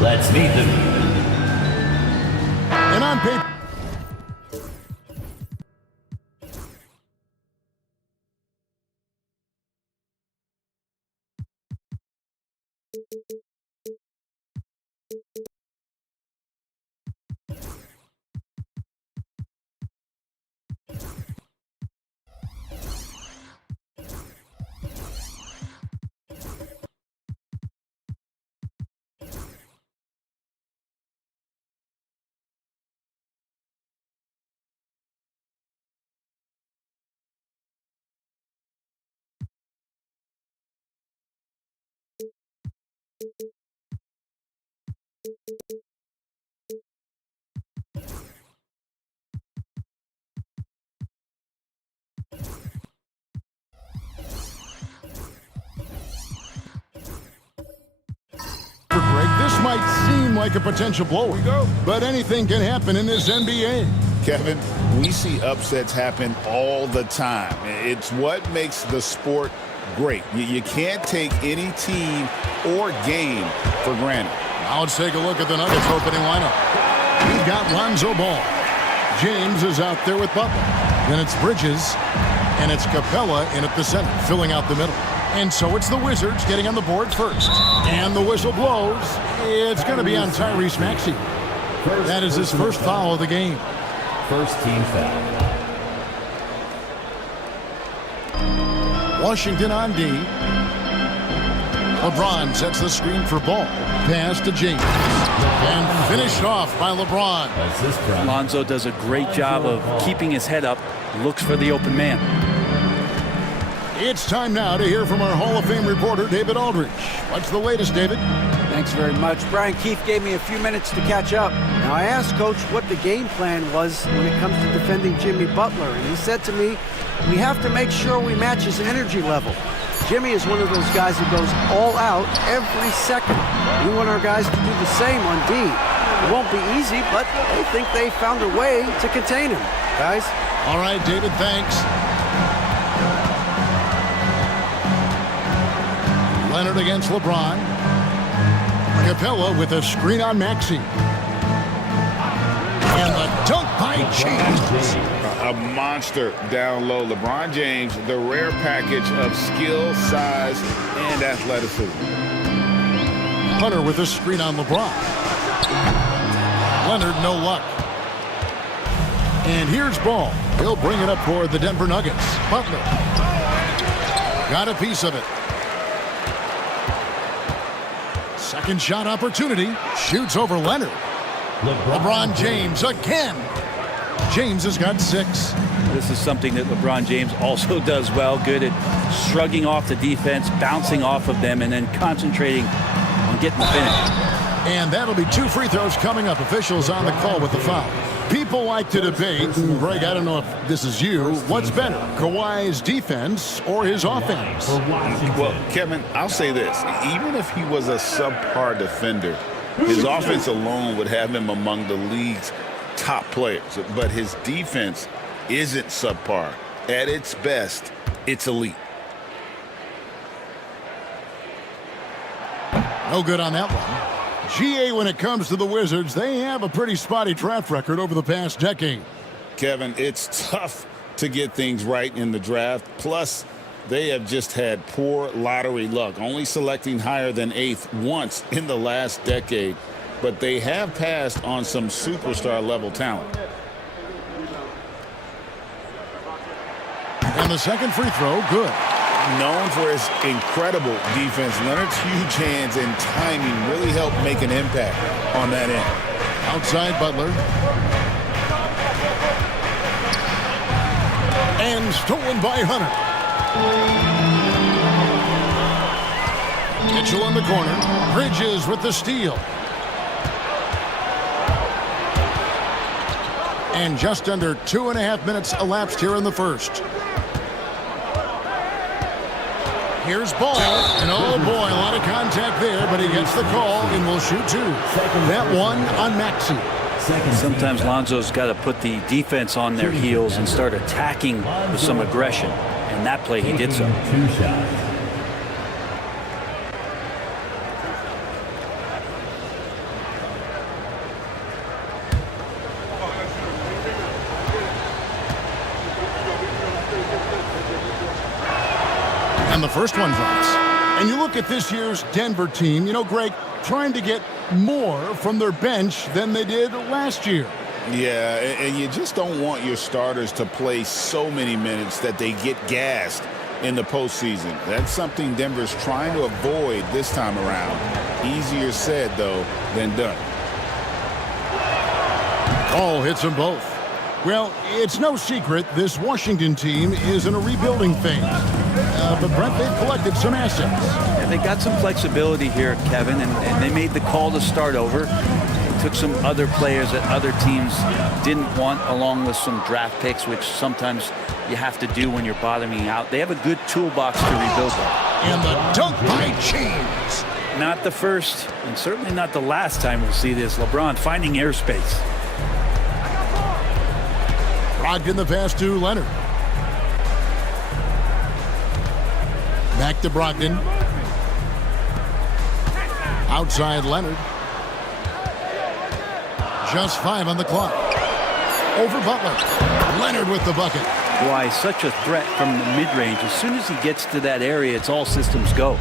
Let's meet them. And on paper. This might seem like a potential blowout, but anything can happen in this NBA. Kevin, we see upsets happen all the time. It's what makes the sport great. You can't take any team or game for granted. Now let's take a look at the Nuggets opening lineup. We've got Lonzo Ball. James is out there with Butler. Then it's Bridges, and it's Capella in at the center, filling out the middle. And so it's the Wizards getting on the board first. And the whistle blows. It's going to be on Tyrese Maxey. That is his first foul of the game. First team foul. Washington on D. LeBron sets the screen for Ball. Pass to James. And finished off by LeBron. Lonzo does a great job of keeping his head up. Looks for the open man. It's time now to hear from our Hall of Fame reporter, David Aldridge. What's the latest, David? Thanks very much. Brian Keefe gave me a few minutes to catch up. Now, I asked Coach what the game plan was when it comes to defending Jimmy Butler, and he said to me, we have to make sure we match his energy level. Jimmy is one of those guys that goes all out every second. We want our guys to do the same on D. It won't be easy, but I think they found a way to contain him. Guys? All right, David, thanks. Leonard against LeBron. Capella with a screen on Maxey. And the dunk by James. A monster down low. LeBron James, the rare package of skill, size, and athleticism. Hunter with a screen on LeBron. Leonard, no luck. And here's Ball. He'll bring it up for the Denver Nuggets. Butler. Got a piece of it. Second shot opportunity. Shoots over Leonard. LeBron James again. James has got 6. This is something that LeBron James also does well. Good at shrugging off the defense, bouncing off of them, and then concentrating on getting the finish. And that'll be 2 free throws coming up. Officials on the call with the foul. People like to debate, and Greg, I don't know if this is you, what's better, Kawhi's defense or his offense? Well, Kevin, I'll say this. Even if he was a subpar defender, his offense alone would have him among the league's top players. But his defense isn't subpar. At its best, it's elite. No good on that one. GA, when it comes to the Wizards, they have a pretty spotty draft record over the past decade. Kevin, it's tough to get things right in the draft. Plus, they have just had poor lottery luck, only selecting higher than 8th once in the last decade. But they have passed on some superstar-level talent. And the second free throw, good. Known for his incredible defense, Leonard's huge hands and timing really helped make an impact on that end. Outside Butler. And stolen by Hunter. Mitchell in the corner. Bridges with the steal. And just under 2.5 minutes elapsed here in the first. Here's Ball, and oh boy, a lot of contact there, but he gets the call and will shoot 2. That one on Maxey. Sometimes Lonzo's got to put the defense on their heels and start attacking with some aggression. And that play, he did so. 2 shots. And the first one drops. And you look at this year's Denver team, you know, Greg, trying to get more from their bench than they did last year. Yeah, and you just don't want your starters to play so many minutes that they get gassed in the postseason. That's something Denver's trying to avoid this time around. Easier said, though, than done. Call hits them both. Well, it's no secret this Washington team is in a rebuilding phase. But Brent, they've collected some assets. And they got some flexibility here, Kevin, and they made the call to start over. They took some other players that other teams didn't want, along with some draft picks, which sometimes you have to do when you're bottoming out. They have a good toolbox to rebuild that. And the dunk by James. Not the first, and certainly not the last time we'll see this. LeBron finding airspace. Brogdon the pass to Leonard. Back to Brogdon. Outside Leonard. Just 5 on the clock. Over Butler. Leonard with the bucket. Why, such a threat from the mid-range. As soon as he gets to that area, it's all systems go.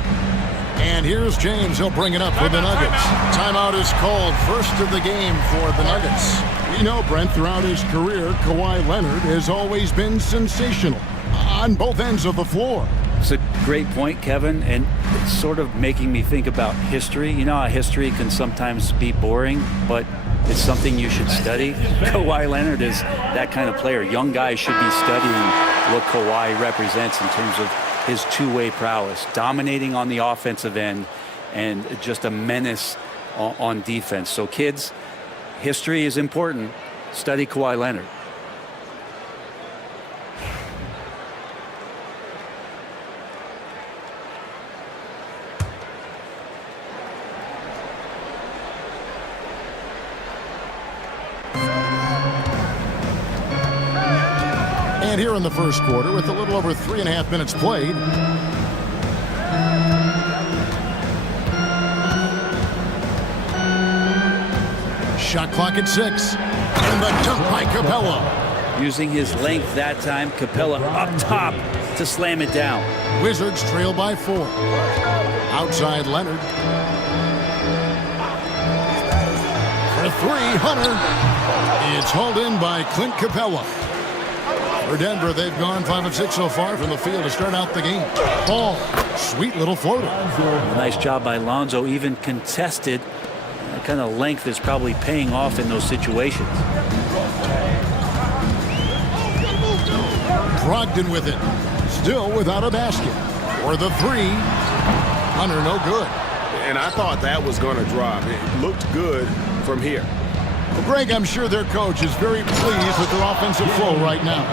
And here's James. He'll bring it up for the Nuggets. Timeout is called. First of the game for the Nuggets. We know, Brent, throughout his career, Kawhi Leonard has always been sensational on both ends of the floor. It's a great point, Kevin, and it's sort of making me think about history. You know how history can sometimes be boring, but it's something you should study. Kawhi Leonard is that kind of player. Young guys should be studying what Kawhi represents in terms of his two-way prowess, dominating on the offensive end, and just a menace on defense. So, kids, history is important. Study Kawhi Leonard. And here in the first quarter, with a little over 3.5 minutes played, shot clock at 6, and the dunk by Capella. Using his length that time, Capella up top to slam it down. Wizards trail by 4. Outside Leonard. For 3, Hunter. It's hauled in by Clint Capella. For Denver, they've gone 5 of 6 so far from the field to start out the game. Ball. Sweet little floater. Nice job by Lonzo, even contested. That kind of length is probably paying off in those situations. Brogdon with it. Still without a basket. For the three. Hunter, no good. And I thought that was going to drop. It looked good from here. Well, Greg, I'm sure their coach is very pleased with their offensive flow right now.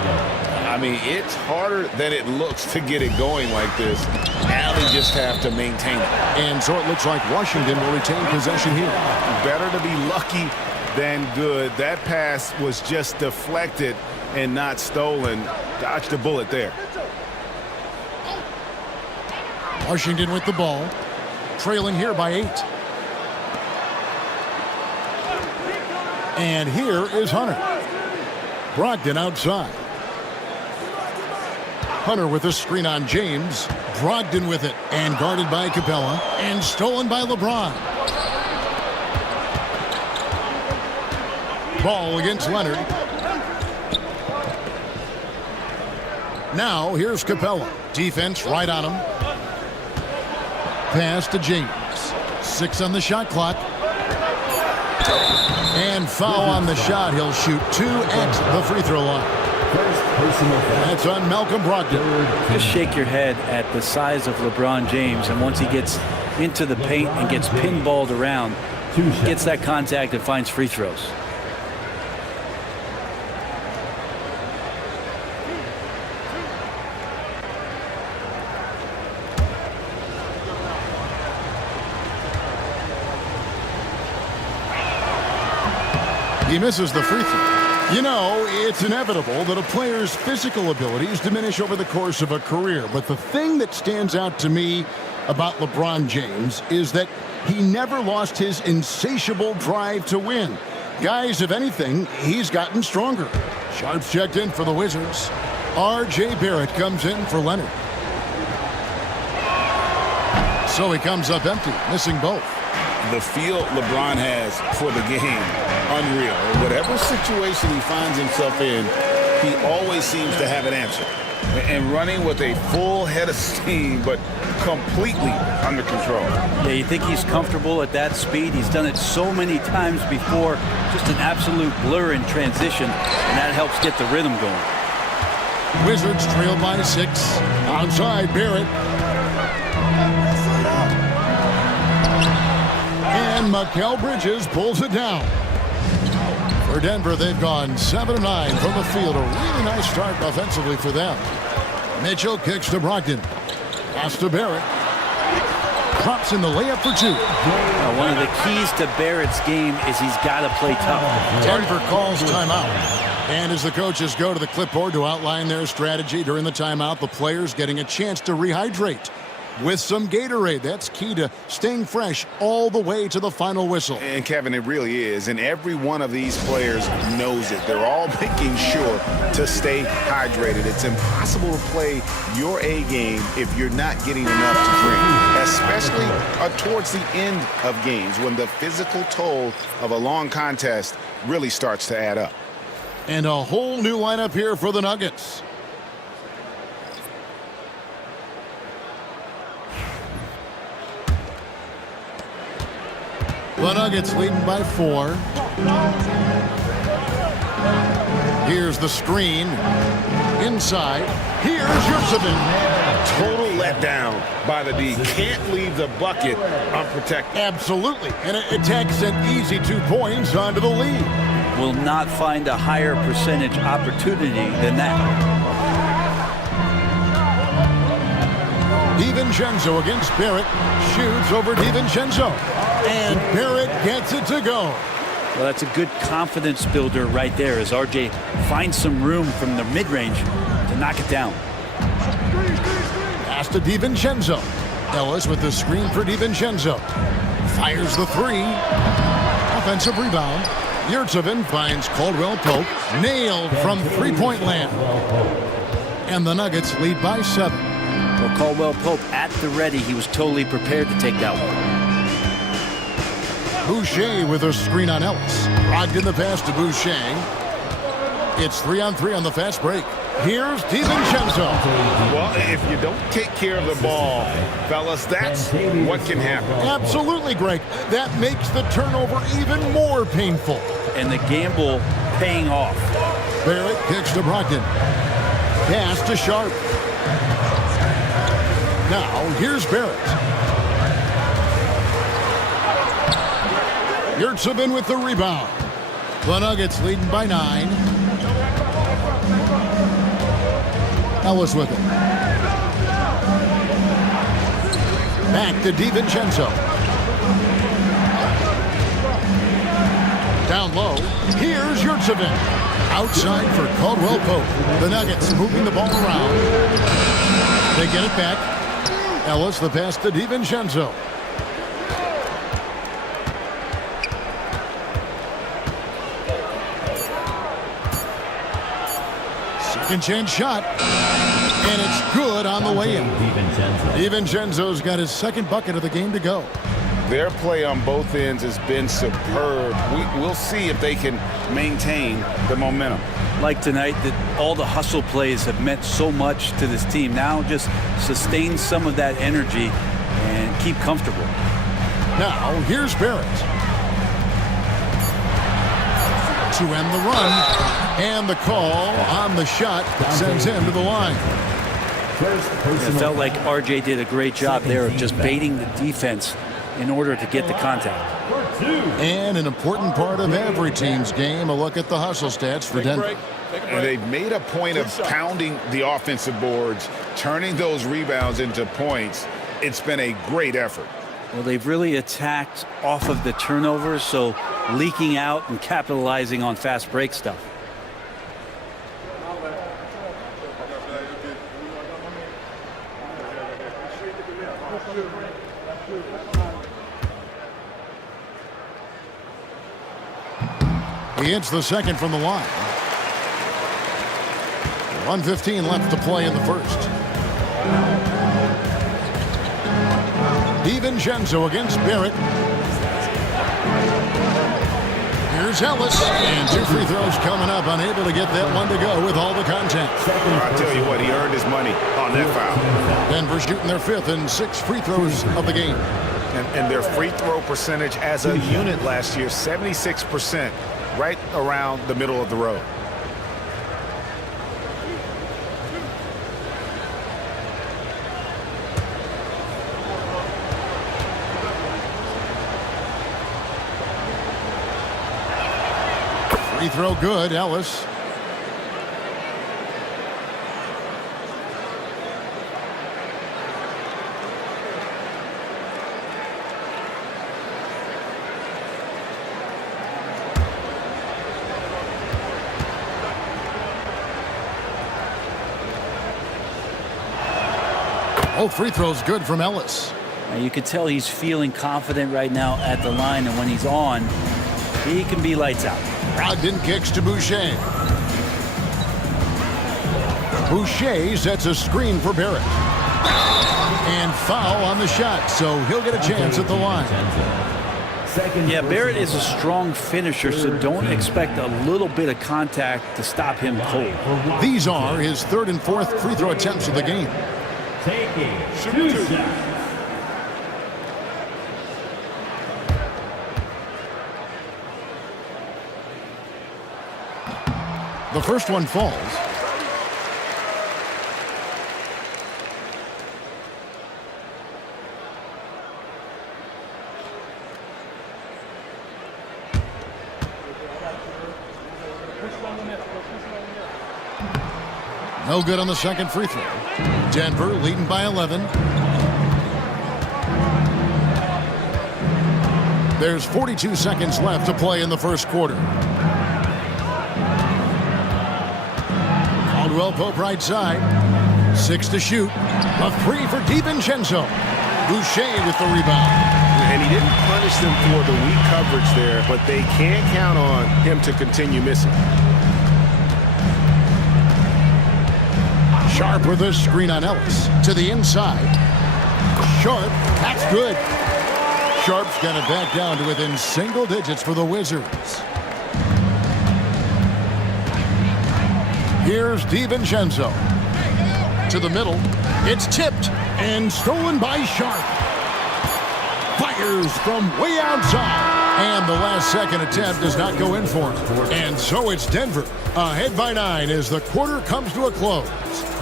I mean, it's harder than it looks to get it going like this. Now they just have to maintain it. And so it looks like Washington will retain possession here. Better to be lucky than good. That pass was just deflected and not stolen. Dodged a bullet there. Washington with the ball. Trailing here by 8. And here is Hunter. Brogdon outside. Hunter with a screen on James. Brogdon with it. And guarded by Capella. And stolen by LeBron. Ball against Leonard. Now here's Capella. Defense right on him. Pass to James. 6 on the shot clock. And foul on the shot. He'll shoot 2 at the free throw line. That's on Malcolm Brogdon. Just shake your head at the size of LeBron James, and once he gets into the paint and gets pinballed around, gets that contact and finds free throws. He misses the free throw. You know, it's inevitable that a player's physical abilities diminish over the course of a career. But the thing that stands out to me about LeBron James is that he never lost his insatiable drive to win. Guys, if anything, he's gotten stronger. Sharps checked in for the Wizards. R.J. Barrett comes in for Leonard. So he comes up empty, missing both. The feel LeBron has for the game, unreal. Whatever situation he finds himself in, he always seems to have an answer. And running with a full head of steam, but completely under control. Yeah, you think he's comfortable at that speed? He's done it so many times before. Just an absolute blur in transition, and that helps get the rhythm going. Wizards trail by 6. Outside, Barrett. And Mikal Bridges pulls it down. For Denver, they've gone 7 of 9 from the field. A really nice start offensively for them. Mitchell kicks to Brogdon. Pass to Barrett. Drops in the layup for 2. One of the keys to Barrett's game is he's got to play tough. Denver calls timeout. And as the coaches go to the clipboard to outline their strategy during the timeout, the players getting a chance to rehydrate with some Gatorade. That's key to staying fresh all the way to the final whistle. And Kevin, it really is. And every one of these players knows it. They're all making sure to stay hydrated. It's impossible to play your A game if you're not getting enough to drink, especially towards the end of games when the physical toll of a long contest really starts to add up. And a whole new lineup here for the Nuggets. The Nuggets leading by 4. Here's the screen. Inside. Here's Yurtseven. Total letdown by the D. Can't leave the bucket unprotected. Absolutely. And it takes an easy 2 points onto the lead. Will not find a higher percentage opportunity than that. DiVincenzo against Barrett. Shoots over DiVincenzo. And Barrett gets it to go. Well, that's a good confidence builder right there as RJ finds some room from the mid-range to knock it down. Pass to DiVincenzo. Ellis with the screen for DiVincenzo. Fires the 3. Offensive rebound. Yurtseven finds Caldwell Pope. Nailed from three-point land. And the Nuggets lead by 7. Well, Caldwell Pope at the ready. He was totally prepared to take that one. Boucher with a screen on Ellis. Brogdon the pass to Boucher. It's 3-on-3 on the fast break. Here's DiVincenzo. Well, if you don't take care of the ball, fellas, that's what can happen. Absolutely, Greg. That makes the turnover even more painful. And the gamble paying off. Barrett kicks to Brogdon. Pass to Sharp. Now, here's Barrett. Yurtsevin with the rebound. The Nuggets leading by 9. Ellis with it. Back to DiVincenzo. Down low. Here's Yurtsevin. Outside for Caldwell Pope. The Nuggets moving the ball around. They get it back. Ellis the pass to DiVincenzo. Second chance shot. And it's good on the way in. DiVincenzo's got his second bucket of the game to go. Their play on both ends has been superb. We'll see if they can maintain the momentum. Like tonight, that all the hustle plays have meant so much to this team. Now just sustain some of that energy and keep comfortable. Now, here's Barrett. To end the run. And the call on the shot sends him to the line. It felt like RJ did a great job there of just baiting the defense in order to get the contact. And an important part of every team's game, a look at the hustle stats for Denver. And they've made a point of pounding the offensive boards, turning those rebounds into points. It's been a great effort. Well, they've really attacked off of the turnovers, so leaking out and capitalizing on fast break stuff. He hits the second from the line. 1:15 left to play in the first. DiVincenzo against Barrett. Here's Ellis. And 2 free throws coming up. Unable to get that one to go with all the contact. I'll tell you what, he earned his money on that foul. Denver shooting their 5th and 6th free throws of the game. And their free throw percentage as a unit last year, 76%. Right around the middle of the road. Free throw good, Ellis. Both free throws good from Ellis. Now you could tell he's feeling confident right now at the line, and when he's on, he can be lights out. Brogdon kicks to Boucher. Boucher sets a screen for Barrett. And foul on the shot, so he'll get a chance at the line. Yeah, Barrett is a strong finisher, so don't expect a little bit of contact to stop him cold. These are his 3rd and 4th free throw attempts of the game. Taking 2 shots. The first one falls. No good on the second free throw. Denver leading by 11. There's 42 seconds left to play in the first quarter. Caldwell Pope right side. 6 to shoot. A 3 for DiVincenzo. Boucher with the rebound. And he didn't punish them for the weak coverage there, but they can't count on him to continue missing. Sharp with a screen on Ellis. To the inside. Sharp. That's good. Sharp's got it back down to within single digits for the Wizards. Here's DiVincenzo. To the middle. It's tipped and stolen by Sharp. Fires from way outside. And the last second attempt does not go in for him. And so it's Denver ahead by 9 as the quarter comes to a close.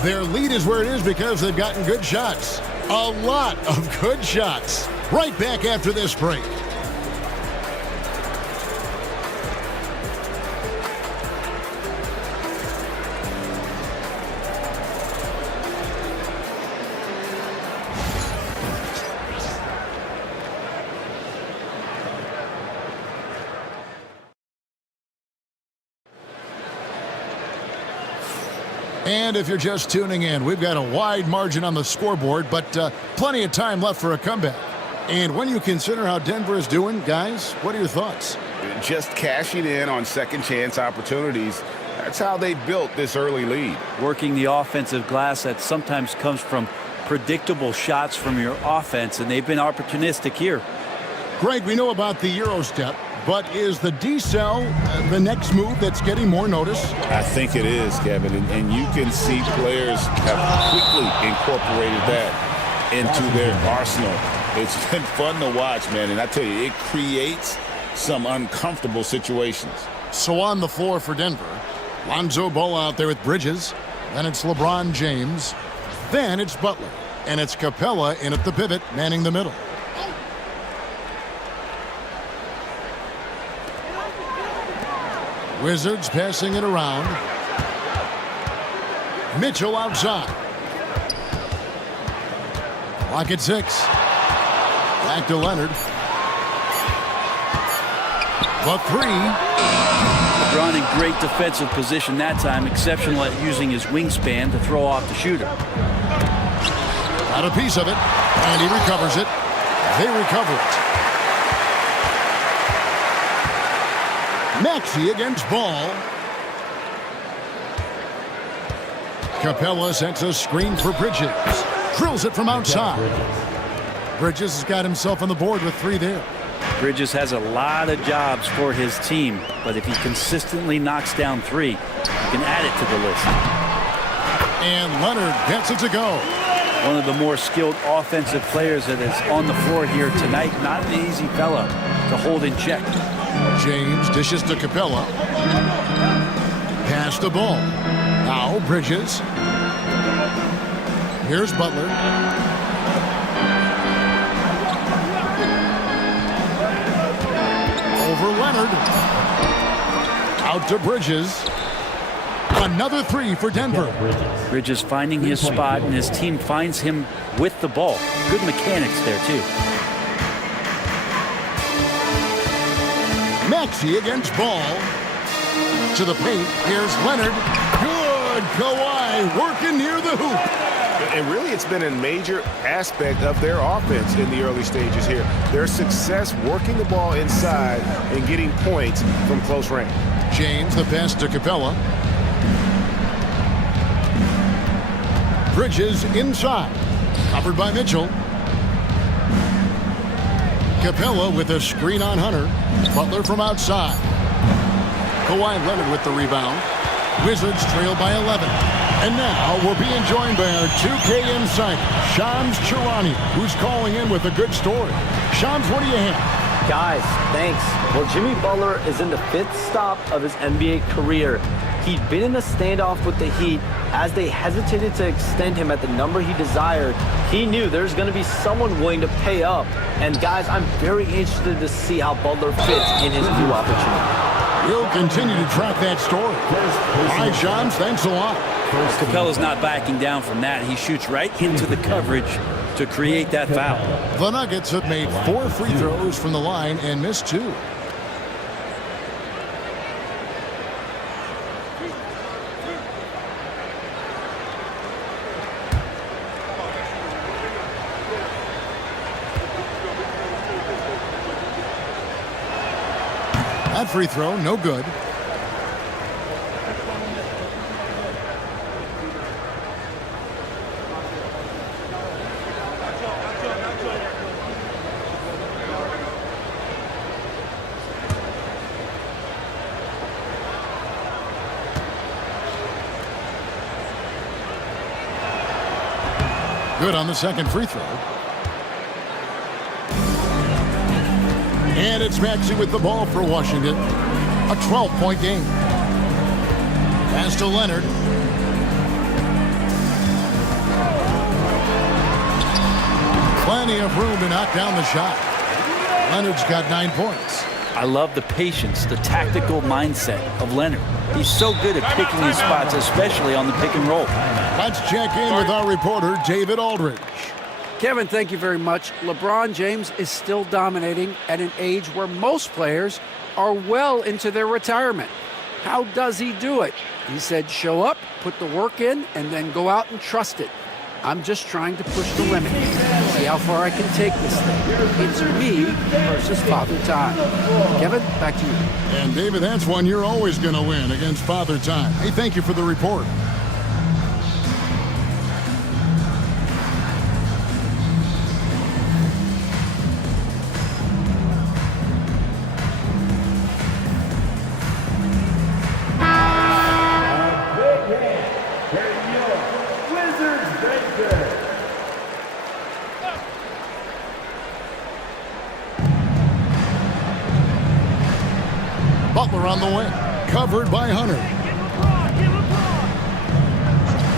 Their lead is where it is because they've gotten good shots. A lot of good shots. Right back after this break. And if you're just tuning in, we've got a wide margin on the scoreboard, but plenty of time left for a comeback. And when you consider how Denver is doing, guys, what are your thoughts? Just cashing in on second chance opportunities. That's how they built this early lead. Working the offensive glass that sometimes comes from predictable shots from your offense, and they've been opportunistic here. Greg, we know about the Euro step, but is the D-cell the next move that's getting more notice? I think it is, Kevin, and you can see players have quickly incorporated that into their arsenal. It's been fun to watch, man, and I tell you, it creates some uncomfortable situations. So on the floor for Denver, Lonzo Ball out there with Bridges, then it's LeBron James, then it's Butler, and it's Capella in at the pivot, manning the middle. Wizards passing it around. Mitchell outside. Clock at 6. Back to Leonard. The 3. LeBron in great defensive position that time. Exceptional at using his wingspan to throw off the shooter. Got a piece of it, and he recovers it. They recover it. Maxey against Ball. Capella sets a screen for Bridges. Drills it from outside. Bridges has got himself on the board with 3 there. Bridges has a lot of jobs for his team, but if he consistently knocks down 3, you can add it to the list. And Leonard gets it to go. One of the more skilled offensive players that is on the floor here tonight. Not an easy fella to hold in check. James dishes to Capella. Pass the ball. Now Bridges. Here's Butler. Over Leonard. Out to Bridges. Another 3 for Denver. Bridges finding his spot, and his team finds him with the ball. Good mechanics there, too. Maxey against Ball. To the paint. Here's Leonard. Good. Kawhi working near the hoop. And really, it's been a major aspect of their offense in the early stages here. Their success working the ball inside and getting points from close range. James, the pass to Capella. Bridges inside. Covered by Mitchell. Capella with a screen on Hunter. Butler from outside. Kawhi Leonard with the rebound. Wizards trail by 11. And now we're being joined by our 2K insider, Shams Charania, who's calling in with a good story. Shams, what do you have? Guys, thanks. Well, Jimmy Butler is in the 5th stop of his NBA career. He'd been in a standoff with the Heat. As they hesitated to extend him at the number he desired, he knew there's going to be someone willing to pay up. And guys, I'm very interested to see how Butler fits in his new opportunity. We'll continue to track that story. All right, Shams, thanks a lot. Capella's not backing down from that. He shoots right into the coverage to create that foul. The Nuggets have made 4 free throws from the line and missed 2. That free throw, no good. Good on the second free throw. And it's Maxey with the ball for Washington. A 12-point game. Pass to Leonard. Plenty of room to knock down the shot. Leonard's got 9 points. I love the patience, the tactical mindset of Leonard. He's so good at picking his spots, especially on the pick and roll. Let's check in with our reporter, David Aldridge. Kevin, thank you very much. LeBron James is still dominating at an age where most players are well into their retirement. How does he do it? He said, show up, put the work in, and then go out and trust it. I'm just trying to push the limit, see how far I can take this thing. It's me versus Father Time. Kevin, back to you. And David, that's one you're always going to win against Father Time. Hey, thank you for the report. Butler on the wing, covered by Hunter.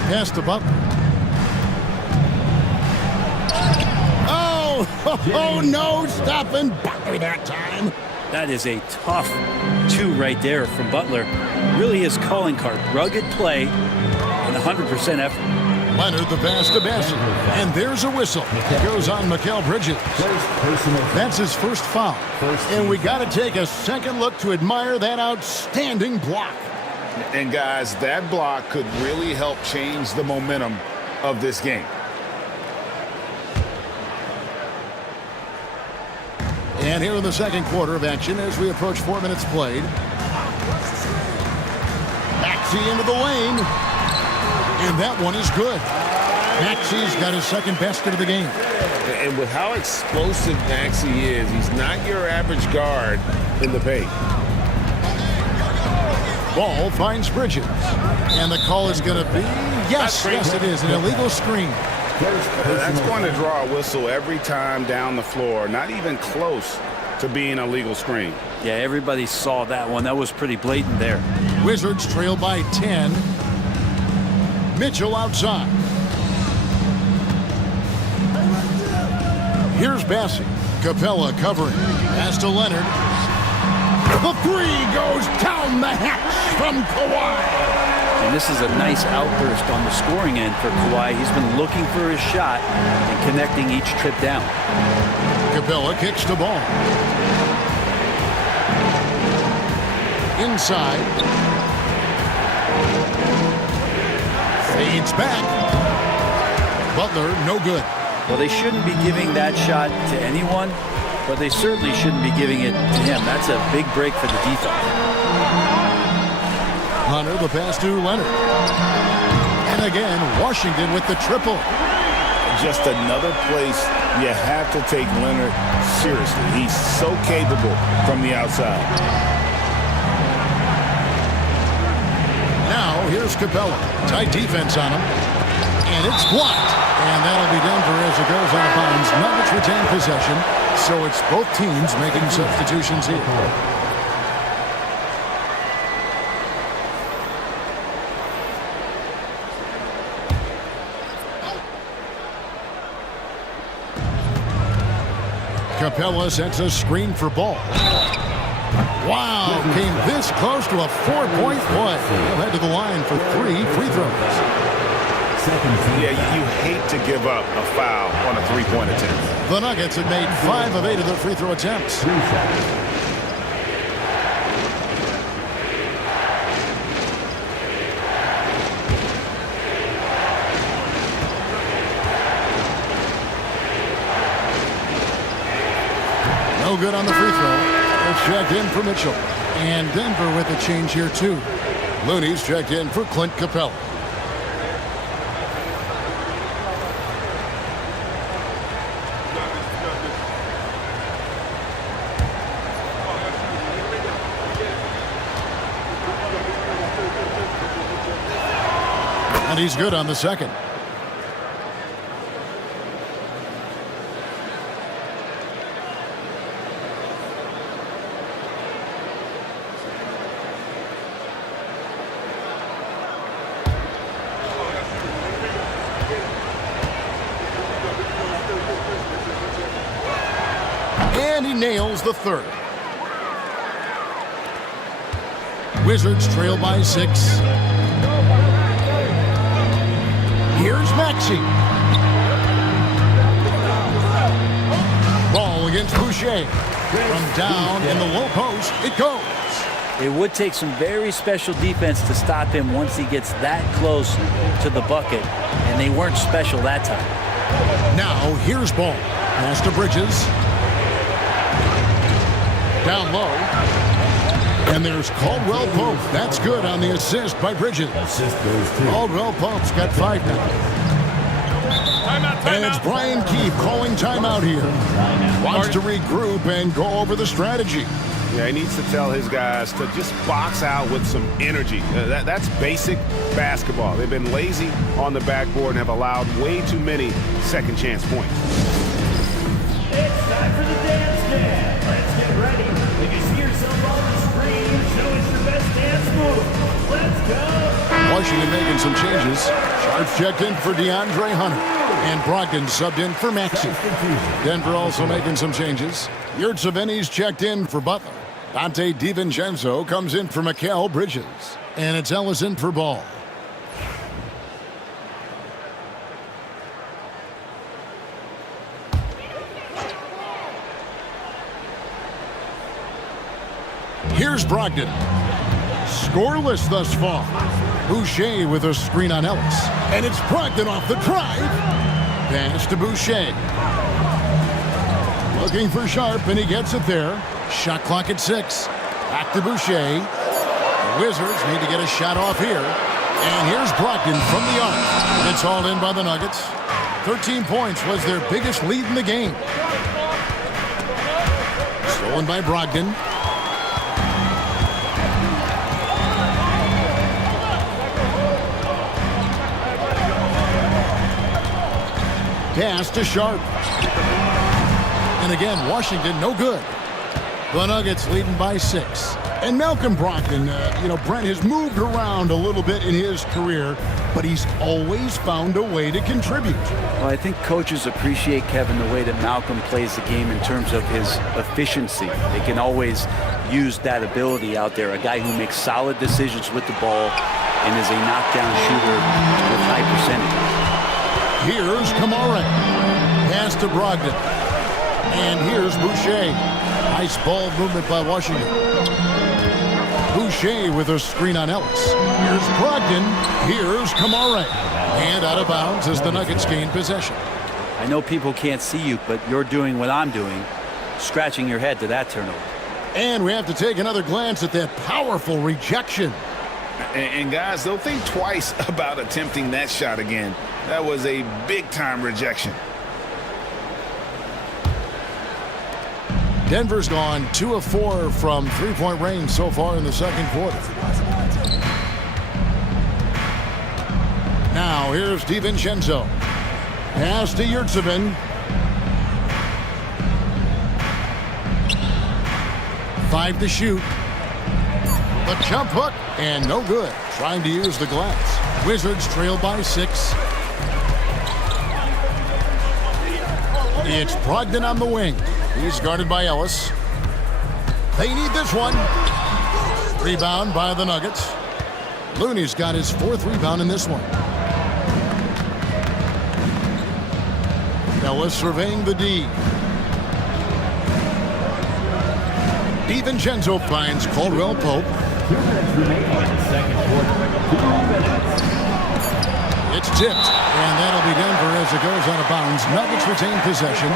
Pass to Butler. Oh, no, stopping Butler that time. That is a tough 2 right there from Butler. Really his calling card. Rugged play and 100% effort. Leonard the pass to Bassett. And there's a whistle. It goes on Mikal Bridges. That's his first foul. And we got to take a second look to admire that outstanding block. And guys, that block could really help change the momentum of this game. And here in the second quarter of action as we approach 4 minutes played. Maxey into the lane. And that one is good. Maxey's got his second basket of the game. And with how explosive Maxey is, he's not your average guard in the paint. Ball finds Bridges. And the call is going to be, yes, it is, an illegal screen. That's going to draw a whistle every time down the floor. Not even close to being a legal screen. Yeah, everybody saw that one. That was pretty blatant there. Wizards trail by 10. Mitchell outside. Here's Bassey. Capella covering. Pass to Leonard. The 3 goes down the hatch from Kawhi. And this is a nice outburst on the scoring end for Kawhi. He's been looking for his shot and connecting each trip down. Capella kicks the ball. Inside. Fades back. Butler, no good. Well, they shouldn't be giving that shot to anyone, but they certainly shouldn't be giving it to him. That's a big break for the defense. Hunter, the pass to Leonard. And again, Washington with the triple. Just another place you have to take Leonard seriously. He's so capable from the outside. Now, here's Capella. Tight defense on him. And it's blocked. And that'll be Denver as it goes out of bounds. Nuggets retain possession. So it's both teams making substitutions here. Capella sets a screen for Ball. Wow, came this close to a 4-point play. He'll head to the line for 3 free throws. Yeah, you hate to give up a foul on a 3-point attempt. The Nuggets have made 5 of 8 of their free throw attempts. No good on the free throw. It's checked in for Mitchell. And Denver with a change here, too. Looney's checked in for Clint Capella. And he's good on the second. And he nails the third. Wizards trail by 6. Here's Maxey. Ball against Boucher. From down in the low post, it goes. It would take some very special defense to stop him once he gets that close to the bucket, and they weren't special that time. Now, here's Ball. Pass to Bridges. Down low. And there's Caldwell Pope. That's good on the assist by Bridges. Assist goes to Caldwell Pope's got 5 now. And it's Brian Keefe calling timeout here. Wants to regroup and go over the strategy. Yeah, he needs to tell his guys to just box out with some energy. That's basic basketball. They've been lazy on the backboard and have allowed way too many second chance points. It's time for the dance jam. Let's get ready. If you see yourself on the screen, show us your best dance move. Let's go. Washington making some changes. Sharp checked in for DeAndre Hunter. And Brogdon subbed in for Maxey. Denver also making some changes. Yurtseven's checked in for Butler. Dante DiVincenzo comes in for Mikal Bridges. And it's Ellison for Ball. Here's Brogdon. Scoreless thus far. Boucher with a screen on Ellis. And it's Brogdon off the drive. Pass to Boucher. Looking for Sharp, and he gets it there. Shot clock at 6. Back to Boucher. The Wizards need to get a shot off here. And here's Brogdon from the arc. It's all in by the Nuggets. 13 points was their biggest lead in the game. Stolen by Brogdon. Pass to Sharp. And again, Washington no good. The Nuggets leading by 6. And Malcolm Brogdon, Brent has moved around a little bit in his career, but he's always found a way to contribute. Well, I think coaches appreciate, Kevin, the way that Malcolm plays the game in terms of his efficiency. They can always use that ability out there. A guy who makes solid decisions with the ball and is a knockdown shooter with high percentages. Here's Kamara. Pass to Brogdon. And here's Boucher. Nice ball movement by Washington. Boucher with a screen on Ellis. Here's Brogdon. Here's Kamara. And out of bounds as the Nuggets gain possession. I know people can't see you, but you're doing what I'm doing, scratching your head to that turnover. And we have to take another glance at that powerful rejection. And guys, they'll think twice about attempting that shot again. That was a big-time rejection. Denver's gone 2 of 4 from three-point range so far in the second quarter. Now here's DiVincenzo. Pass to Yurtseven. Five to shoot. The jump hook, and no good. Trying to use the glass. Wizards trail by 6. It's Brogdon on the wing. He's guarded by Ellis. They need this one. Rebound by the Nuggets. Looney's got his 4th rebound in this one. Ellis surveying the D. DiVincenzo finds Caldwell Pope. 2 minutes remaining in the second quarter. 2 minutes. It's tipped, and that'll be Denver as it goes out of bounds. Nuggets retain possession.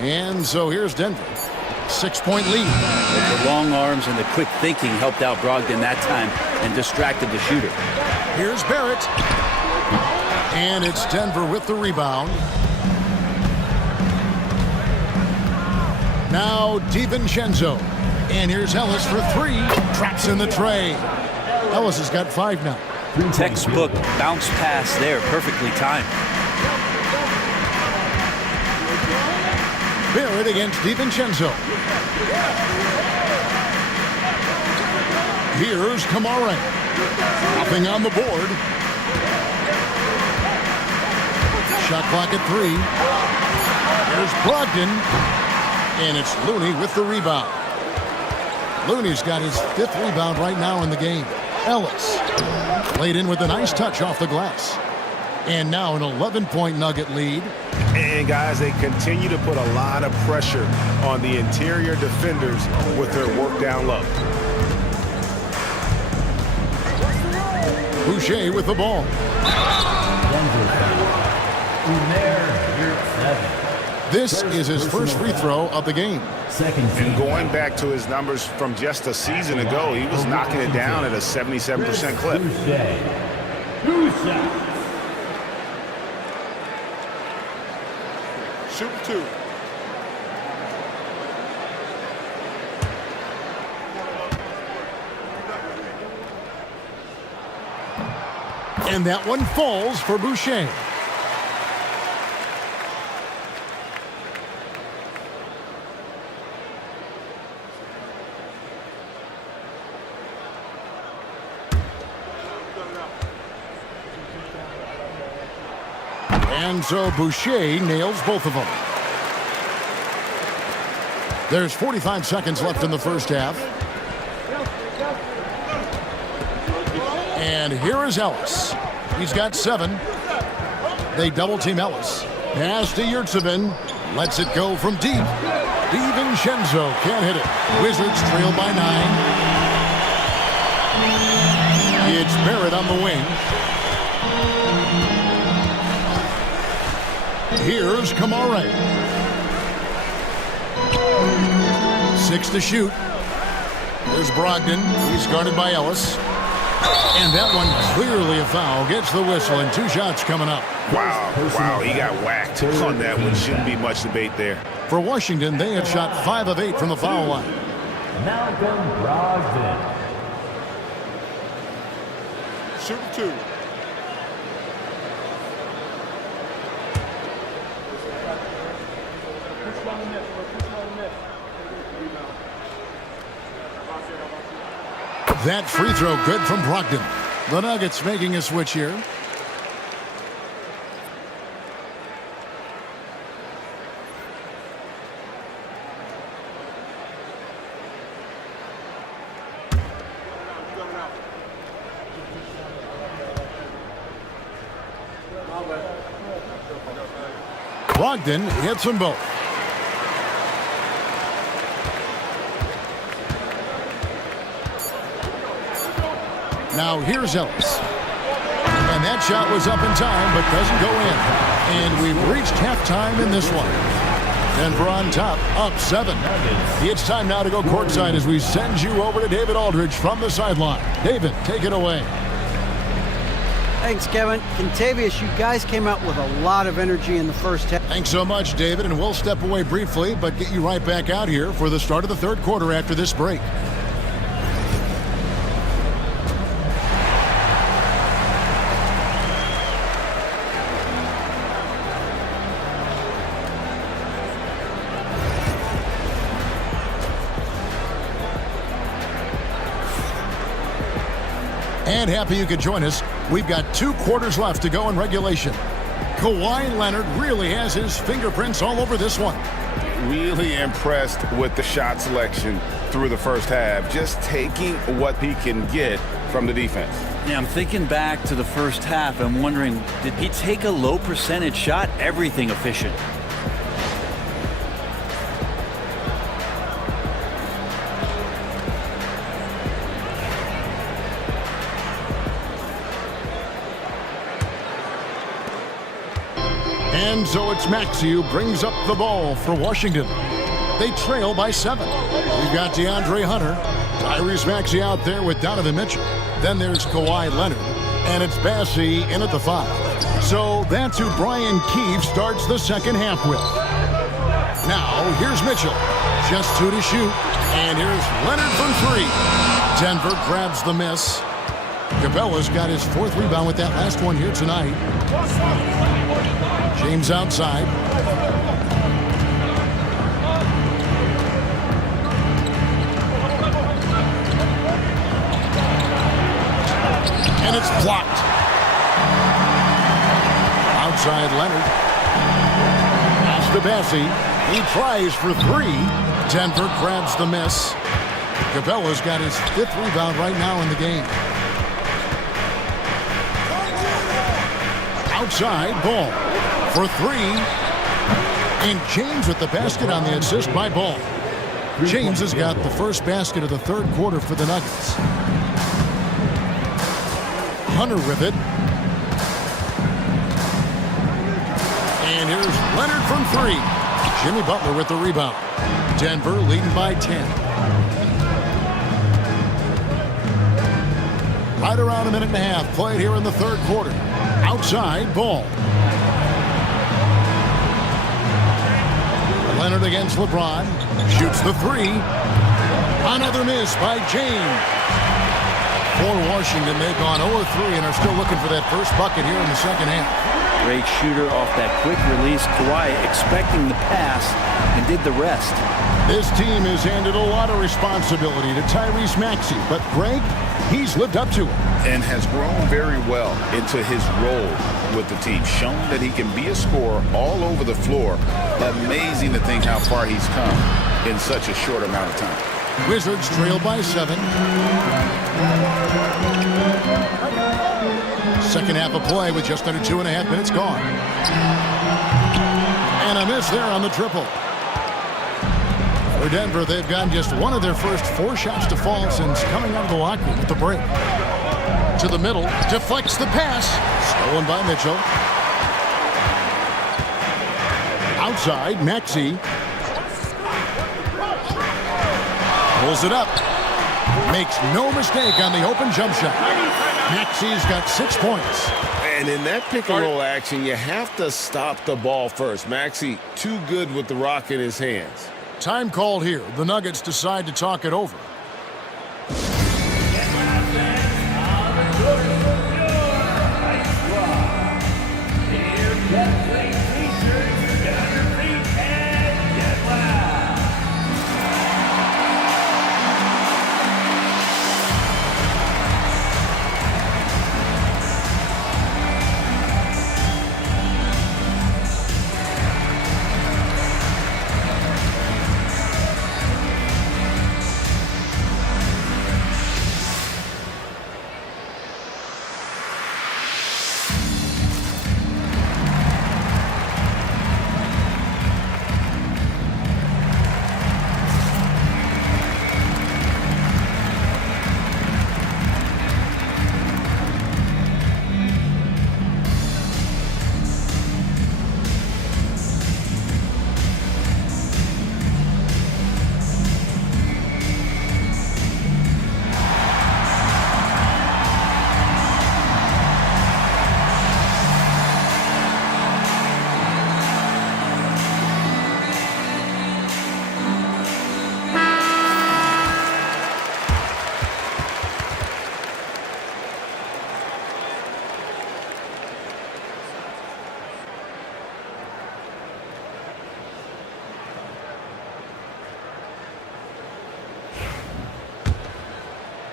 And so here's Denver. 6-point lead. But the long arms and the quick thinking helped out Brogdon that time and distracted the shooter. Here's Barrett. And it's Denver with the rebound. Now DiVincenzo. And here's Ellis for 3. Traps in the tray. Ellis has got 5 now. Textbook bounce pass there, perfectly timed. Barrett against DiVincenzo. Here's Kamara. Nothing on the board. Shot clock at 3. There's Brogdon. And it's Looney with the rebound. Looney's got his 5th rebound right now in the game. Ellis laid in with a nice touch off the glass. And now an 11-point Nugget lead. And guys, they continue to put a lot of pressure on the interior defenders with their work down low. Boucher with the ball. This is his first free throw of the game. And going back to his numbers from just a season ago, he was knocking it down at a 77% clip. Shoot 2. And that one falls for Boucher. And so Boucher nails both of them. There's 45 seconds left in the first half. And here is Ellis. He's got 7. They double-team Ellis. Pass to Yurtsevin. Lets it go from deep. DiVincenzo can't hit it. Wizards trail by 9. It's Barrett on the wing. Here's Kamara. 6 to shoot. There's Brogdon. He's guarded by Ellis. And that one clearly a foul. Gets the whistle and 2 shots coming up. Wow, he got whacked on that one. Shouldn't be much debate there. For Washington, they had shot 5 of 8 from the foul line. Malcolm Brogdon. Shoot 2. That free throw good from Brogdon. The Nuggets making a switch here. Brogdon hits them both. Now here's Ellis. And that shot was up in time, but doesn't go in. And we've reached halftime in this one. Denver on top, up 7. It's time now to go courtside as we send you over to David Aldridge from the sideline. David, take it away. Thanks, Kevin. Contavious, you guys came out with a lot of energy in the first half. Thanks so much, David. And we'll step away briefly, but get you right back out here for the start of the third quarter after this break. And happy you could join us. We've got 2 quarters left to go in regulation. Kawhi Leonard really has his fingerprints all over this one. Really impressed with the shot selection through the first half. Just taking what he can get from the defense. Yeah, I'm thinking back to the first half. I'm wondering, did he take a low percentage shot? Everything efficient. And so it's Maxey who brings up the ball for Washington. They trail by 7. We've got DeAndre Hunter, Tyrese Maxey out there with Donovan Mitchell. Then there's Kawhi Leonard, and it's Bassey in at the 5. So that's who Brian Keefe starts the second half with. Now here's Mitchell, just 2 to shoot, and here's Leonard from 3. Denver grabs the miss. Capella's got his 4th rebound with that last one here tonight. James outside. And it's blocked. Outside Leonard. Pass to Bessie. He tries for three. Denver grabs the miss. Capella's got his 5th rebound right now in the game. Outside, Ball for three. And James with the basket on the assist by Ball. James has got the first basket of the 3rd quarter for the Nuggets. Hunter with it. And here's Leonard from three. Jimmy Butler with the rebound. Denver leading by 10. Right around a minute and a half played here in the 3rd quarter. Outside, Ball. Leonard against LeBron. Shoots the three. Another miss by James. For Washington, they've gone 0-3 and are still looking for that first bucket here in the 2nd half. Great shooter off that quick release. Kawhi expecting the pass and did the rest. This team has handed a lot of responsibility to Tyrese Maxey, but Greg, he's lived up to it. And has grown very well into his role with the team. Shown that he can be a scorer all over the floor. Amazing to think how far he's come in such a short amount of time. Wizards trail by 7. Second half of play with just under 2.5 minutes gone. And a miss there on the triple. For Denver, they've gotten just one of their first 4 shots to fall since coming out of the locker room with the break. To the middle, deflects the pass. Stolen by Mitchell. Outside, Maxey. Pulls it up. Makes no mistake on the open jump shot. Maxey's got 6 points. And in that pick and roll action, you have to stop the ball first. Maxey too good with the rock in his hands. Time called here. The Nuggets decide to talk it over.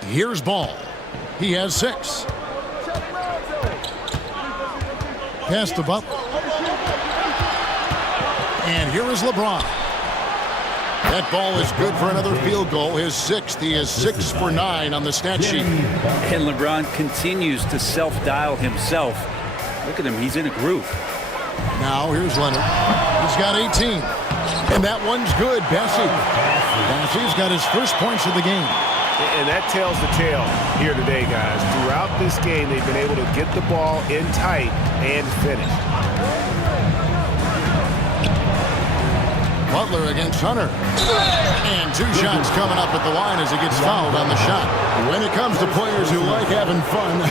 Here's Ball. He has 6. Pass to Butler. And here is LeBron. That ball is good for another field goal. His 6th. He is 6 for 9 on the stat sheet. And LeBron continues to self-dial himself. Look at him. He's in a groove. Now here's Leonard. He's got 18. And that one's good. Bessie's got his first points of the game. And that tells the tale here today, guys. Throughout this game, they've been able to get the ball in tight and finish. Butler against Hunter. And 2 shots coming up at the line as he gets fouled on the shot. When it comes to players who like having fun,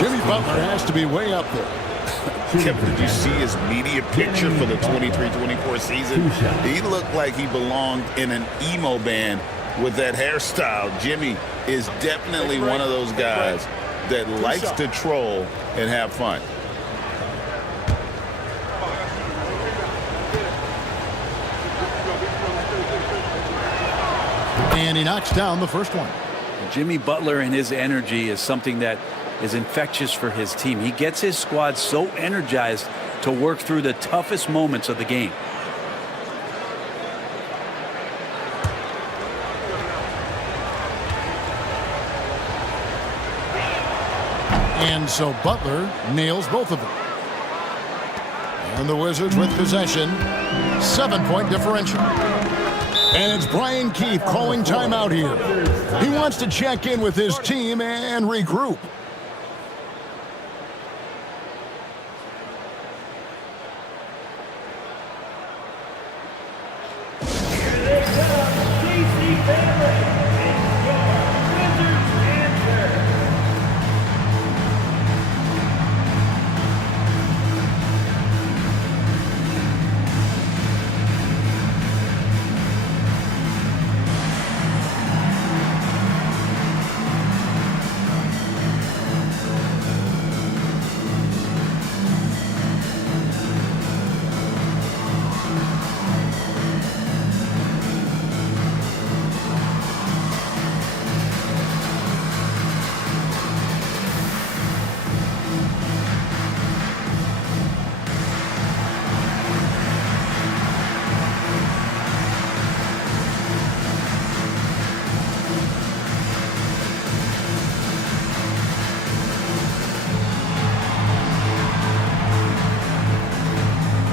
Jimmy Butler has to be way up there. Kevin, did you see his media picture for the 23-24 season? He looked like he belonged in an emo band with that hairstyle. Jimmy is definitely one of those guys that likes to troll and have fun. And he knocks down the first one. Jimmy Butler and his energy is something that is infectious for his team. He gets his squad so energized to work through the toughest moments of the game. And so Butler nails both of them. And the Wizards with possession. 7-point differential. And it's Brian Keefe calling timeout here. He wants to check in with his team and regroup. Here they come, DC family. It's your Wizards answer.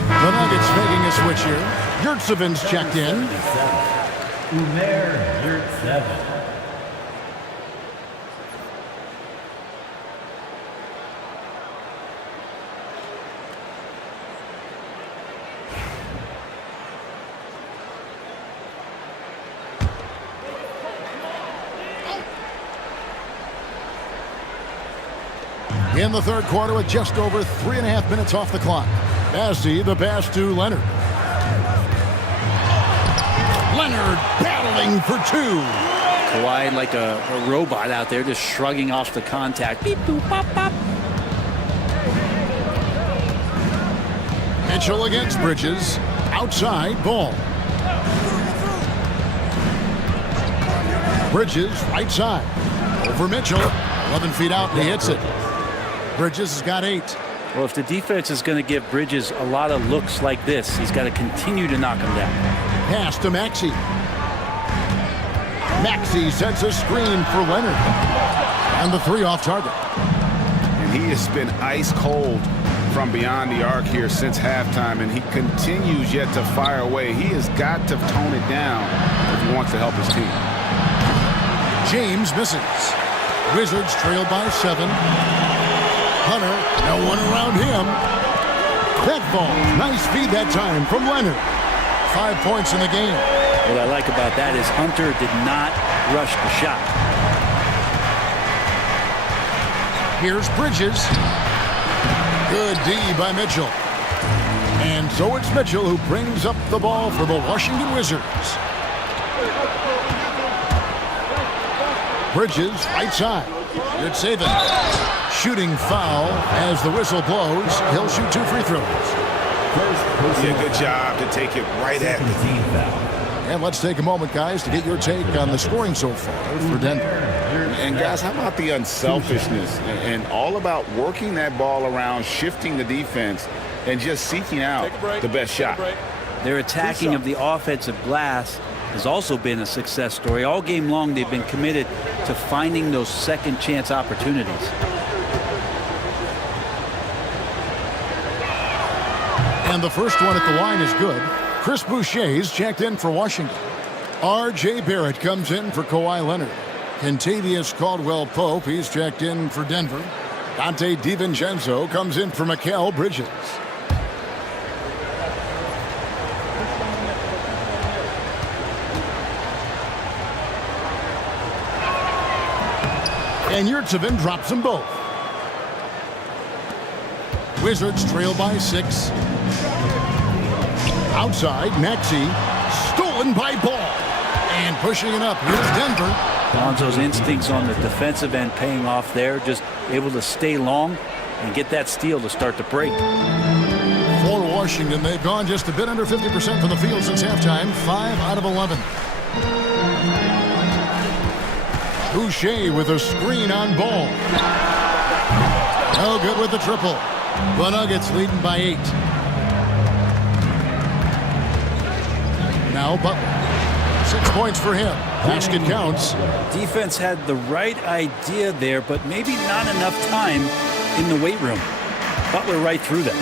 The Nuggets making a switch here. Yurtsevic's checked in. Umer Yurtseven. In the third quarter with just over 3.5 minutes off the clock. Massey, the pass to Leonard. Leonard battling for two. Kawhi like a robot out there just shrugging off the contact. Beep, boop, pop, pop. Mitchell against Bridges. Outside ball. Bridges right side. Over Mitchell. 11 feet out and he hits it. Bridges has got 8. Well, if the defense is going to give Bridges a lot of looks like this, he's got to continue to knock him down. Pass to Maxey. Maxey sets a screen for Leonard. And the 3 off target. And he has been ice cold from beyond the arc here since halftime, and he continues yet to fire away. He has got to tone it down if he wants to help his team. James misses. Wizards trail by 7. Hunter, no one around him. That ball, nice feed that time from Leonard. 5 points in the game. What I like about that is Hunter did not rush the shot. Here's Bridges. Good D by Mitchell. And so it's Mitchell who brings up the ball for the Washington Wizards. Bridges, right side. Good save it. Shooting foul as the whistle blows. He'll shoot 2 free throws. Yeah, good job to take it right at the team foul. And let's take a moment, guys, to get your take on the scoring so far for Denver. And guys, how about the unselfishness and all about working that ball around, shifting the defense, and just seeking out the best shot. Their attacking of the offensive glass has also been a success story. All game long, they've been committed to finding those second chance opportunities. And the first one at the line is good. Chris Boucher's checked in for Washington. R.J. Barrett comes in for Kawhi Leonard. Kentavious Caldwell-Pope, he's checked in for Denver. Dante DiVincenzo comes in for Mikal Bridges. And Yurtseven drops them both. Wizards trail by 6. Outside, Maxey. Stolen by Ball. And pushing it up. Here's Denver. Lonzo's instincts on the defensive end paying off there. Just able to stay long and get that steal to start the break. For Washington, they've gone just a bit under 50% from the field since halftime. 5 out of 11. Boucher with a screen on Ball. No good with the triple. The Nuggets leading by 8. Now Butler. 6 points for him. Basket counts. Defense had the right idea there, but maybe not enough time in the weight room. Butler right through them.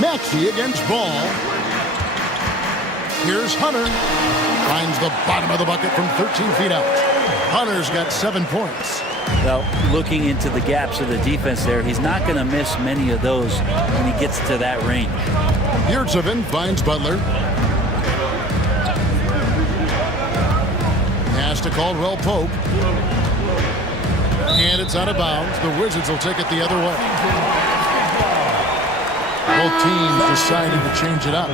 Maxey against Ball. Here's Hunter. Finds the bottom of the bucket from 13 feet out. Hunter's got 7 points. Well, looking into the gaps of the defense there, he's not going to miss many of those when he gets to that range. Yurtsevin finds Butler. Pass to Caldwell Pope. And it's out of bounds. The Wizards will take it the other way. Both teams deciding to change it up.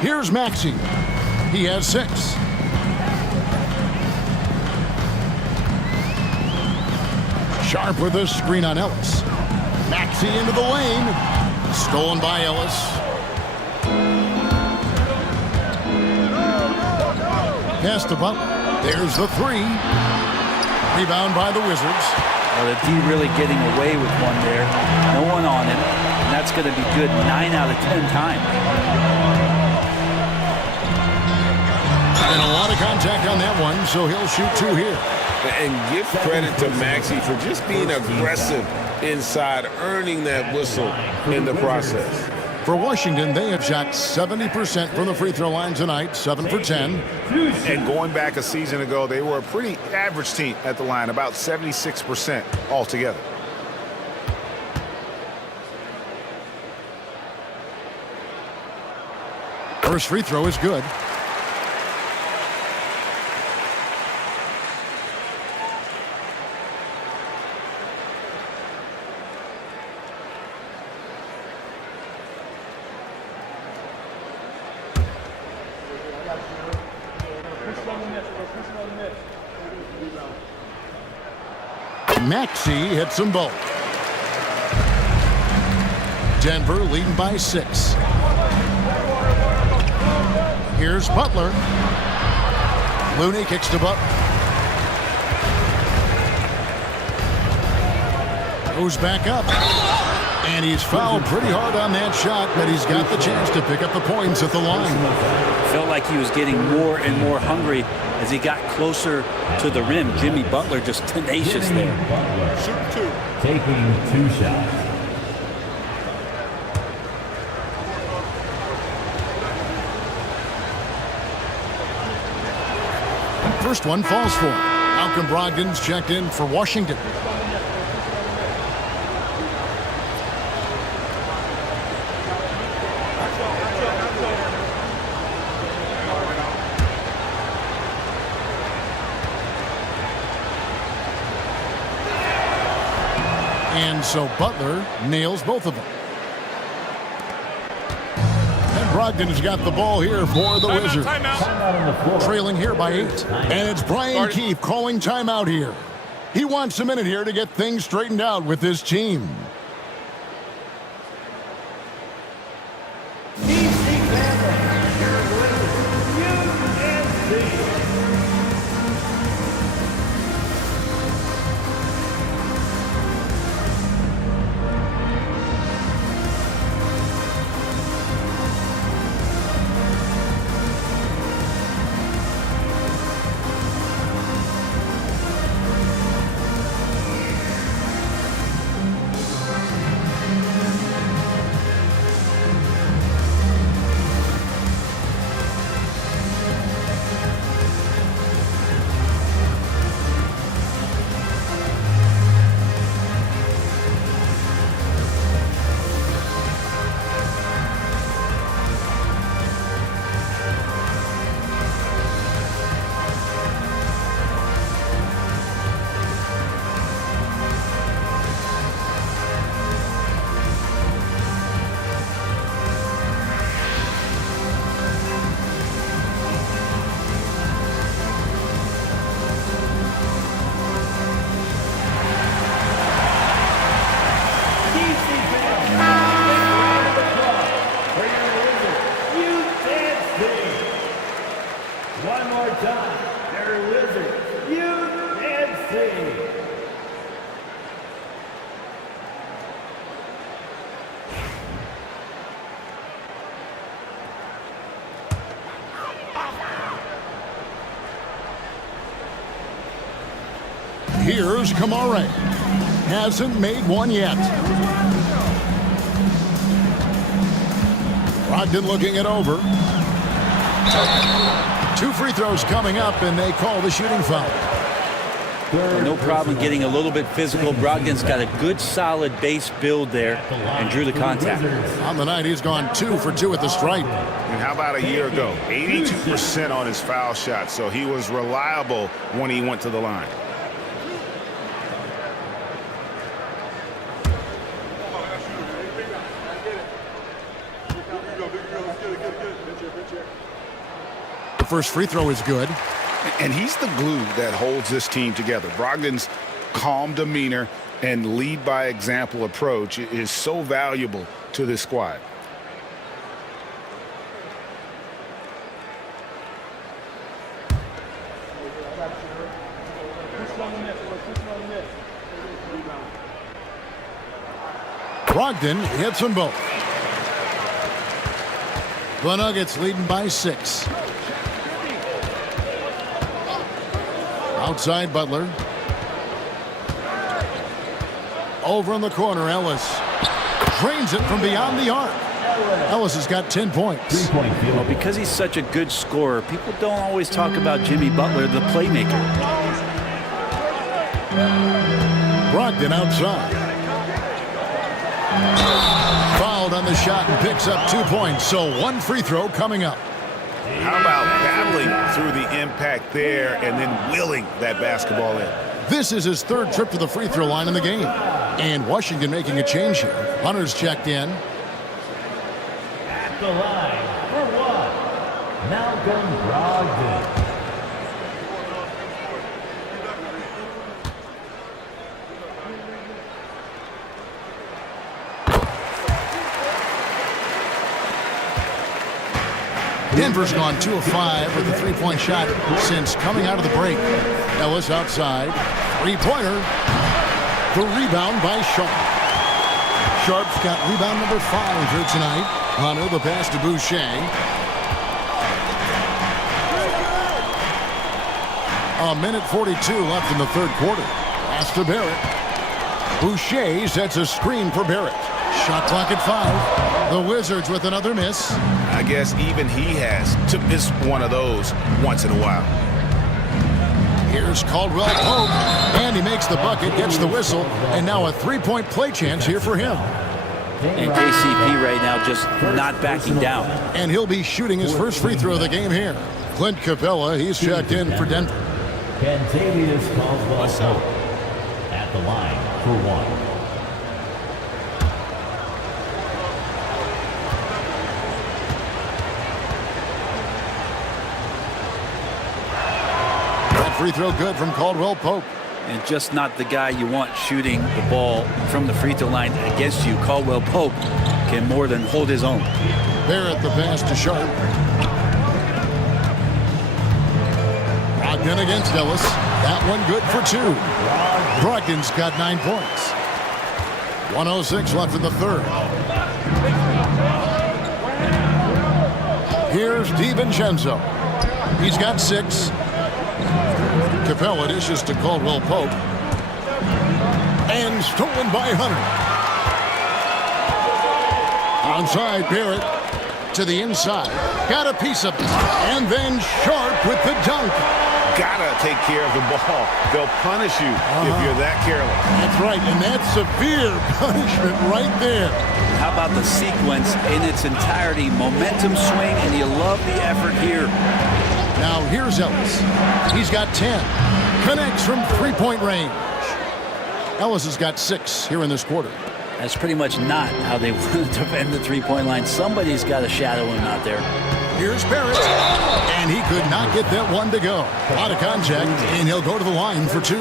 Here's Maxey. He has 6. Sharp with a screen on Ellis. Maxey into the lane. Stolen by Ellis. Pass to Butler. There's the 3. Rebound by the Wizards. Well, the D really getting away with one there. No one on him. And that's going to be good 9 out of 10 times. And a lot of contact on that one, so he'll shoot 2 here. And give credit to Maxey for just being aggressive inside, earning that whistle in the process. For Washington, they have shot 70% from the free throw line tonight, 7 for 10. And going back a season ago, they were a pretty average team at the line, about 76% altogether. First free throw is good. Maxey hits them both. Denver leading by 6. Here's Butler. Looney kicks to Butler. Goes back up. And he's fouled pretty hard on that shot, but he's got the chance to pick up the points at the line. Felt like he was getting more and more hungry as he got closer to the rim. Jimmy Butler just tenacious there. Taking 2 shots. First one falls for him. Malcolm Brogdon's checked in for Washington. And so Butler nails both of them. And Brogdon has got the ball here for the Wizards. Trailing here by 8. And it's Brian Keefe calling timeout here. He wants a minute here to get things straightened out with his team. Here's Kamare. Hasn't made one yet. Brogdon looking it over. 2 free throws coming up, and they call the shooting foul. No problem getting a little bit physical. Brogdon's got a good, solid base build there and drew the contact. On the night, he's gone 2 for 2 at the stripe. And how about a year ago? 82% on his foul shot, so he was reliable when he went to the line. The first free throw is good. And he's the glue that holds this team together. Brogdon's calm demeanor and lead by example approach is so valuable to this squad. Brogdon hits them both. The Nuggets leading by 6. Outside Butler. Over in the corner, Ellis. Drains it from beyond the arc. Ellis has got 10 points. Well, because he's such a good scorer, people don't always talk about Jimmy Butler, the playmaker. Brogdon outside. Fouled on the shot and picks up 2 points. So 1 free throw coming up. How about battling through the impact there and then willing that basketball in? This is his 3rd trip to the free throw line in the game. And Washington making a change here. Hunter's checked in. At the line for 1, Malcolm Brogdon. Denver's gone 2 of 5 with a 3-point shot since coming out of the break. Ellis outside. 3-pointer. The rebound by Sharp. Sharp's got rebound number 5 here tonight. Hunter, the pass to Boucher. A minute 42 left in the 3rd quarter. Pass to Barrett. Boucher sets a screen for Barrett. Shot clock at 5. The Wizards with another miss. I guess even he has to miss one of those once in a while. Here's Caldwell Pope, and he makes the bucket, gets the whistle, and now a 3-point play chance here for him. And KCP right now just not backing down. And he'll be shooting his first free throw of the game here. Clint Capella, he's checked in for Denver. Kentavious Caldwell Pope at the line for 1. Free throw good from Caldwell Pope. And just not the guy you want shooting the ball from the free throw line against you. Caldwell Pope can more than hold his own. Barrett the pass to Sharp. Brogdon against Ellis. That one good for 2. Brogdon's got 9 points. 1:06 left in the 3rd. Here's DiVincenzo. He's got 6. Capella dishes to Caldwell Pope. And stolen by Hunter. Onside Barrett to the inside. Got a piece of it. And then Sharp with the dunk. Gotta take care of the ball. They'll punish you if you're that careless. That's right, and that's severe punishment right there. How about the sequence in its entirety? Momentum swing, and you love the effort here. Now here's Ellis. He's got 10. Connects from 3-point range. Ellis has got 6 here in this quarter. That's pretty much not how they want to defend the 3-point line. Somebody's got to shadow him out there. Here's Barrett. And he could not get that one to go. A lot of contact, and he'll go to the line for 2.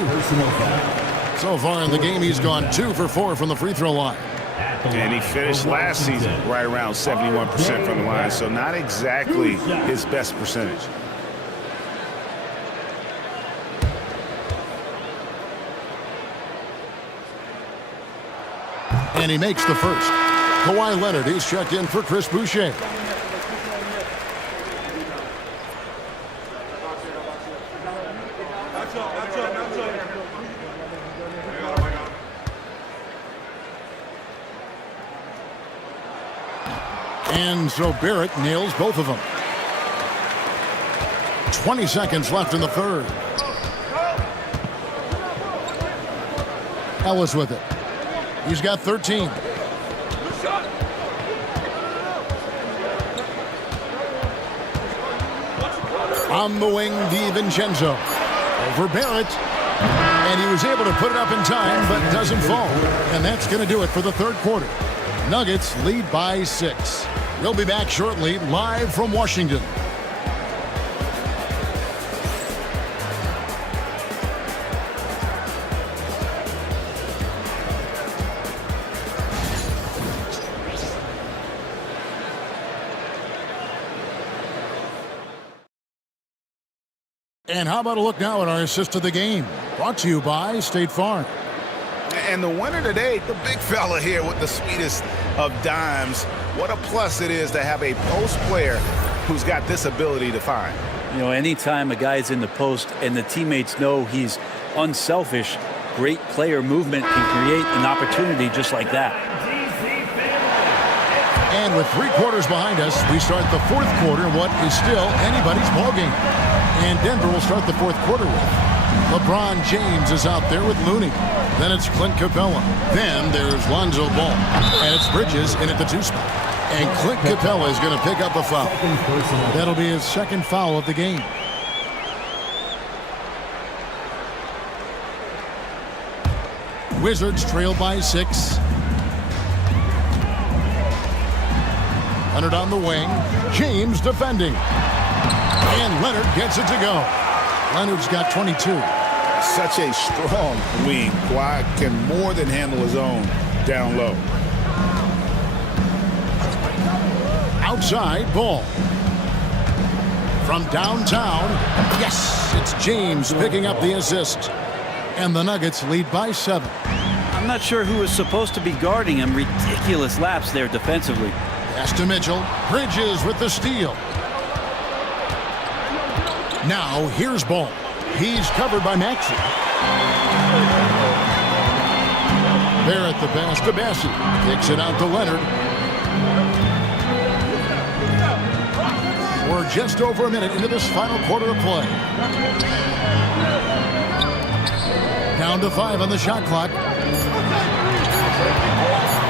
So far in the game, he's gone 2 for 4 from the free throw line. And he finished last season right around 71% from the line, so not exactly his best percentage. And he makes the first. Kawhi Leonard, he's checked in for Chris Boucher. And so Barrett nails both of them. 20 seconds left in the third. Ellis with it. He's got 13. On the wing, DiVincenzo. Over Barrett. And he was able to put it up in time, but doesn't fall. And that's going to do it for the third quarter. Nuggets lead by 6. We'll be back shortly, live from Washington. And how about a look now at our assist of the game? Brought to you by State Farm. And the winner today, the big fella here with the sweetest of dimes. What a plus it is to have a post player who's got this ability to find. You know, anytime a guy's in the post and the teammates know he's unselfish, great player movement can create an opportunity just like that. And with 3 quarters behind us, we start the fourth quarter in what is still anybody's ballgame. And Denver will start the fourth quarter with LeBron James is out there with Looney. Then it's Clint Capella. Then there's Lonzo Ball. And it's Bridges in at the 2 spot. And Clint Capella is going to pick up a foul. That'll be his second foul of the game. Wizards trail by 6. Leonard on the wing. James defending. And Leonard gets it to go. Leonard's got 22. Such a strong wing. Kawhi can more than handle his own down low. Outside Ball. From downtown. Yes, it's James picking up the assist. And the Nuggets lead by 7. I'm not sure who was supposed to be guarding him. Ridiculous lapse there defensively. Pass to Mitchell. Bridges with the steal. Now here's Ball. He's covered by Maxey. Barrett the pass to Bassey. Kicks it out to Leonard. We're just over a minute into this final quarter of play. Down to 5 on the shot clock.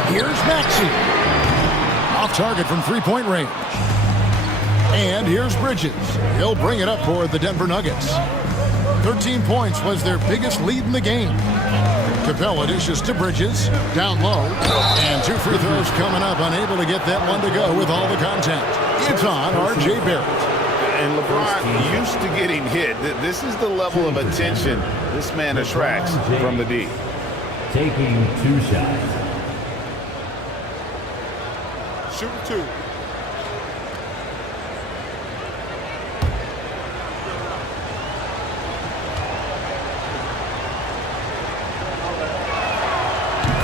Here's Maxey. Off target from 3-point range. And here's Bridges. He'll bring it up for the Denver Nuggets. 13 points was their biggest lead in the game. Capella dishes to Bridges. Down low. And 2 free throws coming up. Unable to get that one to go with all the contact. It's on R.J. Barrett. And LeBron used to getting hit. This is the level of attention this man attracts from the D. Taking 2 shots. Shoot 2.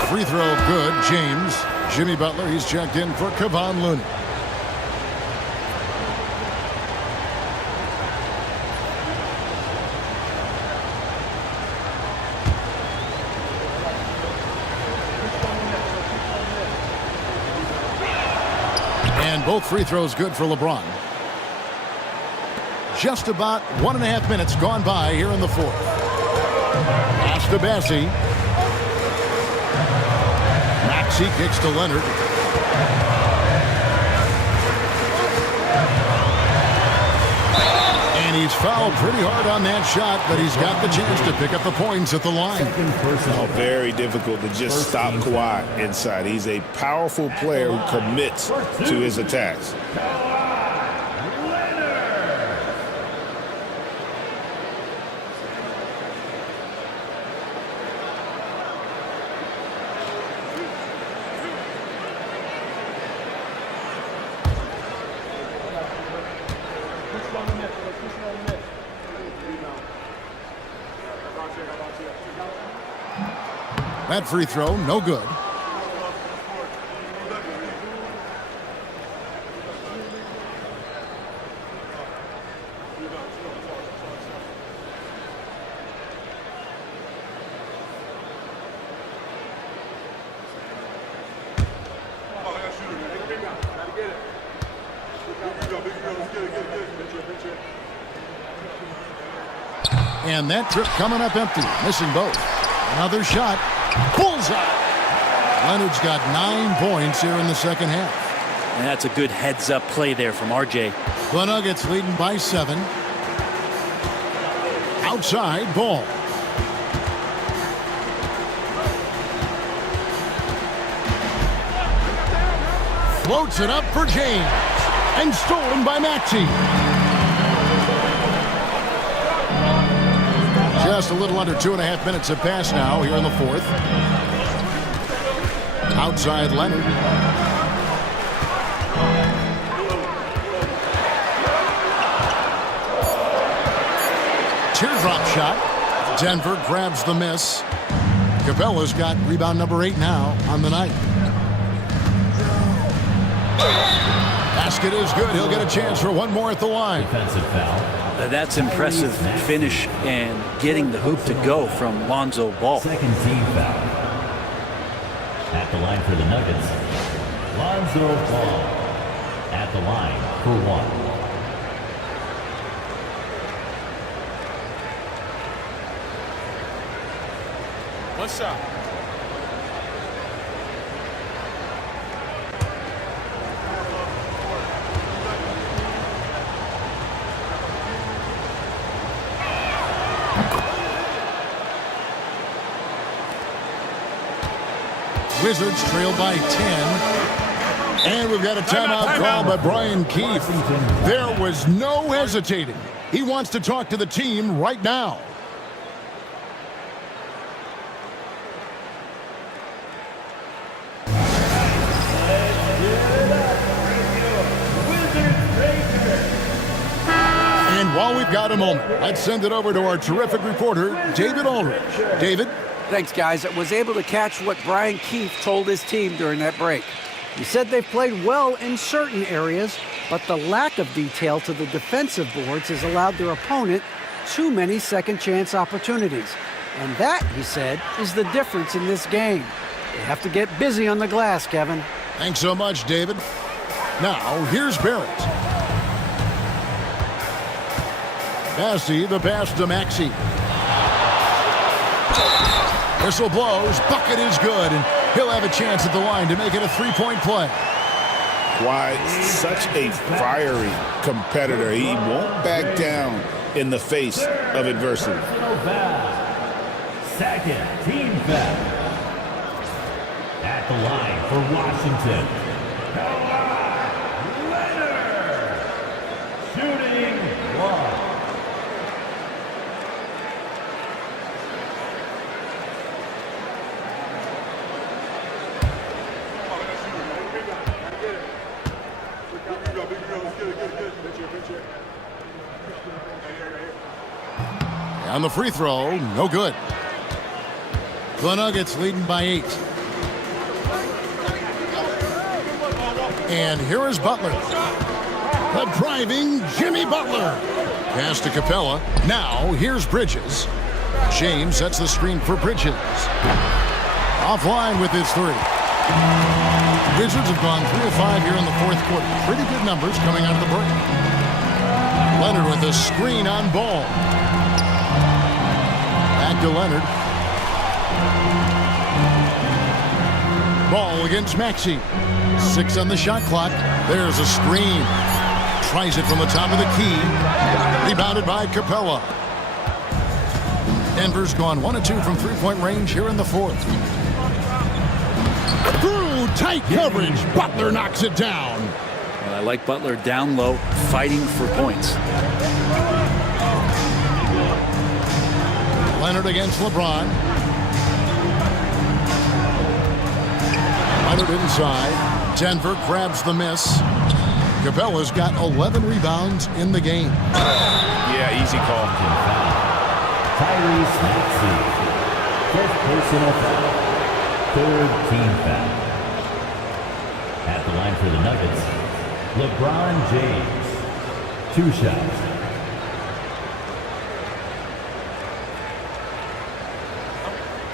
Free throw good. James. Jimmy Butler, he's checked in for Kevon Looney. And both free throws good for LeBron. Just about 1.5 minutes gone by here in the fourth. Pass to Bassey. Maxey kicks to Leonard. And he's fouled pretty hard on that shot, but he's got the chance to pick up the points at the line. Oh, very difficult to just stop Kawhi inside. He's a powerful player who commits to his attacks. That free throw, no good. And that trip coming up empty, missing both. Another shot. Bullseye. Leonard's got 9 points here in the second half. And that's a good heads-up play there from RJ. The Nuggets leading by 7. Outside ball. Floats it up for James. And stolen by Maxey. Just a little under 2.5 minutes have passed now here in the fourth. Outside Leonard. Teardrop shot. Denver grabs the miss. Capella's got rebound number 8 now on the night. Basket is good. He'll get a chance for one more at the line. Defensive foul. That's impressive finish and getting the hoop to go from Lonzo Ball. Second team foul. At the line for the Nuggets, Lonzo Ball. At the line for 1. One shot. Wizards trail by 10. And we've got a timeout call by Brian Keefe. There was no hesitating. He wants to talk to the team right now. And while we've got a moment, let's send it over to our terrific reporter, David Aldridge. David? Thanks, guys. I was able to catch what Brian Keefe told his team during that break. He said they've played well in certain areas, but the lack of detail to the defensive boards has allowed their opponent too many second-chance opportunities. And that, he said, is the difference in this game. They have to get busy on the glass, Kevin. Thanks so much, David. Now, here's Barrett. Massey, the pass to Maxey. Whistle blows, bucket is good, and he'll have a chance at the line to make it a 3-point play. Why, such a fiery competitor. He won't back down in the face of adversity. Second team foul. At the line for Washington, Leonard. Shooting 1. On the free throw, no good. The Nuggets leading by 8. And here is Butler. The driving Jimmy Butler. Pass to Capella. Now here's Bridges. James sets the screen for Bridges. Offline with his 3. Wizards have gone 3 of 5 here in the fourth quarter. Pretty good numbers coming out of the break. Leonard with a screen on Ball. Back to Leonard. Ball against Maxey. 6 on the shot clock. There's a screen. Tries it from the top of the key. Rebounded by Capella. Denver's gone 1 of 2 from three-point range here in the fourth. Through tight coverage, Butler knocks it down. Well, I like Butler down low, fighting for points. Leonard against LeBron. Leonard inside. Denver grabs the miss. Capella's got 11 rebounds in the game. Yeah, easy call. Tyrese Maxey. Fifth personal foul. Third team foul. At the line for the Nuggets, LeBron James. 2 shots.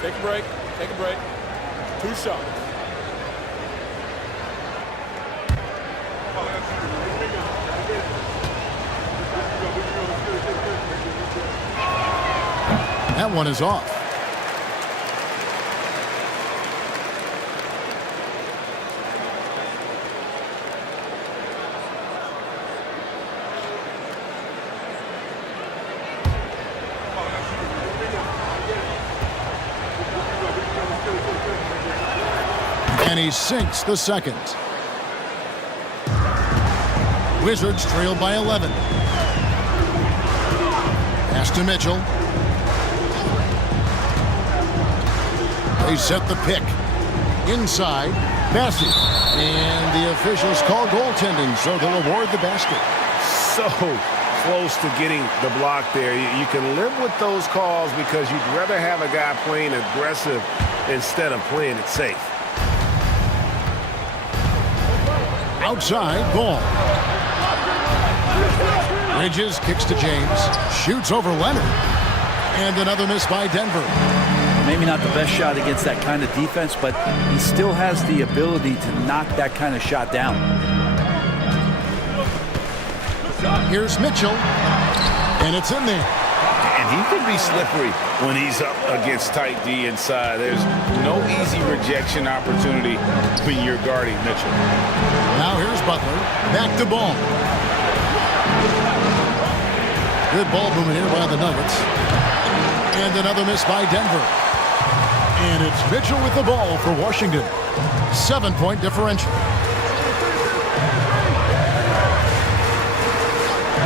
Take a break. Take a break. 2 shots. That one is off. And he sinks the second. Wizards trail by 11. Pass to Mitchell. They set the pick. Inside. Bassett. And the officials call goaltending, so they'll award the basket. So close to getting the block there. You can live with those calls because you'd rather have a guy playing aggressive instead of playing it safe. Outside, ball. Bridges kicks to James. Shoots over Leonard. And another miss by Denver. Maybe not the best shot against that kind of defense, but he still has the ability to knock that kind of shot down. Here's Mitchell. And it's in there. And he can be slippery when he's up against tight D inside. There's no easy rejection opportunity when you're guarding Mitchell. Now here's Butler. Back to ball. Good ball movement here by the Nuggets. And another miss by Denver. And it's Mitchell with the ball for Washington. 7-point differential.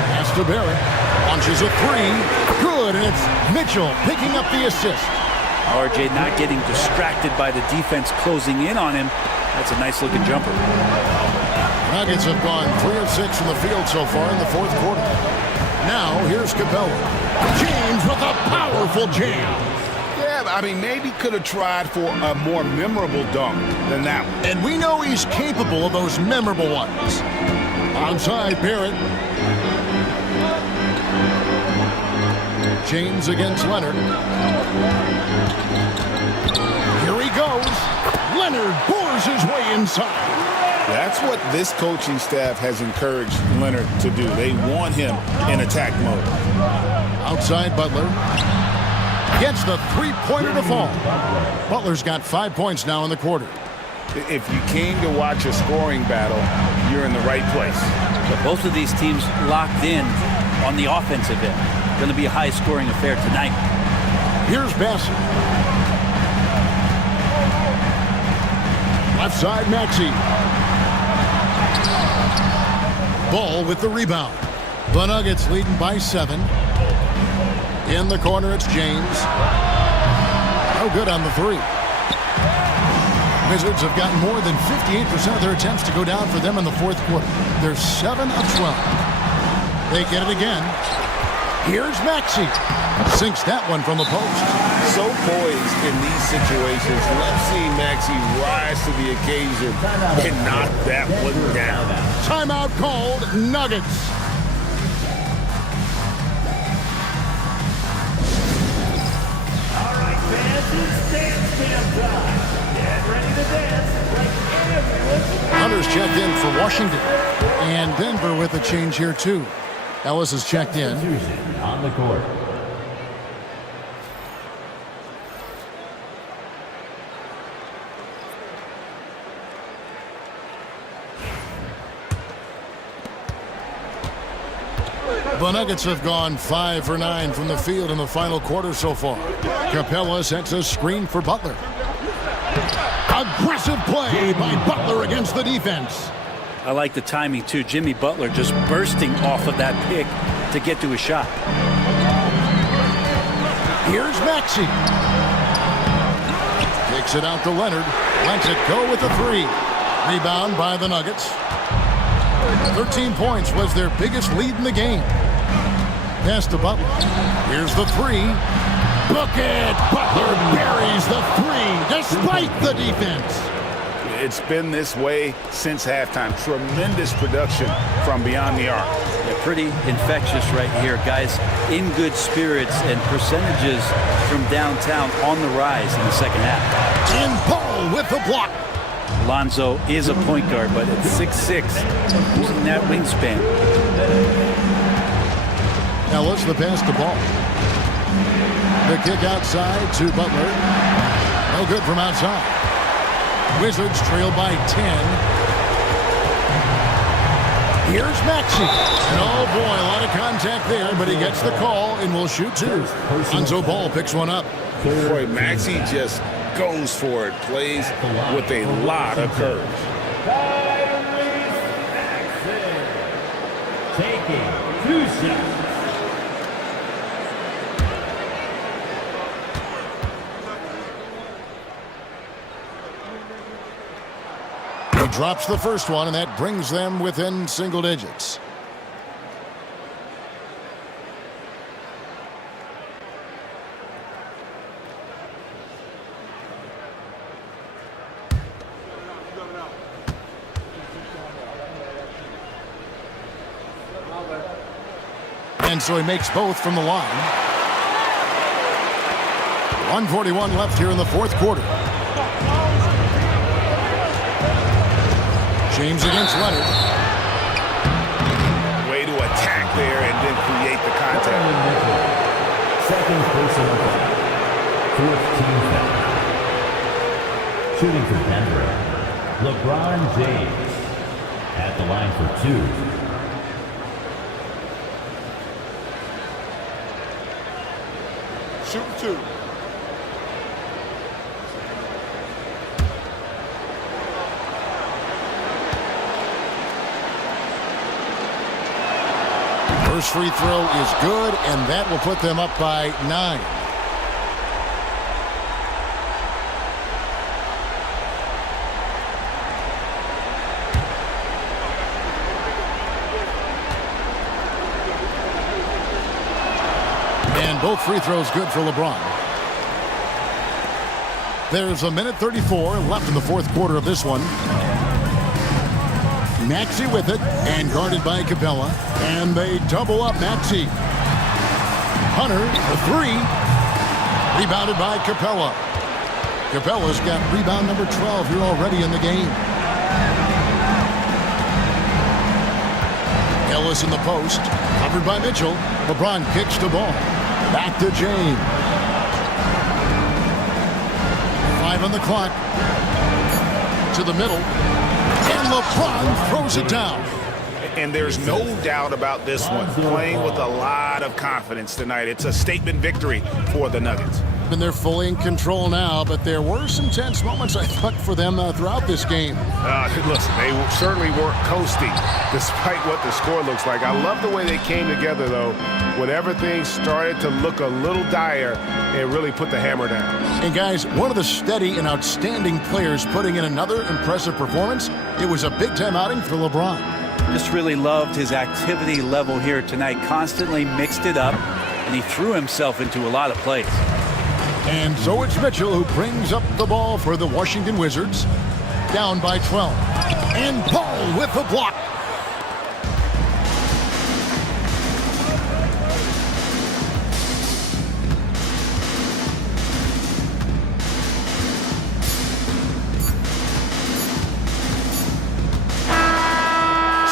Pass to Barrett. Launches a three. Good, and it's Mitchell picking up the assist. RJ not getting distracted by the defense closing in on him. That's a nice-looking jumper. Nuggets have gone 3 of 6 from the field so far in the fourth quarter. Now, here's Capella. James with a powerful jam. Yeah, I mean, maybe could have tried for a more memorable dunk than that one. And we know he's capable of those memorable ones. Onside, Barrett. James against Leonard. Here he goes. Leonard bores his way inside. That's what this coaching staff has encouraged Leonard to do. They want him in attack mode. Outside Butler. Gets the three-pointer to fall. Butler's got 5 points now in the quarter. If you came to watch a scoring battle, you're in the right place. But both of these teams locked in on the offensive end. Going to be a high-scoring affair tonight. Here's Bassett. Left side, Maxey. Ball with the rebound. The Nuggets leading by 7. In the corner, it's James. No good on the three. Wizards have gotten more than 58% of their attempts to go down for them in the fourth quarter. They're 7 of 12. They get it again. Here's Maxey. Sinks that one from the post. So poised in these situations. Let's see Maxey rise to the occasion and knock that one down. Timeout called, Nuggets. All right, fans, it's dance jam time. Get ready to dance like everyone. Hunter's checked in for Washington. And Denver with a change here, too. Ellis is checked in. On the court. The Nuggets have gone 5 for 9 from the field in the final quarter so far. Capella sets a screen for Butler. Aggressive play by Butler against the defense. I like the timing, too. Jimmy Butler just bursting off of that pick to get to a shot. Here's Maxey. Kicks it out to Leonard. Lets it go with a three. Rebound by the Nuggets. 13 points was their biggest lead in the game. Pass to Butler. Here's the three. Book it! Butler buries the three despite the defense. It's been this way since halftime. Tremendous production from beyond the arc. They're pretty infectious right here, guys. In good spirits and percentages from downtown on the rise in the second half. And Paul with the block. Lonzo is a point guard, but at 6'6", using that wingspan. Ellis the pass to Ball. The kick outside to Butler. No good from outside. Wizards trail by 10. Here's Maxey. And oh boy, a lot of contact there, but he gets the call and will shoot two. Lonzo Ball picks one up. Boy, Maxey just goes for it. Plays with a lot of courage. Taking 2 shots. He drops the first one, and that brings them within single digits. And so he makes both from the line. 1:41 left here in the fourth quarter. James against Leonard. Way to attack there and then create the contact. Second personal foul. 4th team foul. Shooting for Denver, LeBron James at the line for 2. Shoot 2. First free throw is good, and that will put them up by 9. And both free throws good for LeBron. There's a minute 34 left in the fourth quarter of this one. Maxey with it, and guarded by Capella. And they double up Maxey. Hunter, the 3. Rebounded by Capella. Capella's got rebound number 12 here already in the game. Ellis in the post. Covered by Mitchell. LeBron kicks the ball. Back to James. 5 on the clock. To the middle. And LeBron throws it down. And there's no doubt about this one. Playing with a lot of confidence tonight. It's a statement victory for the Nuggets. And they're fully in control now, but there were some tense moments, I thought, for them throughout this game. Listen, they certainly weren't coasting despite what the score looks like. I love the way they came together, though, when everything started to look a little dire and really put the hammer down. And, guys, one of the steady and outstanding players putting in another impressive performance. It was a big-time outing for LeBron. Just really loved his activity level here tonight. Constantly mixed it up, and he threw himself into a lot of plays. And so it's Mitchell who brings up the ball for the Washington Wizards. Down by 12. And Paul with the block.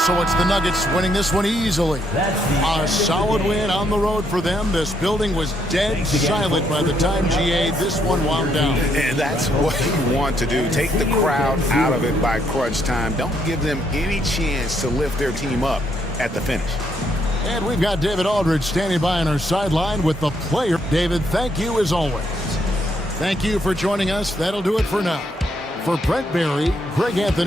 So it's the Nuggets winning this one easily. A solid win on the road for them. This building was dead silent by the time, GA, this one wound down. And that's what you want to do. Take the crowd out of it by crunch time. Don't give them any chance to lift their team up at the finish. And we've got David Aldridge standing by on our sideline with the player. David, thank you as always. Thank you for joining us. That'll do it for now. For Brent Barry, Greg Anthony.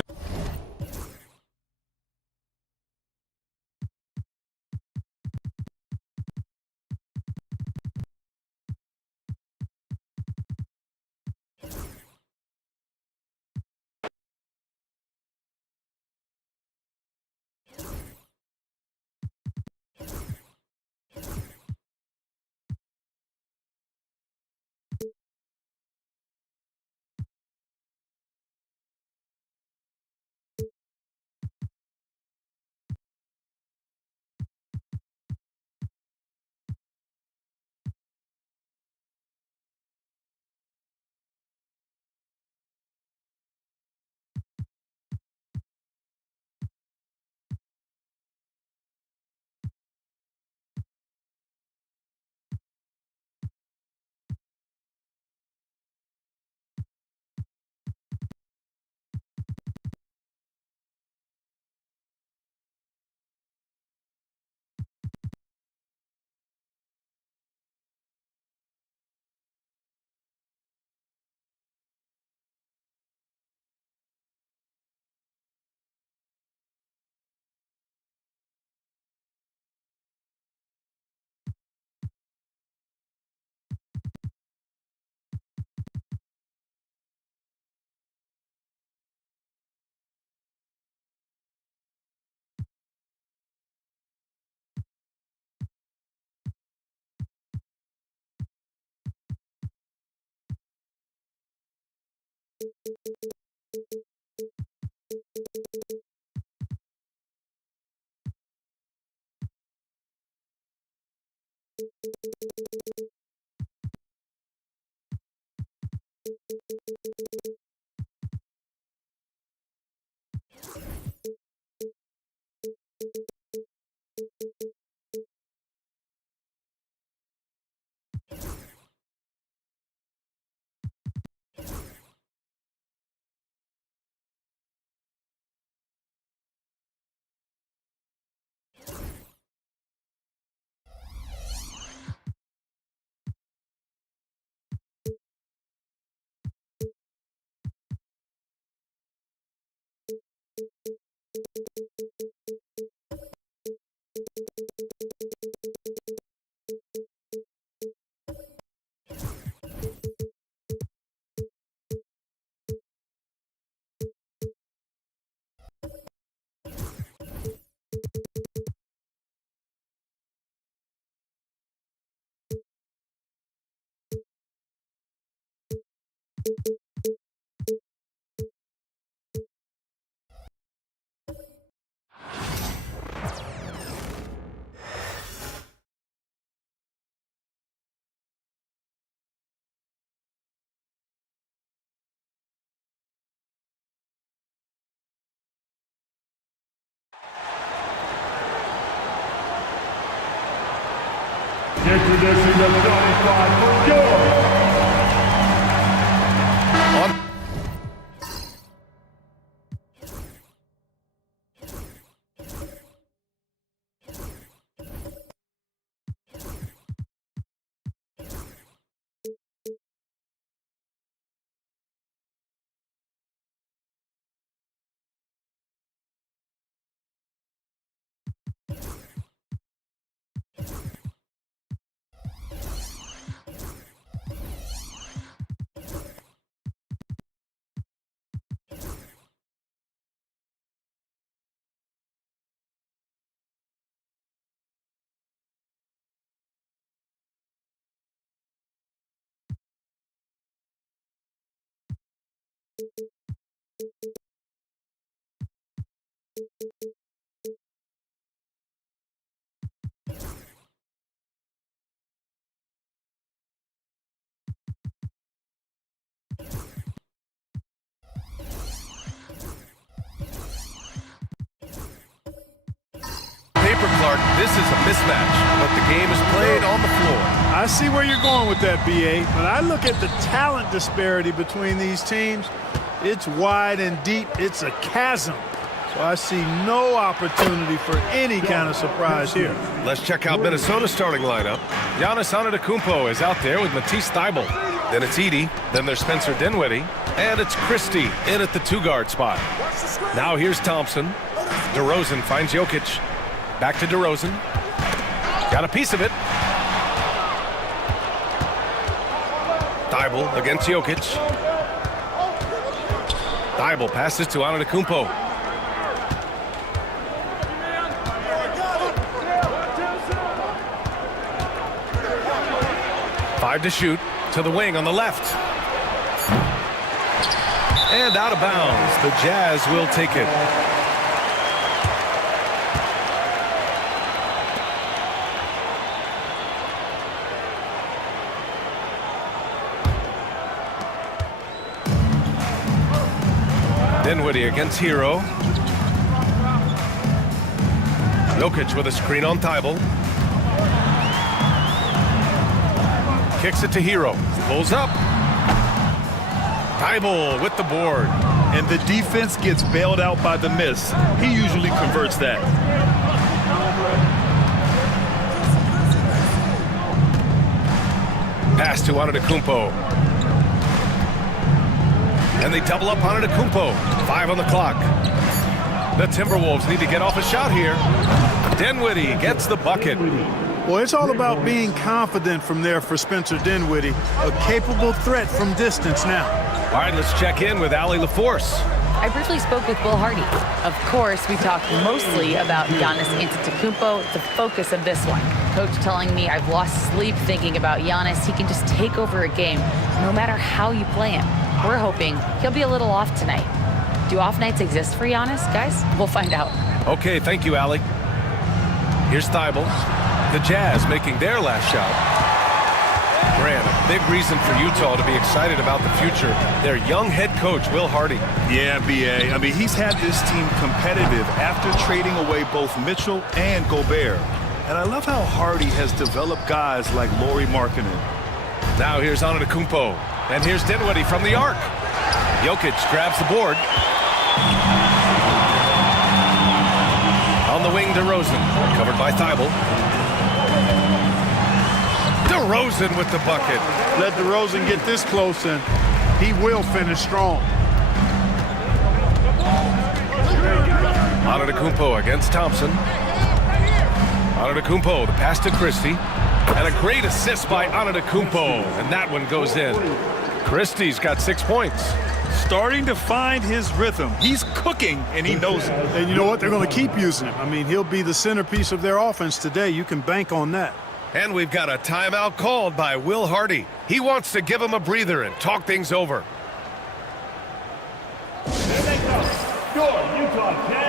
Introducing the starting five for Europe. Clark, this is a mismatch, but the game is played on the floor. I see where you're going with that, BA, but I look at the talent disparity between these teams. It's wide and deep. It's a chasm. So I see no opportunity for any kind of surprise here. Let's check out Minnesota's starting lineup. Giannis Antetokounmpo is out there with Matisse Thybulle. Then it's Edey. Then there's Spencer Dinwiddie. And it's Christie in at the two-guard spot. Now here's Thompson. DeRozan finds Jokic. Back to DeRozan. Got a piece of it. Thybulle against Jokic. Thybulle passes to Antetokounmpo. Five to shoot. To the wing on the left. And out of bounds. The Jazz will take it. Dinwiddie against Hero. Jokic with a screen on Thybulle. Kicks it to Hero. Pulls up. Thybulle with the board. And the defense gets bailed out by the miss. He usually converts that. Pass to Antetokounmpo. And they double up on Antetokounmpo. 5 on the clock. The Timberwolves need to get off a shot here. Dinwiddie gets the bucket. Well, it's all about being confident from there for Spencer Dinwiddie. A capable threat from distance now. All right, let's check in with Allie LaForce. I briefly spoke with Will Hardy. Of course, we talked mostly about Giannis Antetokounmpo, the focus of this one. Coach telling me I've lost sleep thinking about Giannis. He can just take over a game, no matter how you play him. We're hoping he'll be a little off tonight. Do off nights exist for Giannis, guys? We'll find out. Okay, thank you, Allie. Here's Thybulle. The Jazz making their last shot. Grant, a big reason for Utah to be excited about the future. Their young head coach, Will Hardy. Yeah, B.A. I mean, he's had this team competitive after trading away both Mitchell and Gobert. And I love how Hardy has developed guys like Lauri Markkanen. Now here's Antetokounmpo. And here's Dinwiddie from the arc. Jokic grabs the board. On the wing, DeRozan. Covered by Thibault. DeRozan with the bucket. Let DeRozan get this close, and he will finish strong. Antetokounmpo against Thompson. Antetokounmpo, the pass to Christie. And a great assist by Antetokounmpo. And that one goes in. Christie's got 6 points. Starting to find his rhythm. He's cooking, and he knows it. And you know what? They're going to keep using him. I mean, he'll be the centerpiece of their offense today. You can bank on that. And we've got a timeout called by Will Hardy. He wants to give him a breather and talk things over. Score, Utah 10.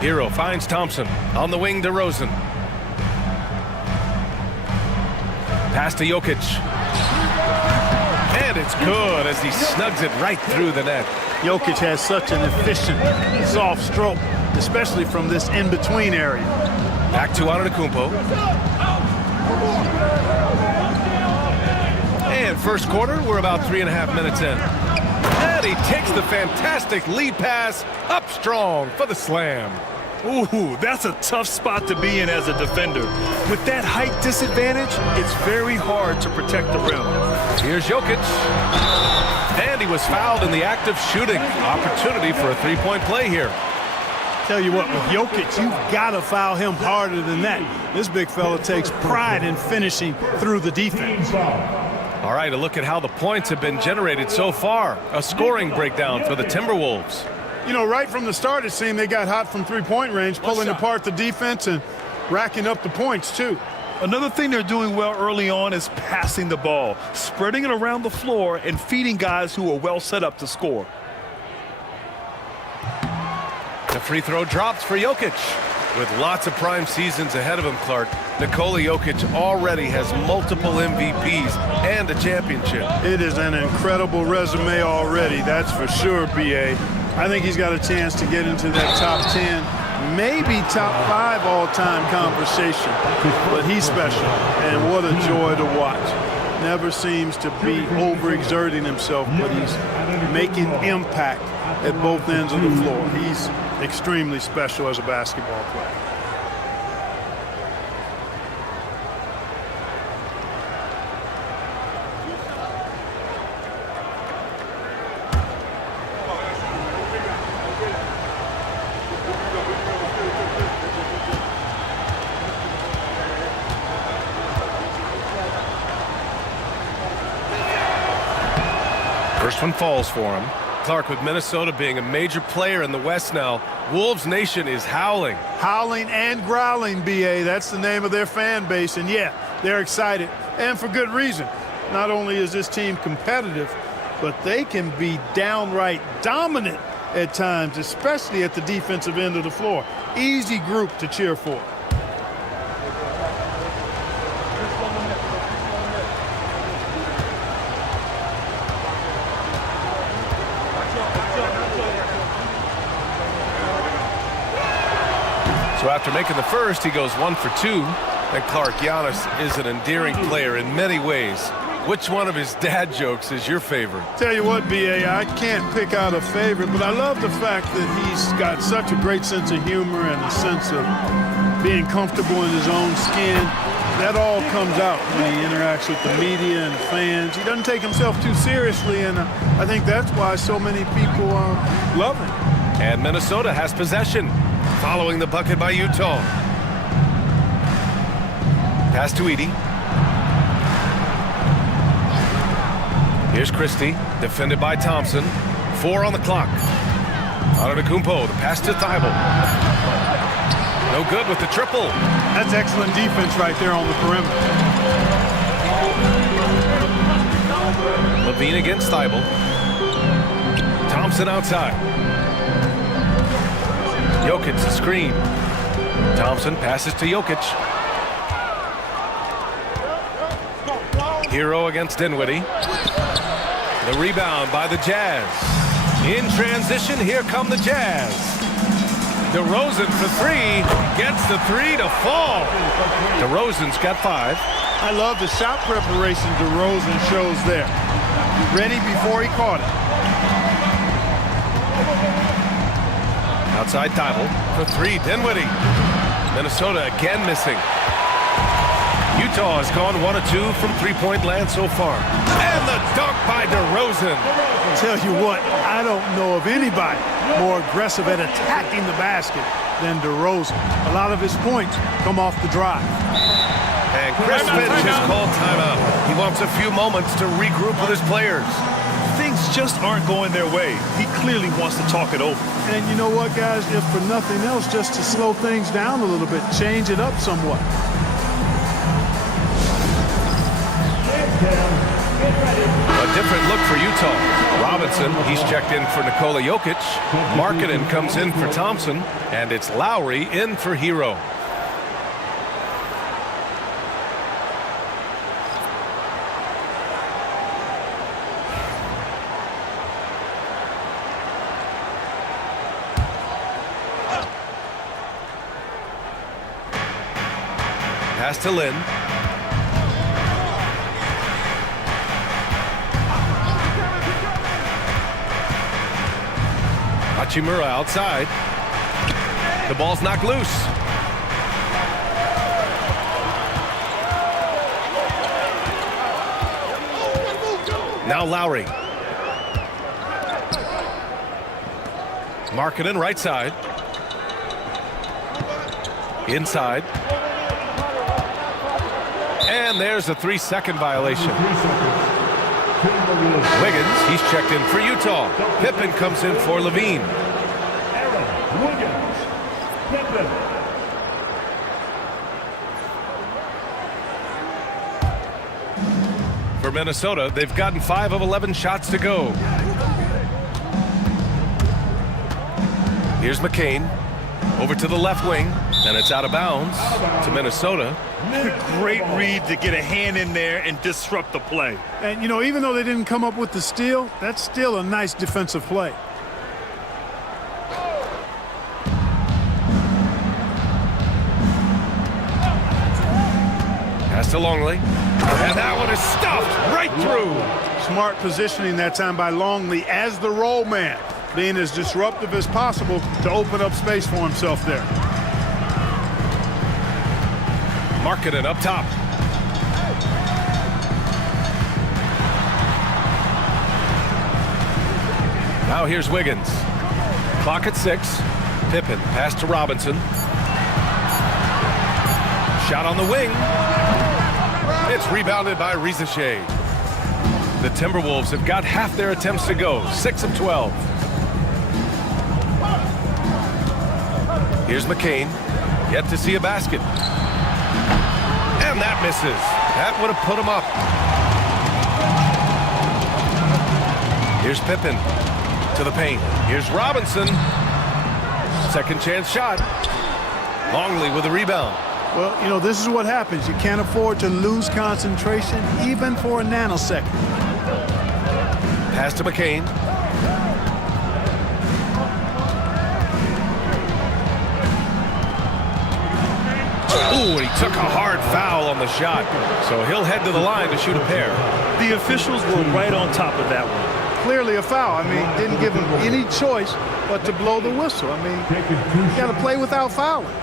Hero finds Thompson. On the wing, DeRozan. Pass to Jokic. And it's good as he snugs it right through the net. Jokic has such an efficient, soft stroke, especially from this in-between area. Back to Antetokounmpo. And first quarter, we're about 3.5 minutes in. And he takes the fantastic lead pass up strong for the slam. Ooh, that's a tough spot to be in as a defender. With that height disadvantage, it's very hard to protect the rim. Here's Jokic. And he was fouled in the act of shooting. Opportunity for a three-point play here. Tell you what, with Jokic, you've got to foul him harder than that. This big fella takes pride in finishing through the defense. All right, a look at how the points have been generated so far. A scoring breakdown for the Timberwolves. You know, right from the start, it seemed they got hot from three-point range, pulling apart the defense and racking up the points, too. Another thing they're doing well early on is passing the ball, spreading it around the floor and feeding guys who are well set up to score. The free throw drops for Jokic. With lots of prime seasons ahead of him, Clark, Nikola Jokic already has multiple MVPs and a championship. It is an incredible resume already, that's for sure, B.A. I think he's got a chance to get into that top 10, maybe top 5 all-time conversation. But he's special, and what a joy to watch. Never seems to be overexerting himself, but he's making impact at both ends of the floor. He's extremely special as a basketball player. First one falls for him. Clark, with Minnesota being a major player in the West now, Wolves Nation is howling. Howling and growling, B.A. That's the name of their fan base. And, yeah, they're excited, and for good reason. Not only is this team competitive, but they can be downright dominant at times, especially at the defensive end of the floor. Easy group to cheer for. So after making the first, he goes 1 for 2. And Clark, Giannis is an endearing player in many ways. Which one of his dad jokes is your favorite? Tell you what, B.A., I can't pick out a favorite, but I love the fact that he's got such a great sense of humor and a sense of being comfortable in his own skin. That all comes out when he interacts with the media and the fans. He doesn't take himself too seriously, and I think that's why so many people love him. And Minnesota has possession, following the bucket by Utah. Pass to Edey. Here's Christie, defended by Thompson. 4 on the clock. Antetokounmpo, the pass to Thibault. No good with the triple. That's excellent defense right there on the perimeter. Levine against Thibault. Thompson outside. Jokic, the screen. Thompson passes to Jokic. Hero against Dinwiddie. The rebound by the Jazz. In transition, here come the Jazz. DeRozan for 3. Gets the 3 to fall. DeRozan's got 5. I love the shot preparation DeRozan shows there. Ready before he caught it. Outside Thibault for 3. Dinwiddie. Minnesota again missing. Utah has gone 1 of 2 from three-point land so far. And the dunk by DeRozan. Tell you what, I don't know of anybody more aggressive at attacking the basket than DeRozan. A lot of his points come off the drive. And Chris Finch has called timeout. He wants a few moments to regroup with his players. Things just aren't going their way. He clearly wants to talk it over. And you know what, guys? If for nothing else, just to slow things down a little bit, change it up somewhat. A different look for Utah. Robinson, he's checked in for Nikola Jokic. Markkanen comes in for Thompson. And it's Lowry in for Hero. Pass to Lin. Hachimura outside. The ball's knocked loose. Now Lowry. Markkanen right side. Inside. And there's a 3-second violation. Wiggins, he's checked in for Utah. Pippen comes in for Levine. For Minnesota, they've gotten 5 of 11 shots to go. Here's McCain. Over to the left wing, and it's out of bounds to Minnesota. Great read to get a hand in there and disrupt the play. And, you know, even though they didn't come up with the steal, that's still a nice defensive play. Pass to Longley. And that one is stuffed right through. Smart positioning that time by Longley as the roll man, being as disruptive as possible to open up space for himself there. Markkanen up top. Now here's Wiggins. Clock at 6. Pippen pass to Robinson. Shot on the wing. It's rebounded by Rizachet. The Timberwolves have got half their attempts to go. 6 of 12. Here's McCain. Yet to see a basket. And that misses. That would have put him up. Here's Pippen to the paint. Here's Robinson. Second chance shot. Longley with a rebound. Well, you know, this is what happens. You can't afford to lose concentration even for a nanosecond. Pass to McCain. Ooh, and he took a hard foul on the shot. So he'll head to the line to shoot a pair. The officials were right on top of that one. Clearly a foul. I mean, didn't give him any choice but to blow the whistle. I mean, you got to play without fouling.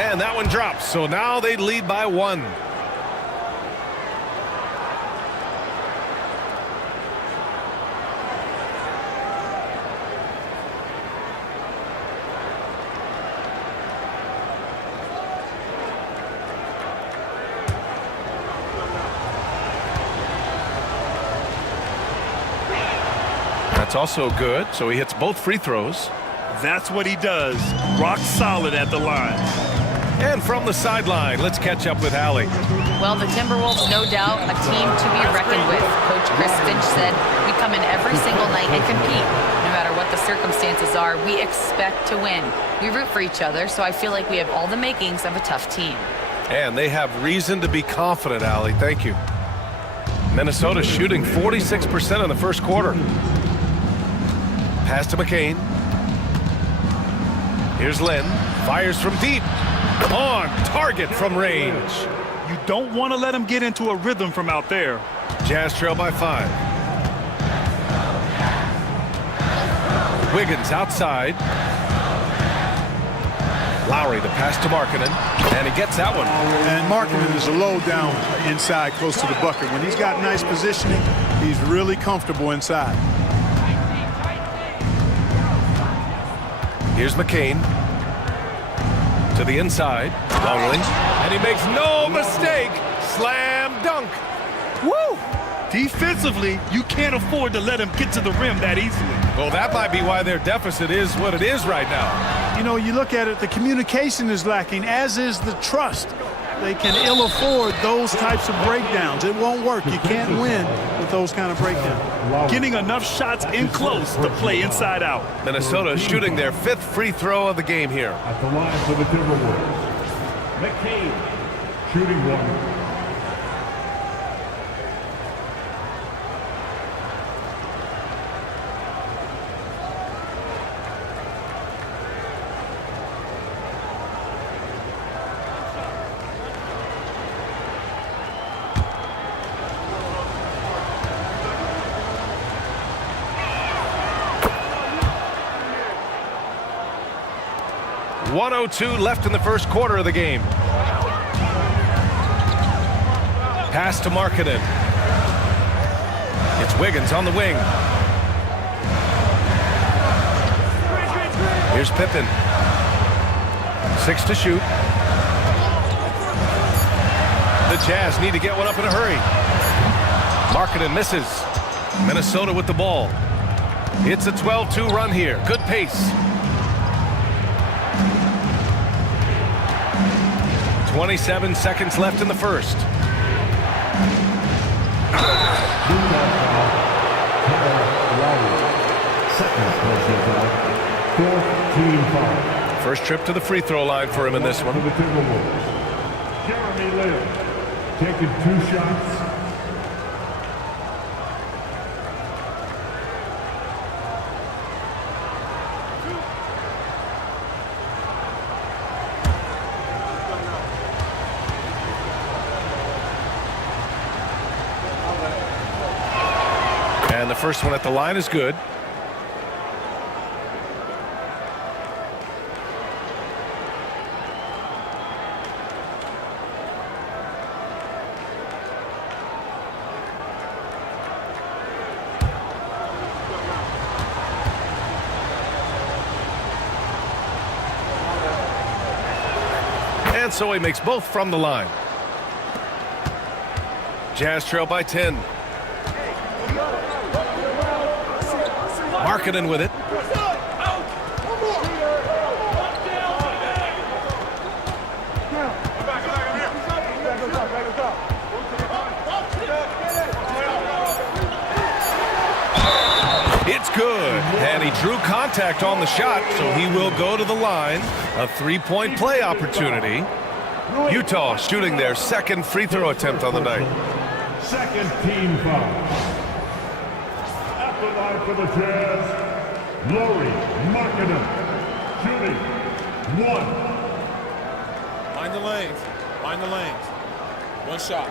And that one drops. So now they lead by 1. That's also good, so he hits both free throws. That's what he does. Rock solid at the line. And from the sideline, let's catch up with Allie. Well, the Timberwolves, no doubt, a team to be reckoned with. Coach Chris Finch said, we come in every single night and compete. No matter what the circumstances are, we expect to win. We root for each other, so I feel like we have all the makings of a tough team. And they have reason to be confident, Allie. Thank you. Minnesota shooting 46% in the first quarter. Pass to McCain. Here's Lynn. Fires from deep. On target from range. You don't want to let him get into a rhythm from out there. Jazz trail by 5. Wiggins outside. Lowry the pass to Markkanen, and he gets that one. And Markkanen is a low down inside close to the bucket. When he's got nice positioning, he's really comfortable inside. Here's McCain to the inside. Longley, and he makes no mistake. Slam dunk. Woo! Defensively, you can't afford to let him get to the rim that easily. Well, that might be why their deficit is what it is right now. You know, you look at it, the communication is lacking, as is the trust. They can ill afford those types of breakdowns. It won't work. You can't win with those kind of breakdowns. Getting enough shots in close to play inside out. Minnesota shooting their 5th free throw of the game here. At the line for the Timberwolves, McCain, shooting 1. .102 left in the first quarter of the game. Pass to Markkanen. It's Wiggins on the wing. Here's Pippen. 6 to shoot. The Jazz need to get one up in a hurry. Markkanen misses. Minnesota with the ball. It's a 12-2 run here. Good pace. 27 seconds left in the first. First trip to the free throw line for him in this one. Jeremy Lin taking 2 shots. And the first one at the line is good. And so he makes both from the line. Jazz trail by 10. Markkanen with it. It's good. And he drew contact on the shot, so he will go to the line. A 3-point play opportunity. Utah shooting their 2nd free throw attempt on the night. Second team foul. At the line for the Jazz, Lauri Markkanen, shooting 1. Mind the lanes. Mind the lanes. 1 shot.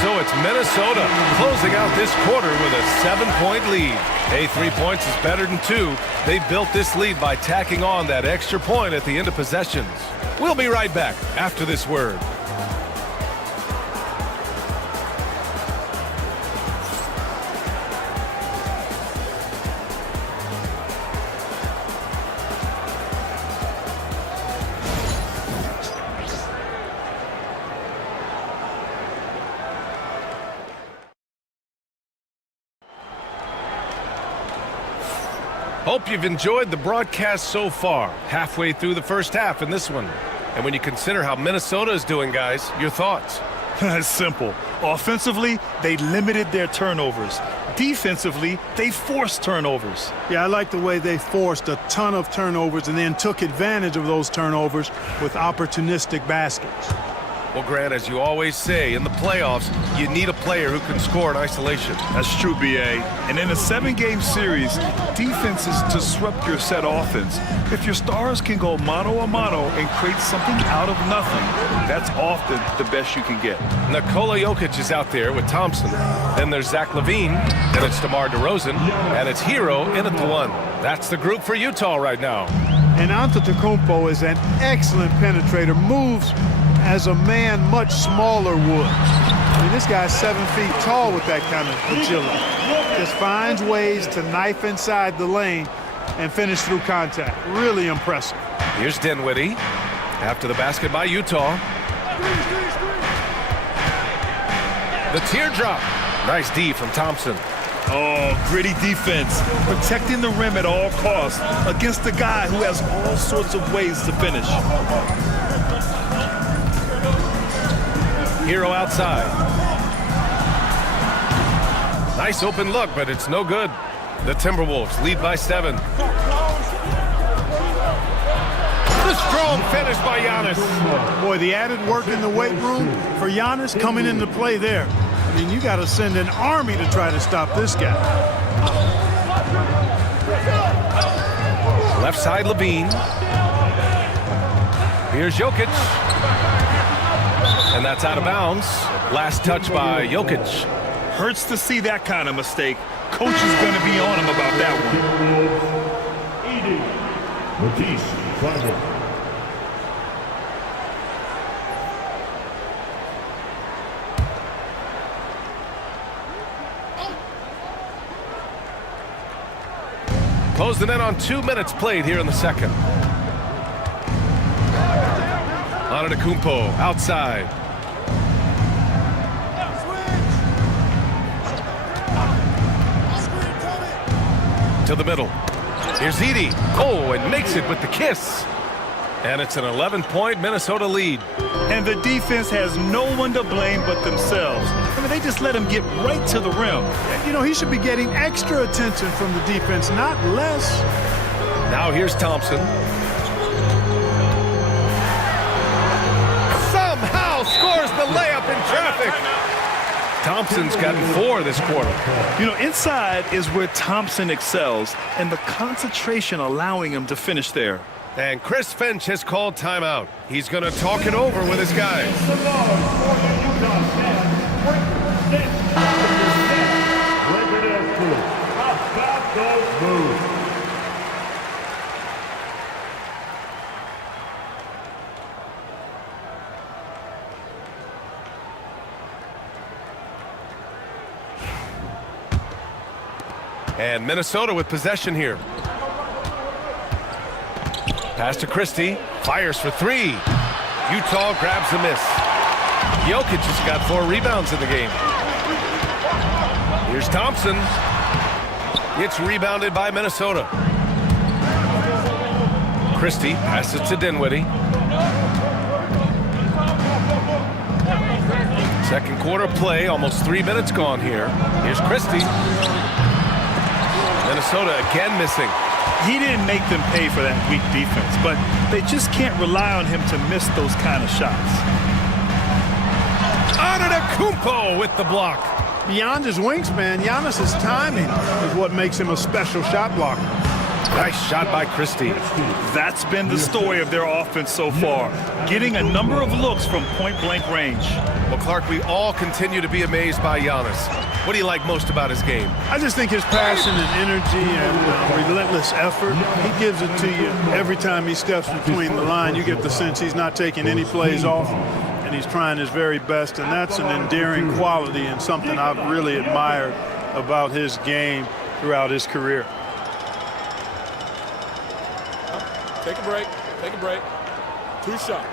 So it's Minnesota closing out this quarter with a 7-point lead. Hey, 3 points is better than 2. They built this lead by tacking on that extra point at the end of possessions. We'll be right back after this word. Hope you've enjoyed the broadcast so far. Halfway through the first half in this one. And when you consider how Minnesota is doing, guys, your thoughts? It's simple. Offensively, they limited their turnovers. Defensively, they forced turnovers. Yeah, I like the way they forced a ton of turnovers and then took advantage of those turnovers with opportunistic baskets. Well, Grant, as you always say, in the playoffs, you need a player who can score in isolation. That's true, B.A. And in a 7-game series, defense is to disrupt your set offense. If your stars can go mano-a-mano and create something out of nothing, that's often the best you can get. Nikola Jokic is out there with Thompson. Then there's Zach LaVine. Then it's DeMar DeRozan. And it's Hero in at the 1. That's the group for Utah right now. And Antetokounmpo is an excellent penetrator. Moves as a man much smaller would. I mean, this guy's 7 feet tall with that kind of agility. Just finds ways to knife inside the lane and finish through contact. Really impressive. Here's Dinwiddie after the basket by Utah. The teardrop. Nice D from Thompson. Oh, gritty defense. Protecting the rim at all costs against a guy who has all sorts of ways to finish. Hero outside. Nice open look, but it's no good. The Timberwolves lead by 7. The strong finish by Giannis. Boy, the added work in the weight room for Giannis coming into play there. I mean, you got to send an army to try to stop this guy. Left side, LaVine. Here's Jokic. And that's out of bounds. Last touch by Jokic. Hurts to see that kind of mistake. Coach is going to be on him about that one. Closing in on 2 minutes played here in the second. Antetokounmpo outside. To the middle. Here's Edie. Oh, and makes it with the kiss. And it's an 11-point Minnesota lead. And the defense has no one to blame but themselves. I mean, they just let him get right to the rim. You know, he should be getting extra attention from the defense, not less. Now here's Thompson. Somehow scores the layup in traffic. Thompson's gotten 4 this quarter. You know, inside is where Thompson excels, and the concentration allowing him to finish there. And Chris Finch has called timeout. He's going to talk it over with his guys. And Minnesota with possession here. Pass to Christie. Fires for 3. Utah grabs the miss. Jokic has got 4 rebounds in the game. Here's Thompson. It's rebounded by Minnesota. Christie passes to Dinwiddie. Second quarter play, almost 3 minutes gone here. Here's Christie. Minnesota again missing. He didn't make them pay for that weak defense, but they just can't rely on him to miss those kind of shots. Antetokounmpo with the block. Beyond his wingspan, Giannis's timing is what makes him a special shot blocker. Nice shot by Christie. That's been the story of their offense so far, getting a number of looks from point-blank range. Well, Clark, we all continue to be amazed by Giannis. What do you like most about his game? I just think his passion and energy and relentless effort, he gives it to you every time he steps between the line. You get the sense he's not taking any plays off, and he's trying his very best, and that's an endearing quality and something I've really admired about his game throughout his career. Take a break. Take a break. 2 shots.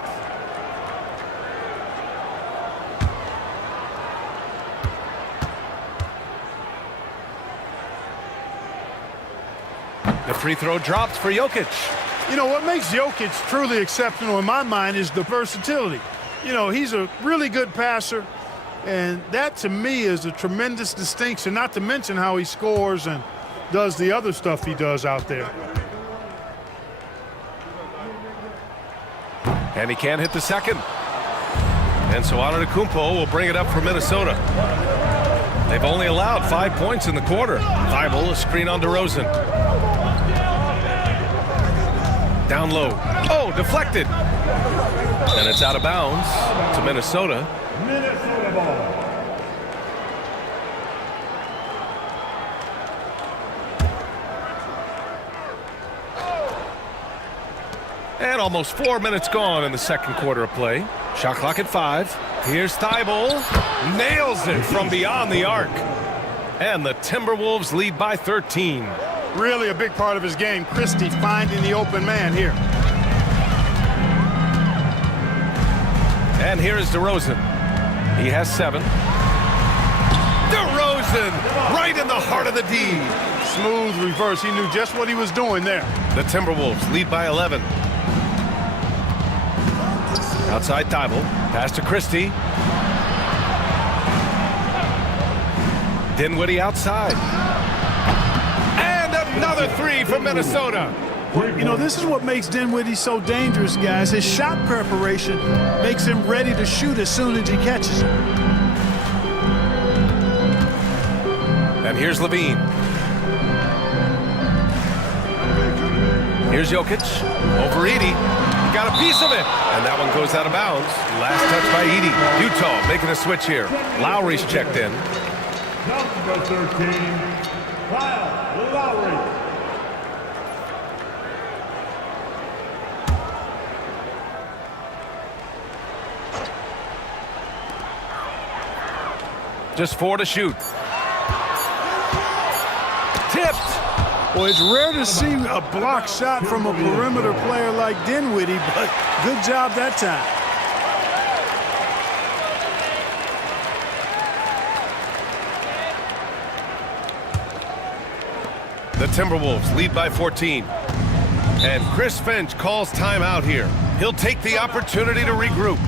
The free throw drops for Jokic. You know, what makes Jokic truly exceptional in my mind is the versatility. You know, he's a really good passer, and that to me is a tremendous distinction, not to mention how he scores and does the other stuff he does out there. And he can't hit the second. And so Antetokounmpo will bring it up for Minnesota. They've only allowed 5 points in the quarter. Thibault, a screen on DeRozan. Down low. Oh, deflected. And it's out of bounds to Minnesota. Minnesota ball. And almost 4 minutes gone in the second quarter of play. Shot clock at 5. Here's Thibault. Nails it from beyond the arc. And the Timberwolves lead by 13. Really a big part of his game, Christie finding the open man here. And here is DeRozan. He has 7. DeRozan right in the heart of the D. Smooth reverse. He knew just what he was doing there. The Timberwolves lead by 11. Outside Thibault. Pass to Christie. Dinwiddie outside. And another 3 from Minnesota. You know, this is what makes Dinwiddie so dangerous, guys. His shot preparation makes him ready to shoot as soon as he catches it. And here's Levine. Here's Jokic. Over Edey. He got a piece of it. And that one goes out of bounds. Last touch by Edey. Utah making a switch here. Lowry's checked in. Number 13, Kyle Lowry. Just 4 to shoot. Tipped. Well, it's rare to see a block shot from a perimeter player like Dinwiddie, but good job that time. The Timberwolves lead by 14. And Chris Finch calls timeout here. He'll take the opportunity to regroup.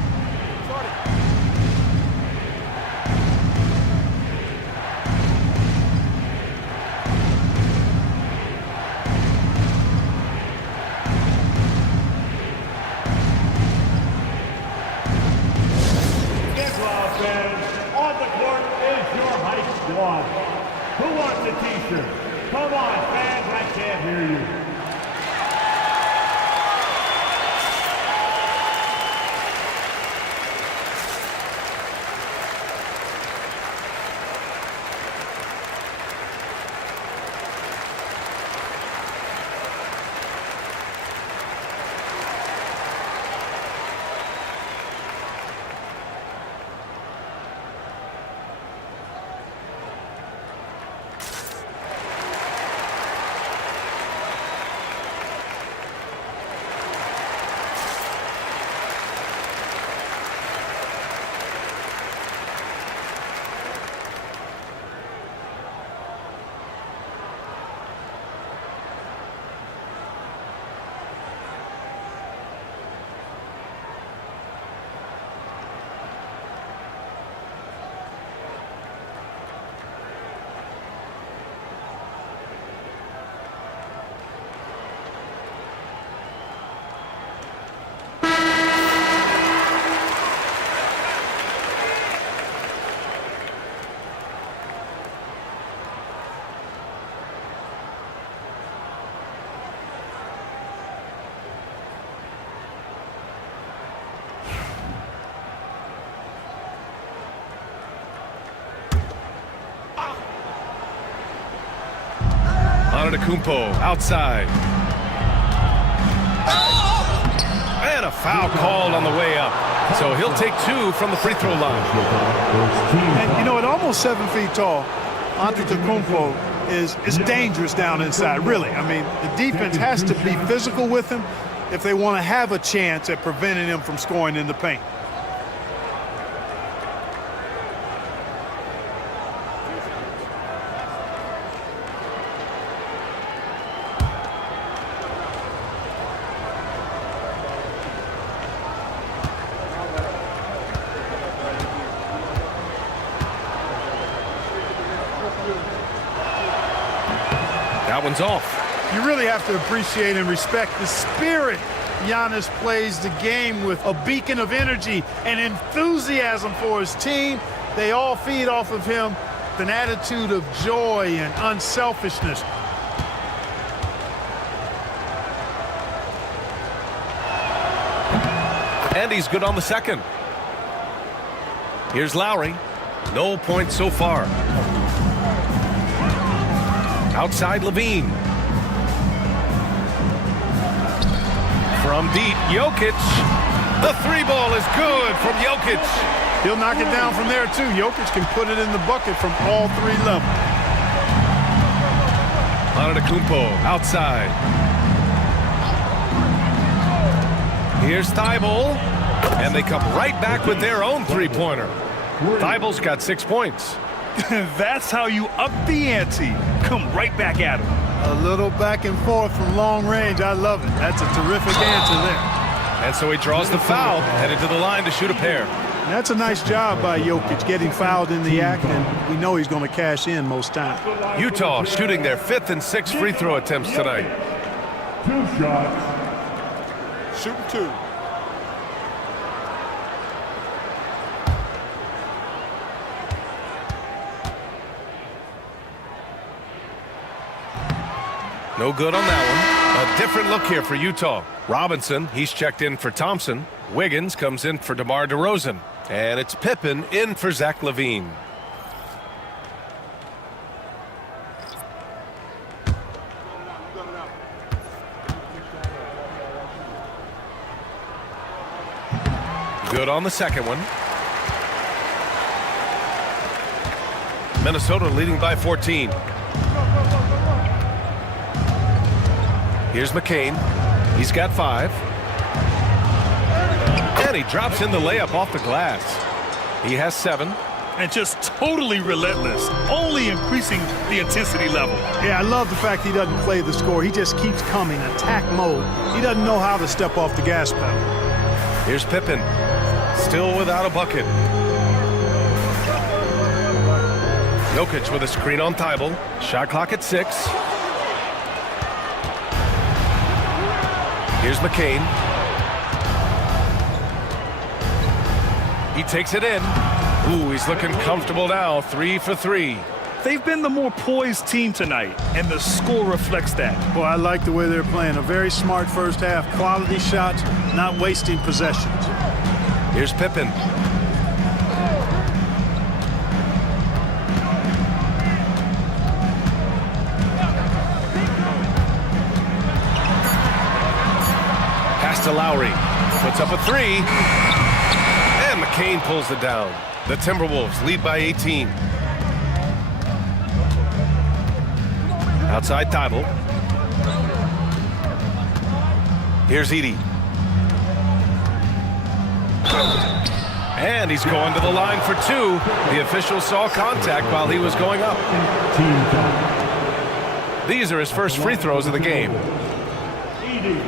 Who wants a t-shirt? Come on, fans, I can't hear you. Antetokounmpo outside. And a foul called on the way up. So he'll take 2 from the free throw line. And, you know, at almost 7 feet tall, Antetokounmpo is dangerous down inside, really. I mean, the defense has to be physical with him if they want to have a chance at preventing him from scoring in the paint. one's off. You really have to appreciate and respect the spirit Giannis plays the game with, a beacon of energy and enthusiasm for his team. They all feed off of him with an attitude of joy and unselfishness. And he's good on the second. Here's Lowry. No points so far. Outside Levine. From deep, Jokic. The three ball is good from Jokic. He'll knock it down from there, too. Jokic can put it in the bucket from all three levels. Antetokounmpo outside. Here's Thibault. And they come right back with their own three-pointer. Thibault's got 6 points. That's how you up the ante. Come right back at him. A little back and forth from long range. I love it. That's a terrific answer there. And so he draws the foul, headed to the line to shoot a pair. And that's a nice job by Jokic, getting fouled in the act, and we know he's going to cash in most times. Utah shooting their 5th and 6th free throw attempts tonight. 2 shots. Shooting 2. No good on that one. A different look here for Utah. Robinson, he's checked in for Thompson. Wiggins comes in for DeMar DeRozan. And it's Pippen in for Zach LaVine. Good on the second one. Minnesota leading by 14. Here's McCain. He's got 5. And he drops in the layup off the glass. He has 7. And just totally relentless, only increasing the intensity level. Yeah, I love the fact he doesn't play the score. He just keeps coming, attack mode. He doesn't know how to step off the gas pedal. Here's Pippen. Still without a bucket. Jokic with a screen on Thibault. Shot clock at 6. Here's McCain. He takes it in. Ooh, he's looking comfortable now. 3 for 3. They've been the more poised team tonight, and the score reflects that. Well, I like the way they're playing. A very smart first half. Quality shots, not wasting possessions. Here's Pippen. Pass to Lowry. Puts up a 3. And McCain pulls it down. The Timberwolves lead by 18. Outside Thibault. Here's Edey. And he's going to the line for 2. The official saw contact while he was going up. These are his first free throws of the game. Edey,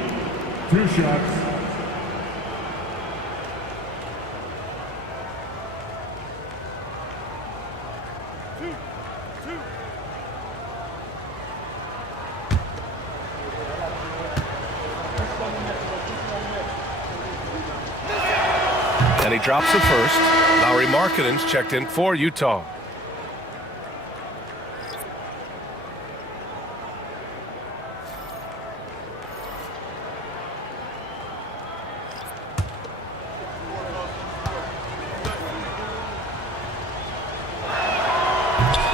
2 shots. And he drops it first. Lauri Markkanen's checked in for Utah.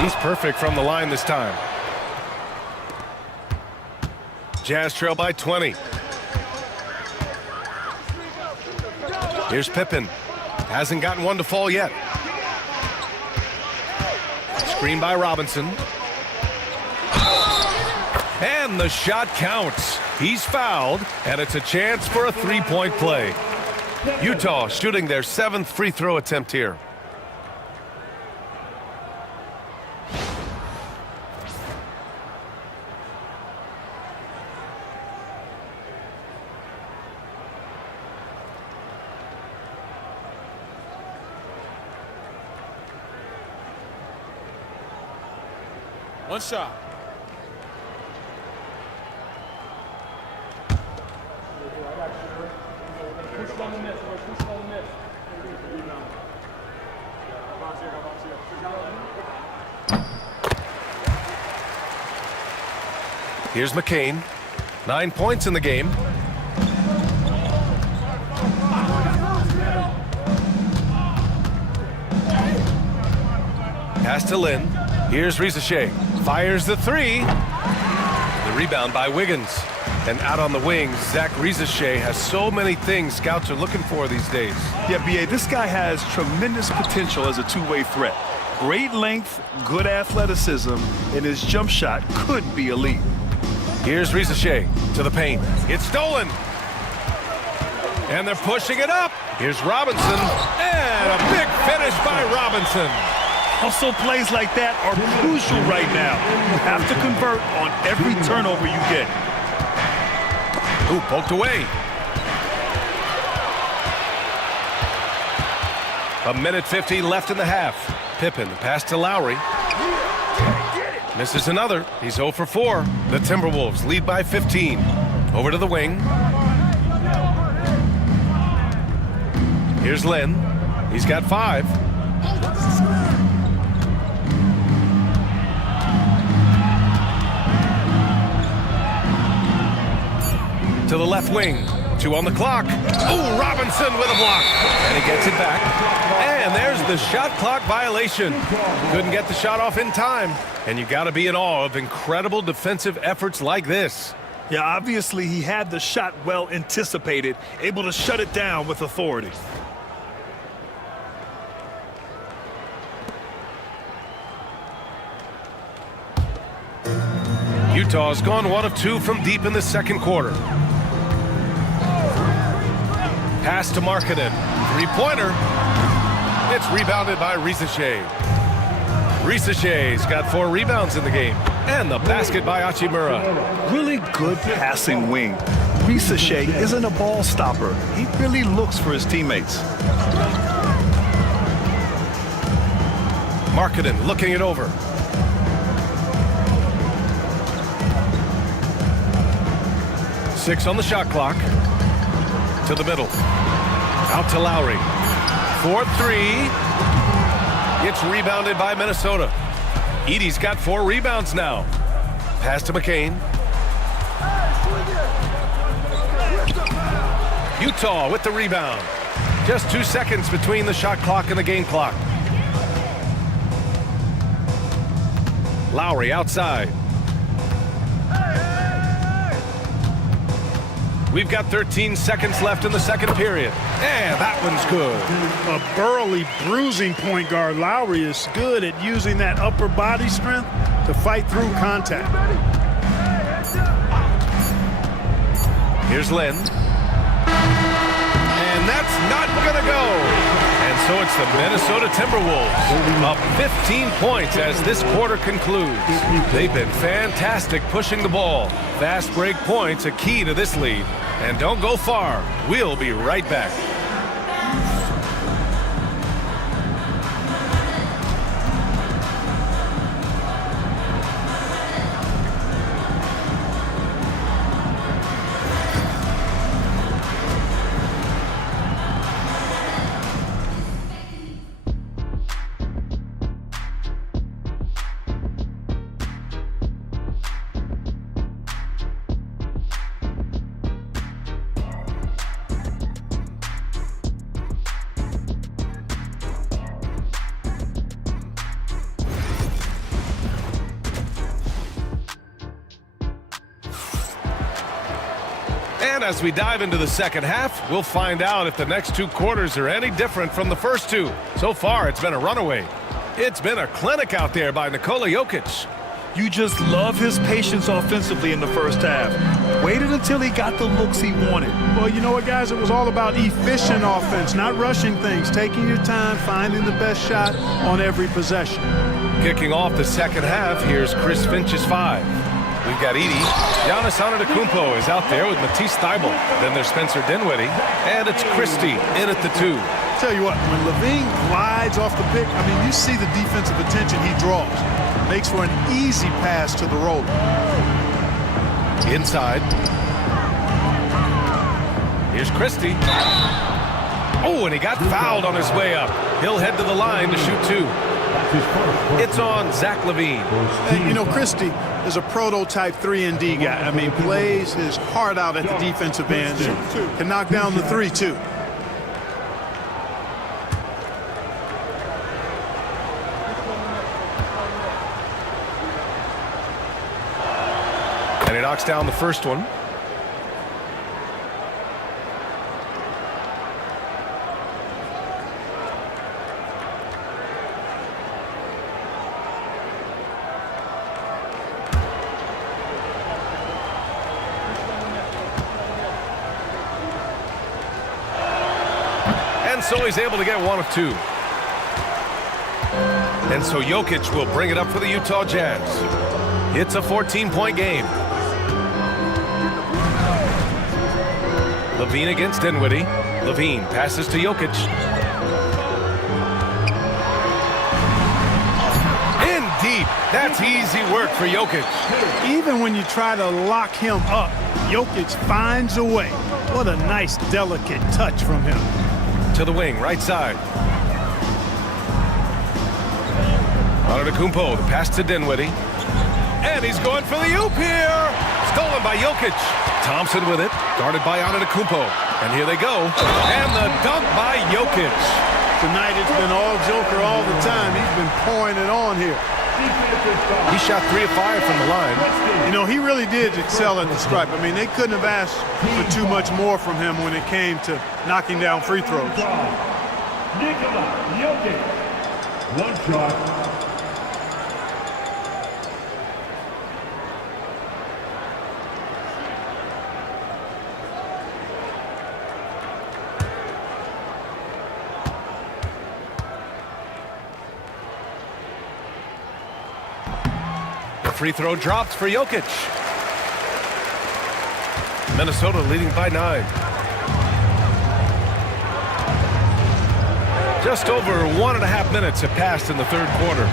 He's perfect from the line this time. Jazz trail by 20. Here's Pippen. Hasn't gotten one to fall yet. Screen by Robinson. And the shot counts. He's fouled, and it's a chance for a three-point play. Utah shooting their 7th free throw attempt here. One shot. Here's McCain. 9 points in the game. Pass to Lynn. Here's Rizachet. Fires the three. The rebound by Wiggins. And out on the wings, Zach Rizachet has so many things scouts are looking for these days. Yeah, B.A., this guy has tremendous potential as a two-way threat. Great length, good athleticism, and his jump shot could be elite. Here's Rizachet to the paint. It's stolen. And they're pushing it up. Here's Robinson. And a big finish by Robinson. Hustle plays like that are crucial right now. You have to convert on every turnover you get. Ooh, poked away. A minute 50 left in the half. Pippen, the pass to Lowry. Misses another. He's 0 for 4. The Timberwolves lead by 15. Over to the wing. Here's Lynn. He's got 5. To the left wing. 2 on the clock. Ooh, Robinson with a block. And he gets it back. And there's the shot clock violation. Couldn't get the shot off in time. And you got to be in awe of incredible defensive efforts like this. Yeah, obviously he had the shot well anticipated, able to shut it down with authority. Utah's gone 1 of 2 from deep in the second quarter. Pass to Markkanen. 3-pointer. It's rebounded by Rizachet. Rizachet's got 4 rebounds in the game. And the basket by Hachimura. Really good passing wing. Rizachet isn't a ball stopper. He really looks for his teammates. Markkanen looking it over. Six on the shot clock. To the middle. Out to Lowry. 4-3. It's rebounded by Minnesota. Edey's got 4 rebounds now. Pass to McCain. Utah with the rebound. Just 2 seconds between the shot clock and the game clock. Lowry outside. We've got 13 seconds left in the second period. And that one's good. A burly, bruising point guard. Lowry is good at using that upper body strength to fight through contact. Here's Lynn. And that's not going to go. And so it's the Minnesota Timberwolves up 15 points as this quarter concludes. They've been fantastic pushing the ball. Fast break points a key to this lead. And don't go far. We'll be right back. And as we dive into the second half, we'll find out if the next 2 quarters are any different from the first 2. So far, it's been a runaway. It's been a clinic out there by Nikola Jokic. You just love his patience offensively in the first half. Waited until he got the looks he wanted. Well, you know what, guys? It was all about efficient offense, not rushing things, taking your time, finding the best shot on every possession. Kicking off the second half, here's Chris Finch's 5. We've got Edey. Giannis Antetokounmpo is out there with Matisse Thybulle. Then there's Spencer Dinwiddie. And it's Christie in at the 2. Tell you what, when Levine glides off the pick, I mean, you see the defensive attention he draws. Makes for an easy pass to the roller. Inside. Here's Christie. Oh, and he got fouled on his way up. He'll head to the line to shoot 2. It's on Zach LaVine. And, you know, Christie is a prototype 3-and-D guy. I mean, plays his heart out at the defensive end and can knock down the 3, too. And he knocks down the first one. And so he's able to get 1 of 2. And so Jokic will bring it up for the Utah Jazz. It's a 14-point game. LaVine against Dinwiddie. LaVine passes to Jokic. In deep. That's easy work for Jokic. Even when you try to lock him up, Jokic finds a way. What a nice, delicate touch from him. To the wing, right side. Antetokounmpo, the pass to Dinwiddie. And he's going for the oop here. Stolen by Jokic. Thompson with it, guarded by Antetokounmpo. And here they go. And the dunk by Jokic. Tonight it's been all Joker all the time. He's been pouring it on here. He shot 3 of 5 from the line. You know, he really did excel at the stripe. I mean, they couldn't have asked for too much more from him when it came to knocking down free throws. Nikola Jokic. 1 shot. Free throw dropped for Jokic. Minnesota leading by 9. Just over 1.5 minutes have passed in the third quarter.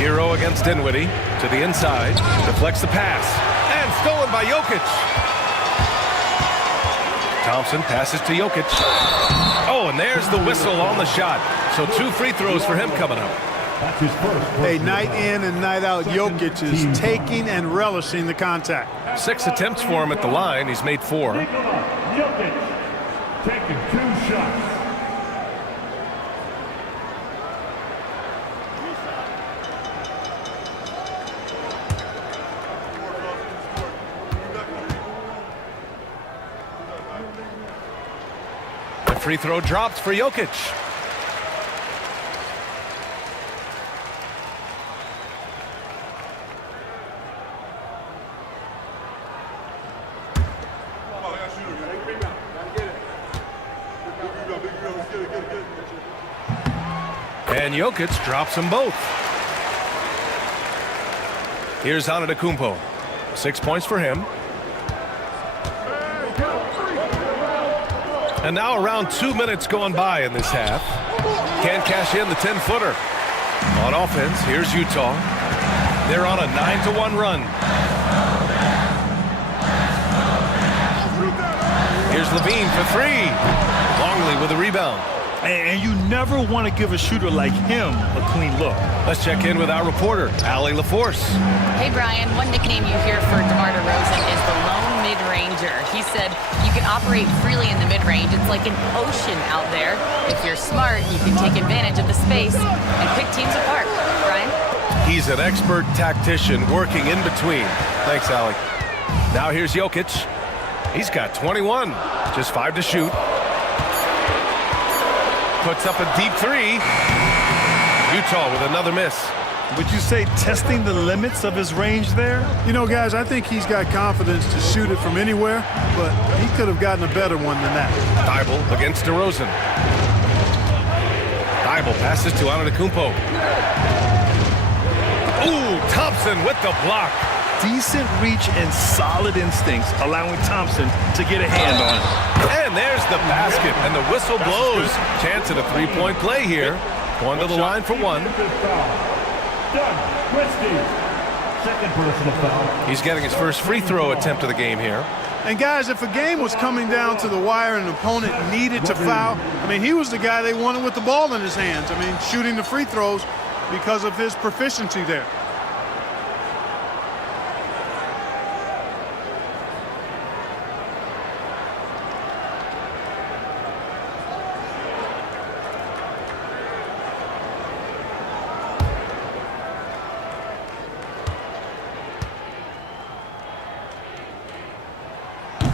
Hero against Dinwiddie to the inside. Deflects the pass. And stolen by Jokic. Thompson passes to Jokic. Oh, and there's the whistle on the shot. So 2 free throws for him coming up. Hey, night in and night out, Jokic is taking and relishing the contact. 6 attempts for him at the line. He's made 4. Nikola Jokic taking 2 shots. The free throw dropped for Jokic. And Jokic drops them both. Here's Antetokounmpo. 6 points for him. And now around 2 minutes going by in this half. Can't cash in the 10-footer. On offense, here's Utah. They're on a 9-1 run. Here's LaVine for 3. Longley with a rebound. And you never want to give a shooter like him a clean look. Let's check in with our reporter, Allie LaForce. Hey, Brian, one nickname you hear for DeMar DeRozan is the lone mid-ranger. He said you can operate freely in the mid-range. It's like an ocean out there. If you're smart, you can take advantage of the space and pick teams apart. Brian? He's an expert tactician working in between. Thanks, Allie. Now here's Jokic. He's got 21. Just 5 to shoot. Puts up a deep 3. Utah with another miss. Would you say testing the limits of his range there? You know, guys, I think he's got confidence to shoot it from anywhere, but he could have gotten a better one than that. Thibault against DeRozan. Thibault passes to Antetokounmpo. Ooh, Thompson with the block. Decent reach and solid instincts, allowing Thompson to get a hand on it. And there's the basket, and the whistle blows. Chance at a 3-point play here. Going to the line for 1. Second personal foul. He's getting his first free throw attempt of the game here. And guys, if a game was coming down to the wire and an opponent needed to foul, I mean, he was the guy they wanted with the ball in his hands. I mean, shooting the free throws because of his proficiency there.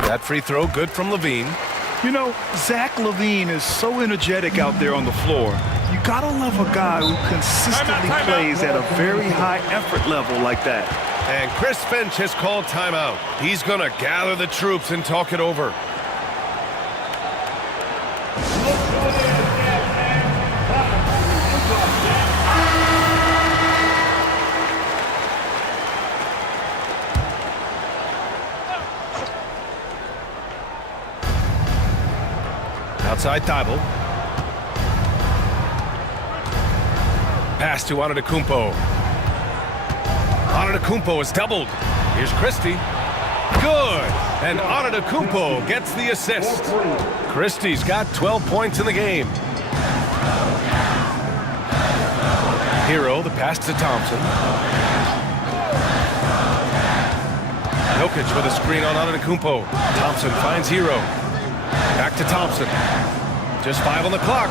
That free throw good from Levine. You know, Zach LaVine is so energetic out there on the floor. You gotta love a guy who consistently plays at a very high effort level like that. And Chris Finch has called timeout. He's gonna gather the troops and talk it over. Outside Thibault. Pass to Antetokounmpo. Antetokounmpo is doubled. Here's Christie. Good. And Antetokounmpo gets the assist. Christie's got 12 points in the game. Hero, the pass to Thompson. Jokic with a screen on Antetokounmpo. Thompson finds Hero. Back to Thompson. Just 5 on the clock.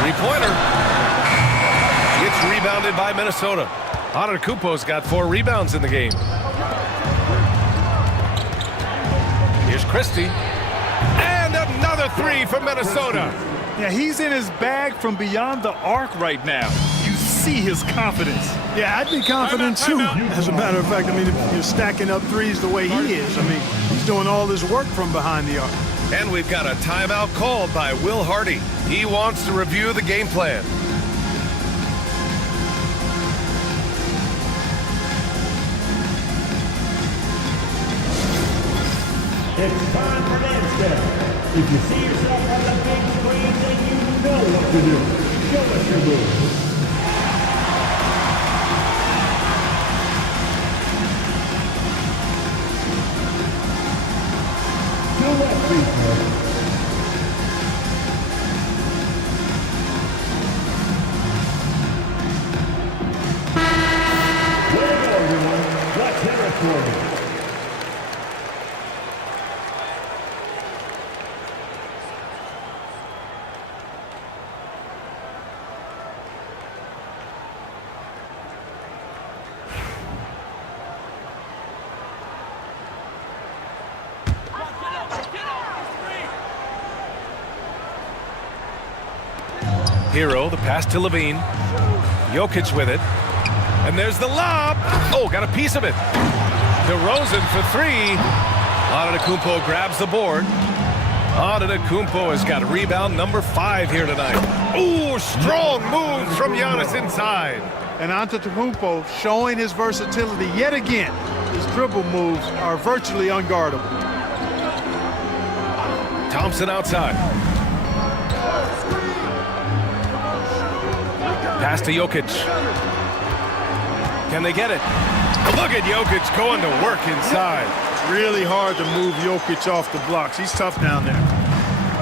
Three-pointer. It's rebounded by Minnesota. Antetokounmpo's got 4 rebounds in the game. Here's Christie. And another 3 for Minnesota. Yeah, he's in his bag from beyond the arc right now. You see his confidence. Yeah, I'd be confident too. As a matter of fact, I mean, if you're stacking up threes the way he is, I mean, he's doing all this work from behind the arc. And we've got a timeout called by Will Hardy. He wants to review the game plan. It's time for dance step. If you see yourself on the big screen, then you know what to do. Show us your moves. Hero, the pass to Levine. Jokic with it. And there's the lob. Oh, got a piece of it. DeRozan for 3. Antetokounmpo grabs the board. Antetokounmpo has got rebound number 5 here tonight. Ooh, strong move from Giannis inside. And Antetokounmpo showing his versatility yet again. His dribble moves are virtually unguardable. Thompson outside. Pass to Jokic. Can they get it? Look at Jokic going to work inside. Really hard to move Jokic off the blocks. He's tough down there.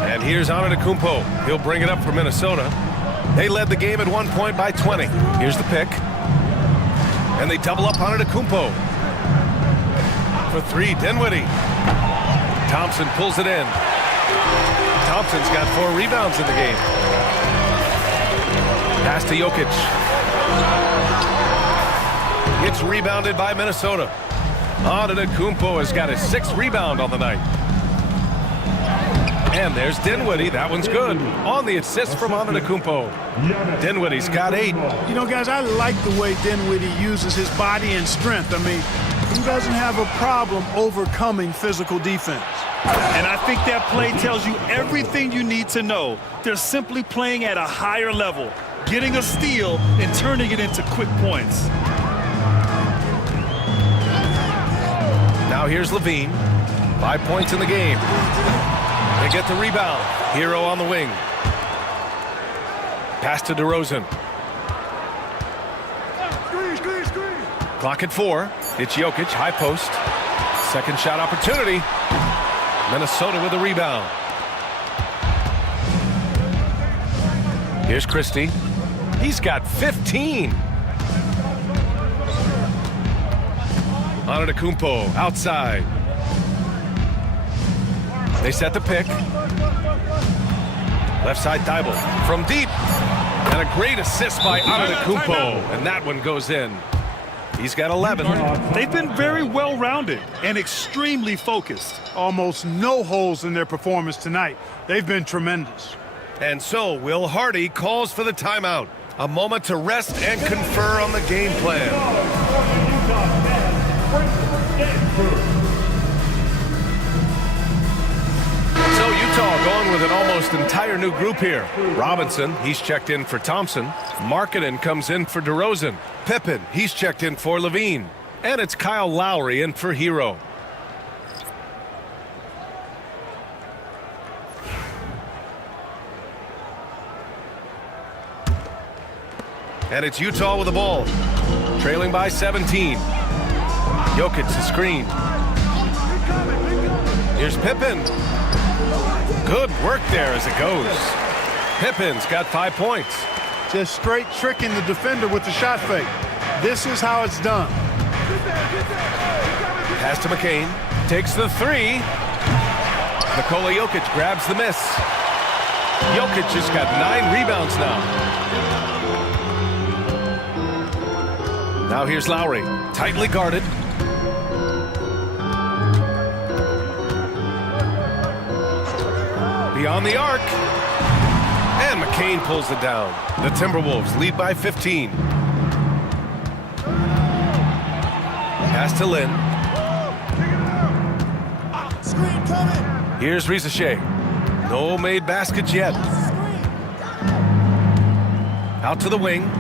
And here's Antetokounmpo. He'll bring it up for Minnesota. They led the game at 1 point by 20. Here's the pick. And they double up Antetokounmpo. For 3, Dinwiddie. Thompson pulls it in. Thompson's got 4 rebounds in the game. Pass to Jokic. It's rebounded by Minnesota. Antetokounmpo has got his 6th rebound on the night. And there's Dinwiddie. That one's good. On the assist from Antetokounmpo. Dinwiddie's got 8. You know, guys, I like the way Dinwiddie uses his body and strength. I mean, he doesn't have a problem overcoming physical defense. And I think that play tells you everything you need to know. They're simply playing at a higher level, getting a steal and turning it into quick points. Now here's Levine. 5 points in the game. They get the rebound. Hero on the wing. Pass to DeRozan. Clock at 4. It's Jokic, high post. Second shot opportunity. Minnesota with a rebound. Here's Christie. He's got 15. Antetokounmpo outside. They set the pick. Left side Thibault from deep. And a great assist by Antetokounmpo. And that one goes in. He's got 11. They've been very well-rounded and extremely focused. Almost no holes in their performance tonight. They've been tremendous. And so Will Hardy calls for the timeout. A moment to rest and confer on the game plan. So Utah going with an almost entire new group here. Robinson, he's checked in for Thompson. Markkanen comes in for DeRozan. Pippen, he's checked in for Levine. And it's Kyle Lowry in for Hero. And it's Utah with the ball. Trailing by 17. Jokic the screen. Here's Pippen. Good work there as it goes. Pippen's got 5 points. Just straight tricking the defender with the shot fake. This is how it's done. Pass to McCain. Takes the 3. Nikola Jokic grabs the miss. Jokic just got 9 rebounds now. Now here's Lowry, tightly guarded. Beyond the arc. And McCain pulls it down. The Timberwolves lead by 15. Pass to Lynn. Here's Risacher. No made baskets yet. Out to the wing.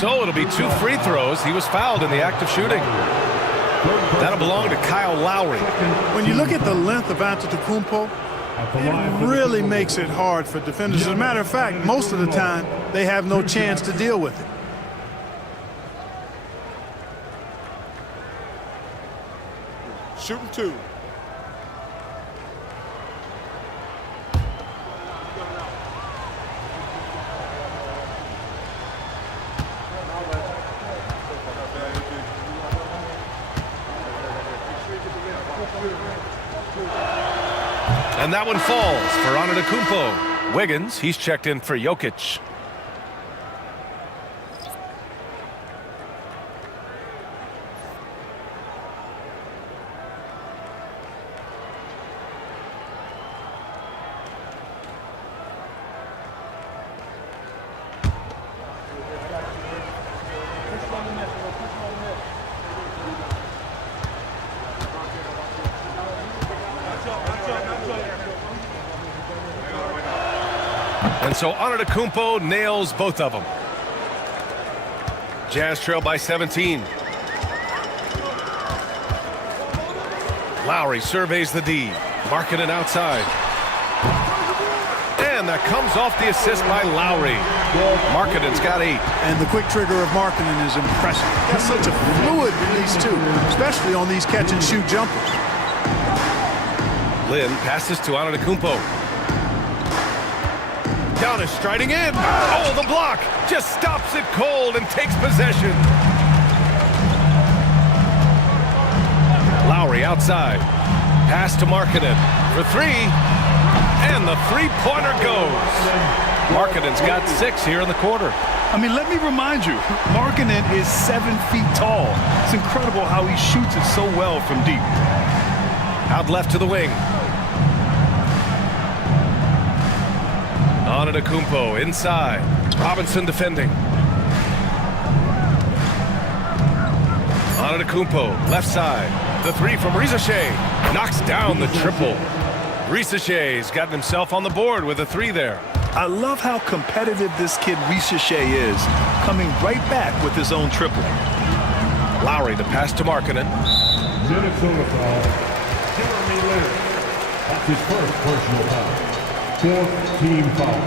So it'll be 2 free throws. He was fouled in the act of shooting. That'll belong to Kyle Lowry. When you look at the length of Antetokounmpo, it really makes it hard for defenders. As a matter of fact, most of the time, they have no chance to deal with it. Shooting 2. And that one falls for Antetokounmpo. Wiggins, he's checked in for Jokic. And so Antetokounmpo nails both of them. Jazz trail by 17. Lowry surveys the D. Markkanen outside. And that comes off the assist by Lowry. Markkanen's got 8. And the quick trigger of Markkanen is impressive. That's such a fluid release, too, especially on these catch-and-shoot jumpers. Lynn passes to Antetokounmpo. Giannis striding in. Oh, the block just stops it cold and takes possession. Lowry outside. Pass to Markkanen for 3. And the three-pointer goes. Markkanen's got 6 here in the quarter. I mean, let me remind you, Markkanen is 7 feet tall. It's incredible how he shoots it so well from deep. Out left to the wing. Antetokounmpo inside. Robinson defending. Antetokounmpo left side. The 3 from Risacher knocks down the triple. Risacher's gotten himself on the board with a 3 there. I love how competitive this kid Risacher is, coming right back with his own triple. Lowry the pass to Markkanen. Minnesota foul. Jeremy Lin. That's his first personal foul. 4th team foul.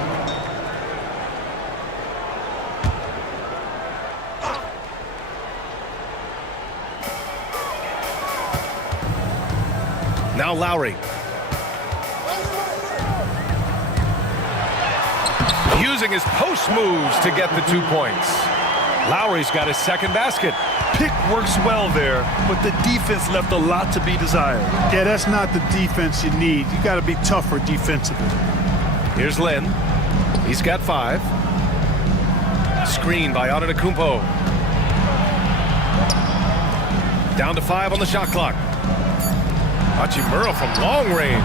Now Lowry. Using his post moves to get the 2 points. Lowry's got his second basket. Pick works well there, but the defense left a lot to be desired. Yeah, that's not the defense you need. You got to be tougher defensively. Here's Lynn. He's got 5. Screen by Antetokounmpo. Down to 5 on the shot clock. Hachimura from long range.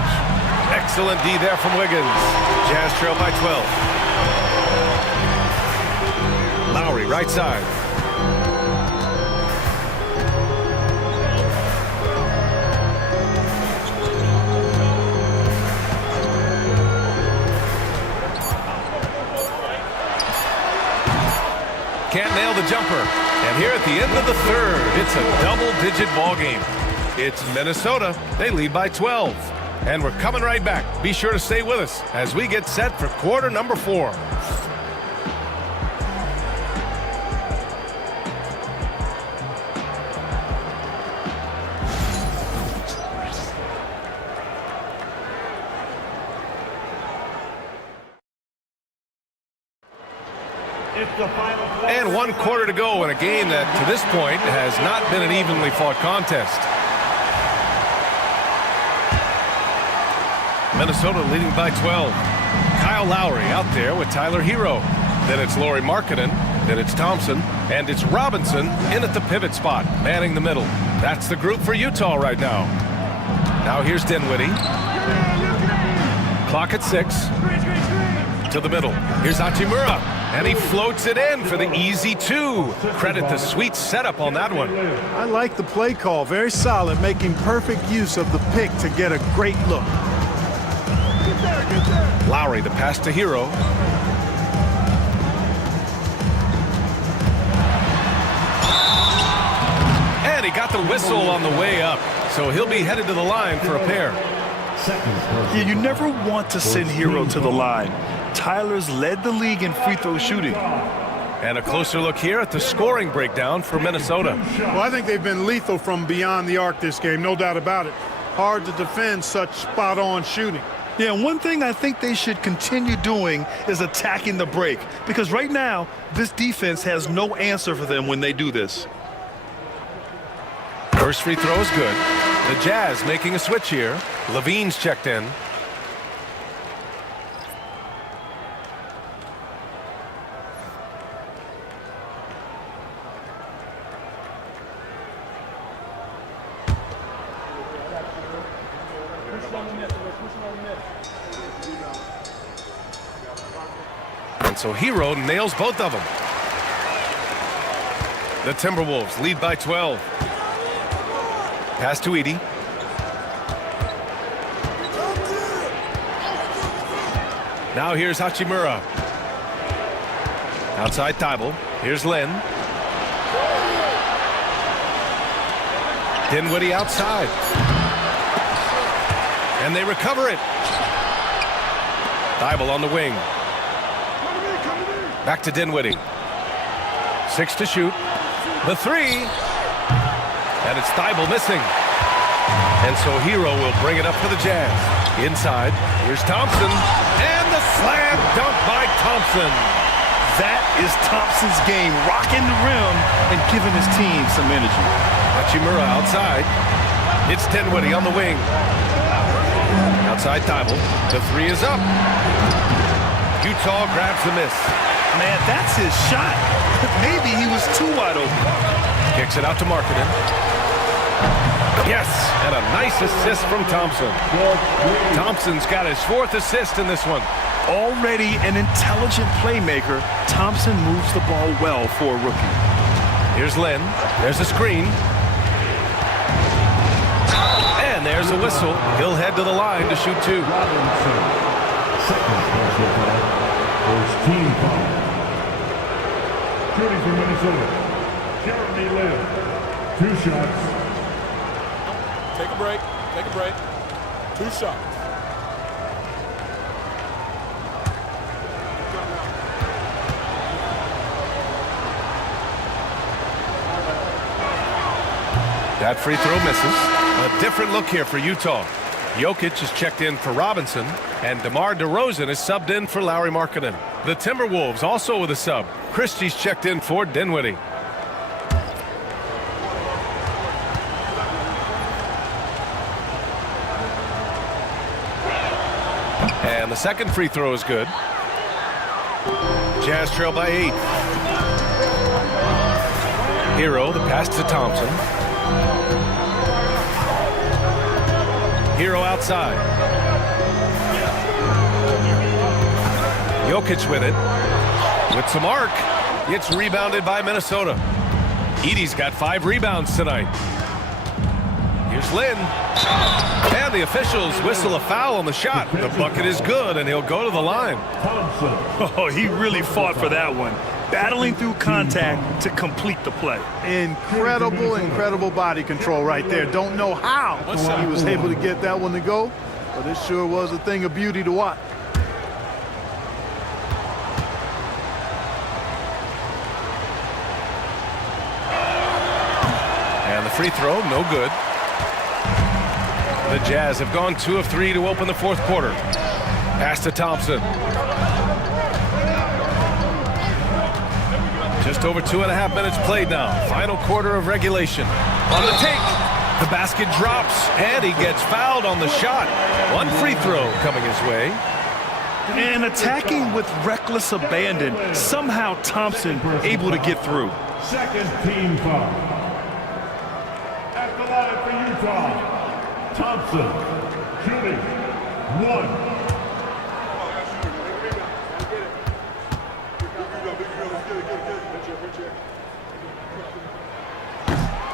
Excellent D there from Wiggins. Jazz trail by 12. Lowry, right side. Can't nail the jumper. And here at the end of the third, it's a double-digit ball game. It's Minnesota. They lead by 12. And we're coming right back. Be sure to stay with us as we get set for quarter number 4. And 1 quarter to go in a game that, to this point, has not been an evenly fought contest. Minnesota leading by 12. Kyle Lowry out there with Tyler Hero. Then it's Lauri Markkanen. Then it's Thompson. And it's Robinson in at the pivot spot, manning the middle. That's the group for Utah right now. Now here's Dinwiddie. Clock at 6. To the middle. Here's Hachimura. And he floats it in for the easy 2. Credit the sweet setup on that one. I like the play call. Very solid, making perfect use of the pick to get a great look. Lowry, the pass to Hero. And he got the whistle on the way up. So he'll be headed to the line for a pair. Yeah, you never want to send Hero to the line. Tyler's led the league in free throw shooting. And a closer look here at the scoring breakdown for Minnesota. Well, I think they've been lethal from beyond the arc this game, no doubt about it. Hard to defend such spot-on shooting. Yeah, and one thing I think they should continue doing is attacking the break. Because right now, this defense has no answer for them when they do this. First free throw is good. The Jazz making a switch here. Levine's checked in. And so Hero nails both of them. The Timberwolves lead by 12. Pass to Edey. Now here's Hachimura. Outside Thibault. Here's Lynn. Dinwiddie outside. And they recover it. Thibault on the wing. Back to Dinwiddie. 6 to shoot. The 3. And it's Thibault missing. And so Hero will bring it up for the Jazz. Inside. Here's Thompson. And the slam dunk by Thompson. That is Thompson's game, rocking the rim and giving his team some energy. Hachimura outside. It's Dinwiddie on the wing. Outside Thibault. The 3 is up. Utah grabs the miss. Man, that's his shot. Maybe he was too wide open. Kicks it out to Markkanen. Yes, and a nice assist from Thompson. Thompson's got his 4th assist in this one. Already an intelligent playmaker, Thompson moves the ball well for a rookie. Here's Lynn. There's a screen. And there's a whistle. He'll head to the line to shoot 2. First team foul. Shooting for Minnesota, Jeremy Lin. 2 shots. Take a break. Take a break. 2 shots. That free throw misses. A different look here for Utah. Jokic is checked in for Robinson, and DeMar DeRozan is subbed in for Lauri Markkanen. The Timberwolves also with a sub. Christie's checked in for Dinwiddie. And the second free throw is good. Jazz trail by 8. Hero, the pass to Thompson. Hero outside. Jokic with it. With some arc. It's rebounded by Minnesota. Edey's got 5 rebounds tonight. Here's Lynn. And the officials whistle a foul on the shot. The bucket is good, and he'll go to the line. Oh, he really fought for that one. Battling through contact to complete the play. Incredible body control right there. Don't know how he was able to get that one to go, but it sure was a thing of beauty to watch. And the free throw, no good. The Jazz have gone 2 of 3 to open the fourth quarter. Pass to Thompson. Just over 2.5 minutes played now. Final quarter of regulation. On the take. The basket drops, and he gets fouled on the shot. One free throw coming his way. And attacking with reckless abandon. Somehow Thompson able to get through. Second team foul. At the line for Utah, Thompson, shooting 1.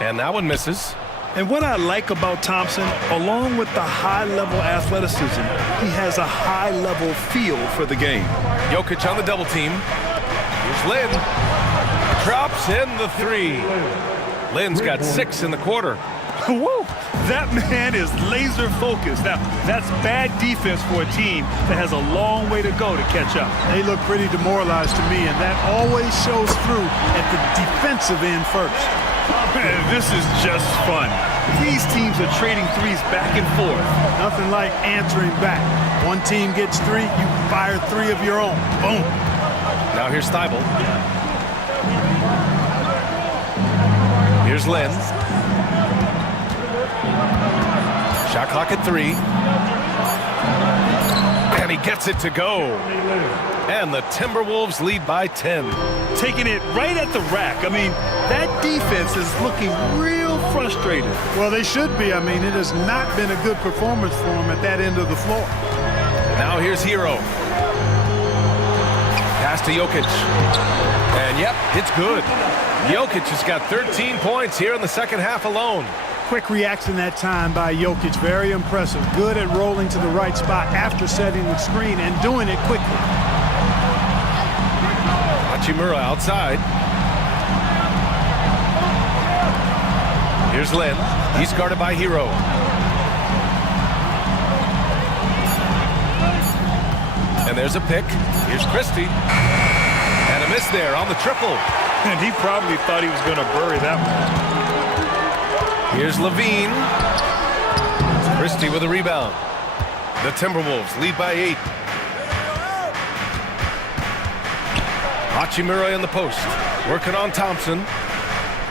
And that one misses. And what I like about Thompson, along with the high-level athleticism, he has a high-level feel for the game. Jokic on the double team. Here's Lynn. Drops in the 3. Lynn's got 6 in the quarter. Woo! That man is laser focused. Now, that's bad defense for a team that has a long way to go to catch up. They look pretty demoralized to me, and that always shows through at the defensive end first. Man, this is just fun. These teams are trading threes back and forth. Nothing like answering back. One team gets 3, you fire 3 of your own. Boom. Now here's Thibault. Here's Lynn. Shot clock at 3. And he gets it to go. And the Timberwolves lead by 10. Taking it right at the rack. I mean, that defense is looking real frustrated. Well, they should be. I mean, it has not been a good performance for them at that end of the floor. Now here's Hero. Pass to Jokic. And yep, it's good. Jokic has got 13 points here in the second half alone. Quick reaction that time by Jokic. Very impressive. Good at rolling to the right spot after setting the screen and doing it quickly. Hachimura outside. Here's Lynn. He's guarded by Hero. And there's a pick. Here's Christie. And a miss there on the triple. And he probably thought he was going to bury that one. Here's Levine. Christie with a rebound. The Timberwolves lead by 8. Hachimura in the post. Working on Thompson.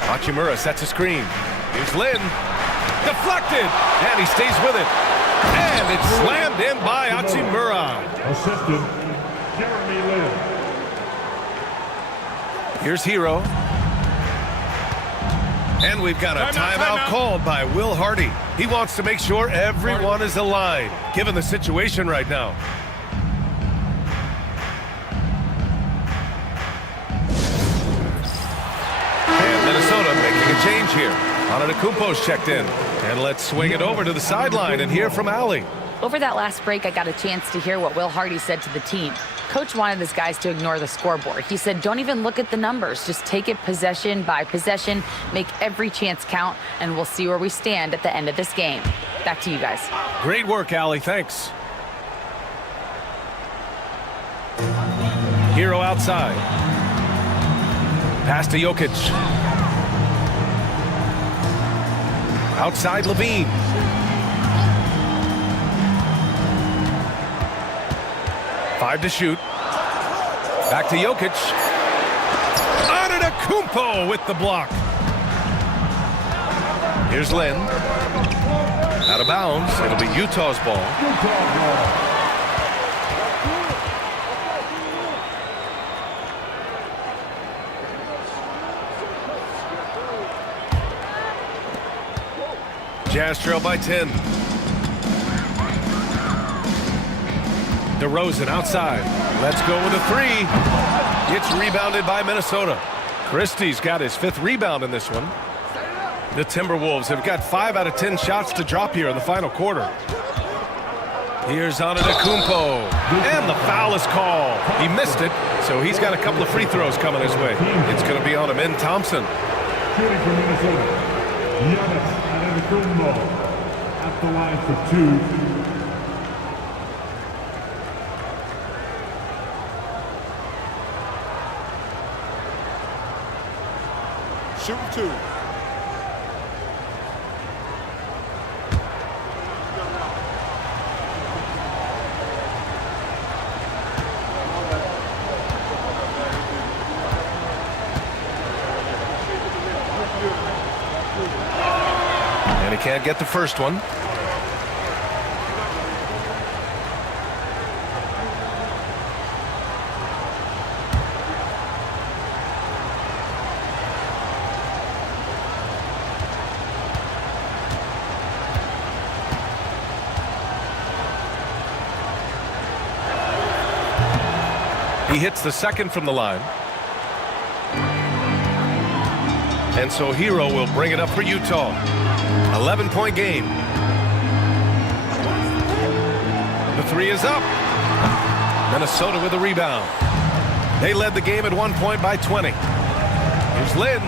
Hachimura sets a screen. Here's Lynn. Deflected. And he stays with it. And it's slammed in by Hachimura. Assistant, Jeremy Lin. Here's Hero. And we've got a timeout called by Will Hardy. He wants to make sure everyone is aligned, given the situation right now. And Minnesota making a change here. Antetokounmpo's checked in. And let's swing it over to the sideline and hear from Allie. Over that last break, I got a chance to hear what Will Hardy said to the team. Coach wanted his guys to ignore the scoreboard. He said, don't even look at the numbers. Just take it possession by possession, make every chance count, and we'll see where we stand at the end of this game. Back to you guys. Great work, Allie. Thanks. Hero outside. Pass to Jokic. Outside Levine. 5 to shoot. Back to Jokic. Antetokounmpo with the block. Here's Lin. Out of bounds. It'll be Utah's ball. Jazz trail by 10. DeRozan outside. Let's go with a 3. It's rebounded by Minnesota. Christie's got his 5th rebound in this one. The Timberwolves have got 5 out of 10 shots to drop here in the final quarter. Here's Antetokounmpo. And the foul is called. He missed it, so he's got a couple of free throws coming his way. It's going to be on him in Thompson. Shooting for Minnesota, Giannis Antetokounmpo at the line for 2. Shooting 2. And he can't get the first one. He hits the second from the line. And so Hero will bring it up for Utah. 11-point game. The 3 is up. Minnesota with a rebound. They led the game at 1 point by 20. Here's Lin.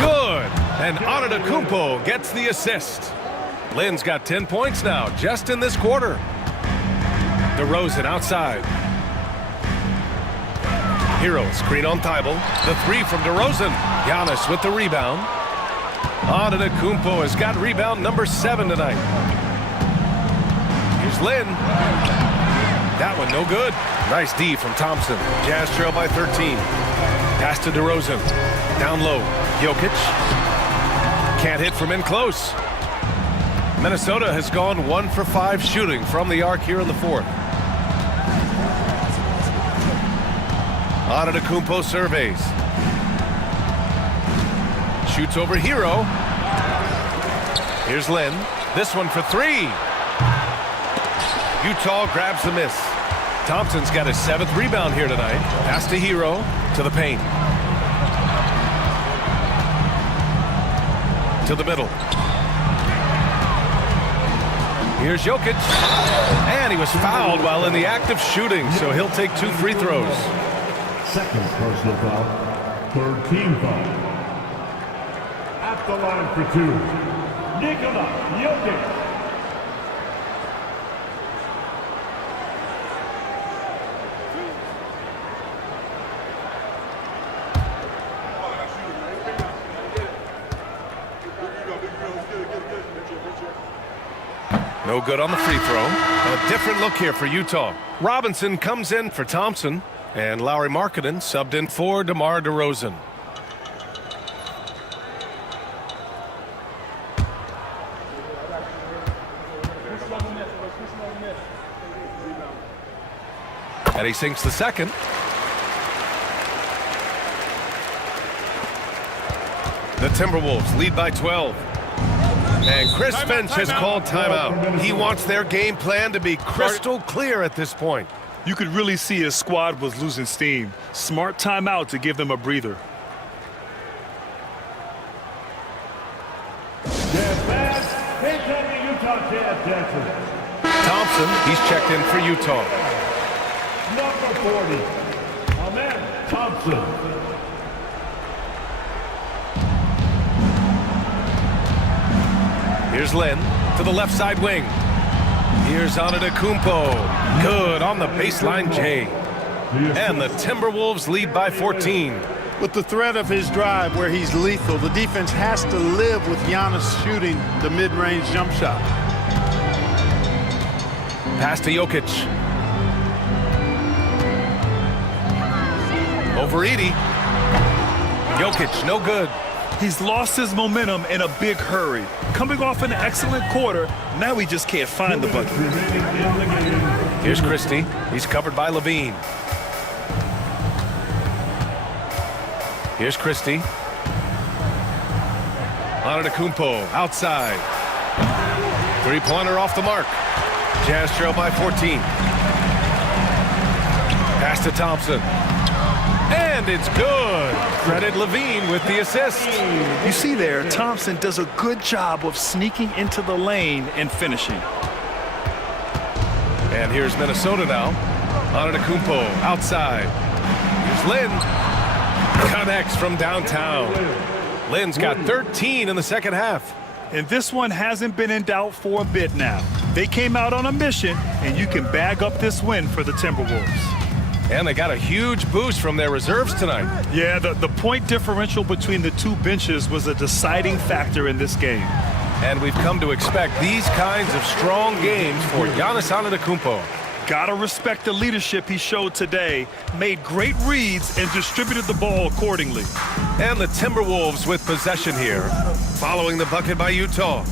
Good. And Antetokounmpo gets the assist. Lin's got 10 points now just in this quarter. DeRozan outside. Hero screen on Thibault. The 3 from DeRozan. Giannis with the rebound. Antetokounmpo has got rebound number 7 tonight. Here's Lin. That one no good. Nice D from Thompson. Jazz trail by 13. Pass to DeRozan. Down low. Jokic. Can't hit from in close. Minnesota has gone 1 for 5 shooting from the arc here in the 4th. Antetokounmpo surveys. Shoots over Hero. Here's Lin. This one for 3. Utah grabs the miss. Thompson's got his 7th rebound here tonight. Pass to Hero. To the paint. To the middle. Here's Jokic. And he was fouled while in the act of shooting, so he'll take 2 free throws. Second personal foul, 3rd team foul. At the line for 2, Nikola Jokic. No good on the free throw. A different look here for Utah. Robinson comes in for Thompson. And Lauri Markkanen subbed in for DeMar DeRozan. And he sinks the second. The Timberwolves lead by 12. And Chris Finch has called timeout. He wants their game plan to be crystal clear at this point. You could really see his squad was losing steam. Smart timeout to give them a breather. Thompson, he's checked in for Utah. Number 40, Amen Thompson. Here's Lin to the left side wing. Here's Antetokounmpo. Good on the baseline J. And the Timberwolves lead by 14. With the threat of his drive where he's lethal, the defense has to live with Giannis shooting the mid-range jump shot. Pass to Jokic. Over Edie. Jokic, no good. He's lost his momentum in a big hurry. Coming off an excellent quarter, now he just can't find the bucket. Here's Christie. He's covered by Levine. Here's Christie. Antetokounmpo outside. Three-pointer off the mark. Jazz trail by 14. Pass to Thompson. And it's good. Credit Levine with the assist. You see there, Thompson does a good job of sneaking into the lane and finishing. And here's Minnesota now. Antetokounmpo outside. Here's Lynn. Connects from downtown. Lynn's got 13 in the second half. And this one hasn't been in doubt for a bit now. They came out on a mission, and you can bag up this win for the Timberwolves. And they got a huge boost from their reserves tonight. Yeah, the point differential between the two benches was a deciding factor in this game. And we've come to expect these kinds of strong games for Giannis Antetokounmpo. Gotta respect the leadership he showed today, made great reads, and distributed the ball accordingly. And the Timberwolves with possession here, following the bucket by Utah.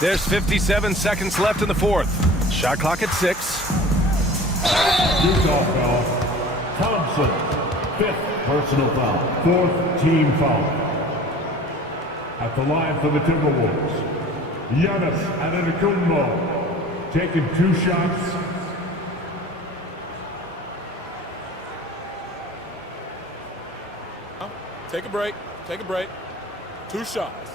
There's 57 seconds left in the fourth. Shot clock at 6. Utah foul. Thompson, 5th personal foul. 4th team foul. At the line for the Timberwolves, Giannis Antetokounmpo taking 2 shots. Take a break. Take a break. 2 shots.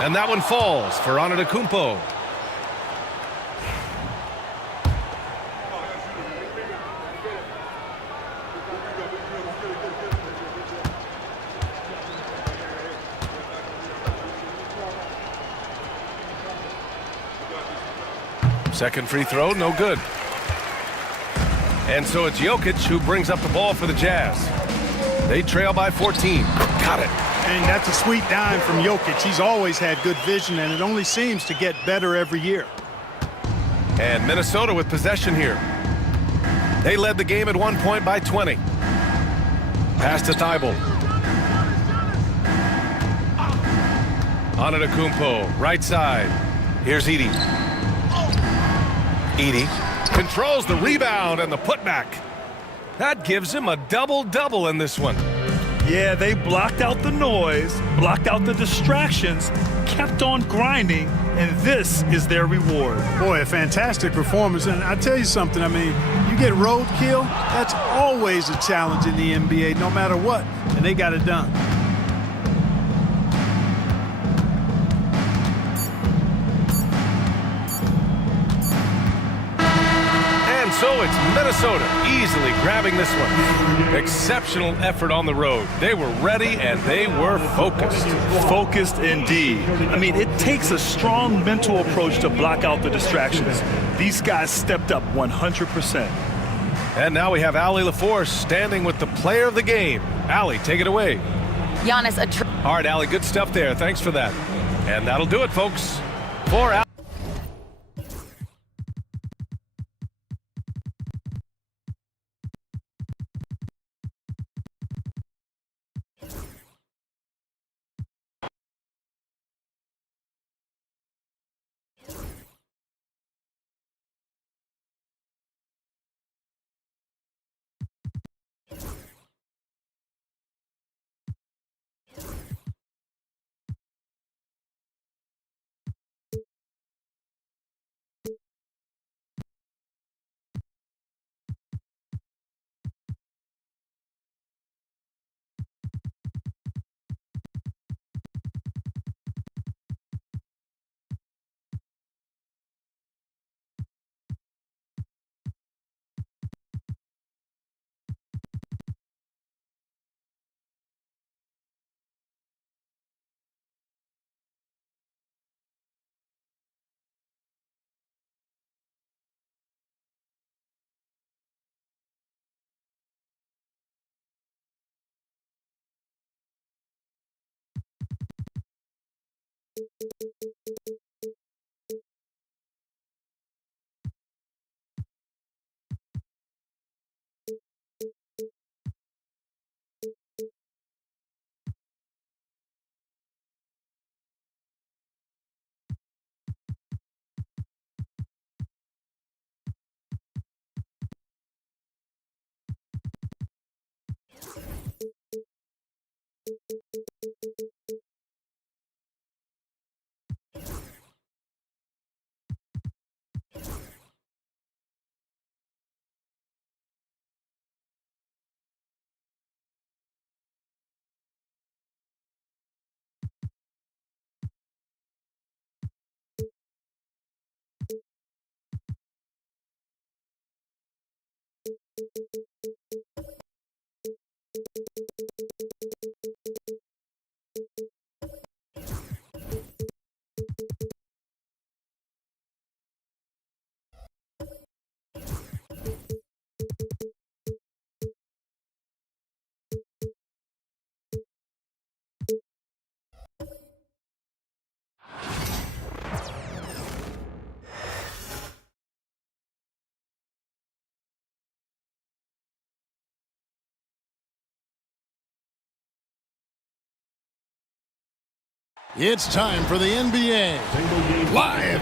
And that one falls for Antetokounmpo. Second free throw, no good. And so it's Jokic who brings up the ball for the Jazz. They trail by 14. Got it. And that's a sweet dime from Jokic. He's always had good vision, and it only seems to get better every year. And Minnesota with possession here. They led the game at one point by 20. Pass to Thibault. Antetokounmpo, right side. Here's Edie. Edie controls the rebound and the putback. That gives him a double-double in this one. Yeah, they blocked out the noise, blocked out the distractions, kept on grinding, and this is their reward. Boy, a fantastic performance. And I tell you something, I mean, you get roadkill, that's always a challenge in the NBA, no matter what, and they got it done. So it's Minnesota easily grabbing this one. Exceptional effort on the road. They were ready and they were focused. Focused indeed. I mean, it takes a strong mental approach to block out the distractions. These guys stepped up 100%. And now we have Allie LaForce standing with the player of the game. Allie, take it away. Giannis, all right, Allie, good stuff there. Thanks for that. And that'll do it, folks. For Allie. It's time for the NBA Live.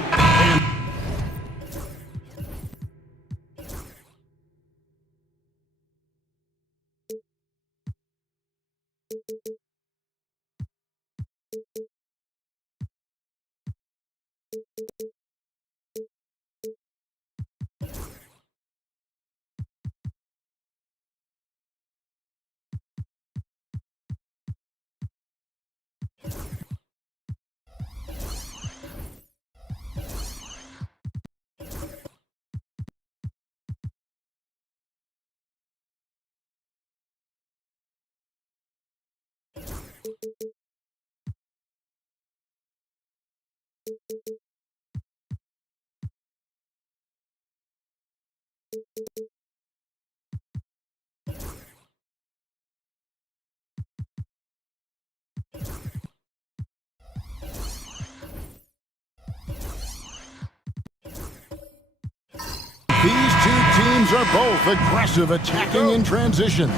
These two teams are both aggressive, attacking in transition.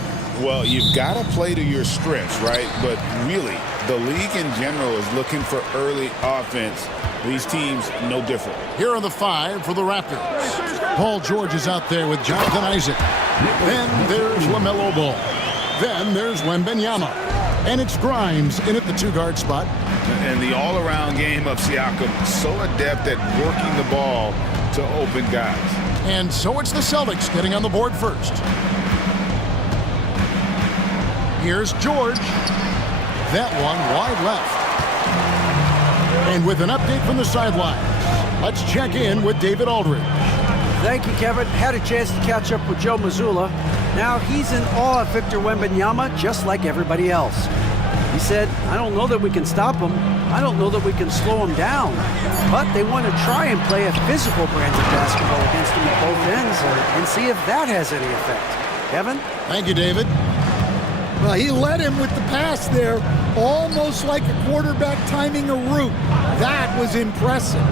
Well, you've got to play to your strengths, right? But really, the league in general is looking for early offense. These teams, no different. Here are the five for the Raptors. Paul George is out there with Jonathan Isaac. Then there's LaMelo Ball. Then there's Wembanyama. And it's Grimes in at the two-guard spot. And the all-around game of Siakam, so adept at working the ball to open guys. And so it's the Celtics getting on the board first. Here's George. That one wide left. And with an update from the sidelines, let's check in with David Aldridge. Thank you, Kevin. Had a chance to catch up with Joe Mazzulla. Now he's in awe of Victor Wembanyama, just like everybody else. He said, I don't know that we can stop him. I don't know that we can slow him down. But they want to try and play a physical brand of basketball against him at both ends and see if that has any effect. Kevin? Thank you, David. Well, he led him with the pass there, almost like a quarterback timing a route. That was impressive.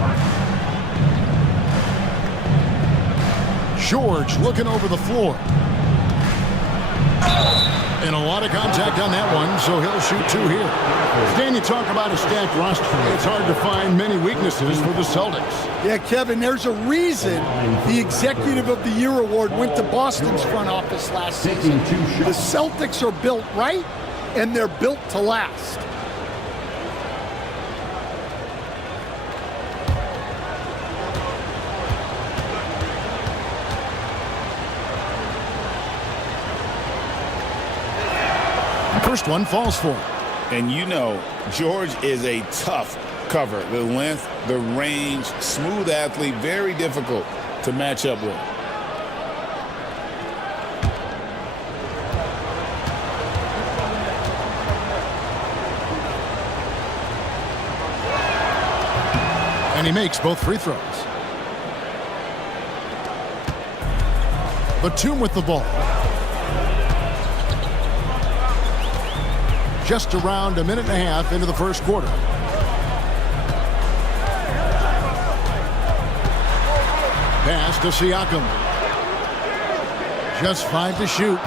George looking over the floor. And a lot of contact on that one, so he'll shoot two here. Stan, you talk about a stacked roster. It's hard to find many weaknesses for the Celtics. Yeah, Kevin, there's a reason the Executive of the Year award went to Boston's front office last season. The Celtics are built right, and they're built to last. First one falls for him. And you know, George is a tough cover. The length, the range, smooth athlete, very difficult to match up with. And he makes both free throws. Batum with the ball. Just around a minute and a half into the first quarter. Pass to Siakam. Just 5 to shoot.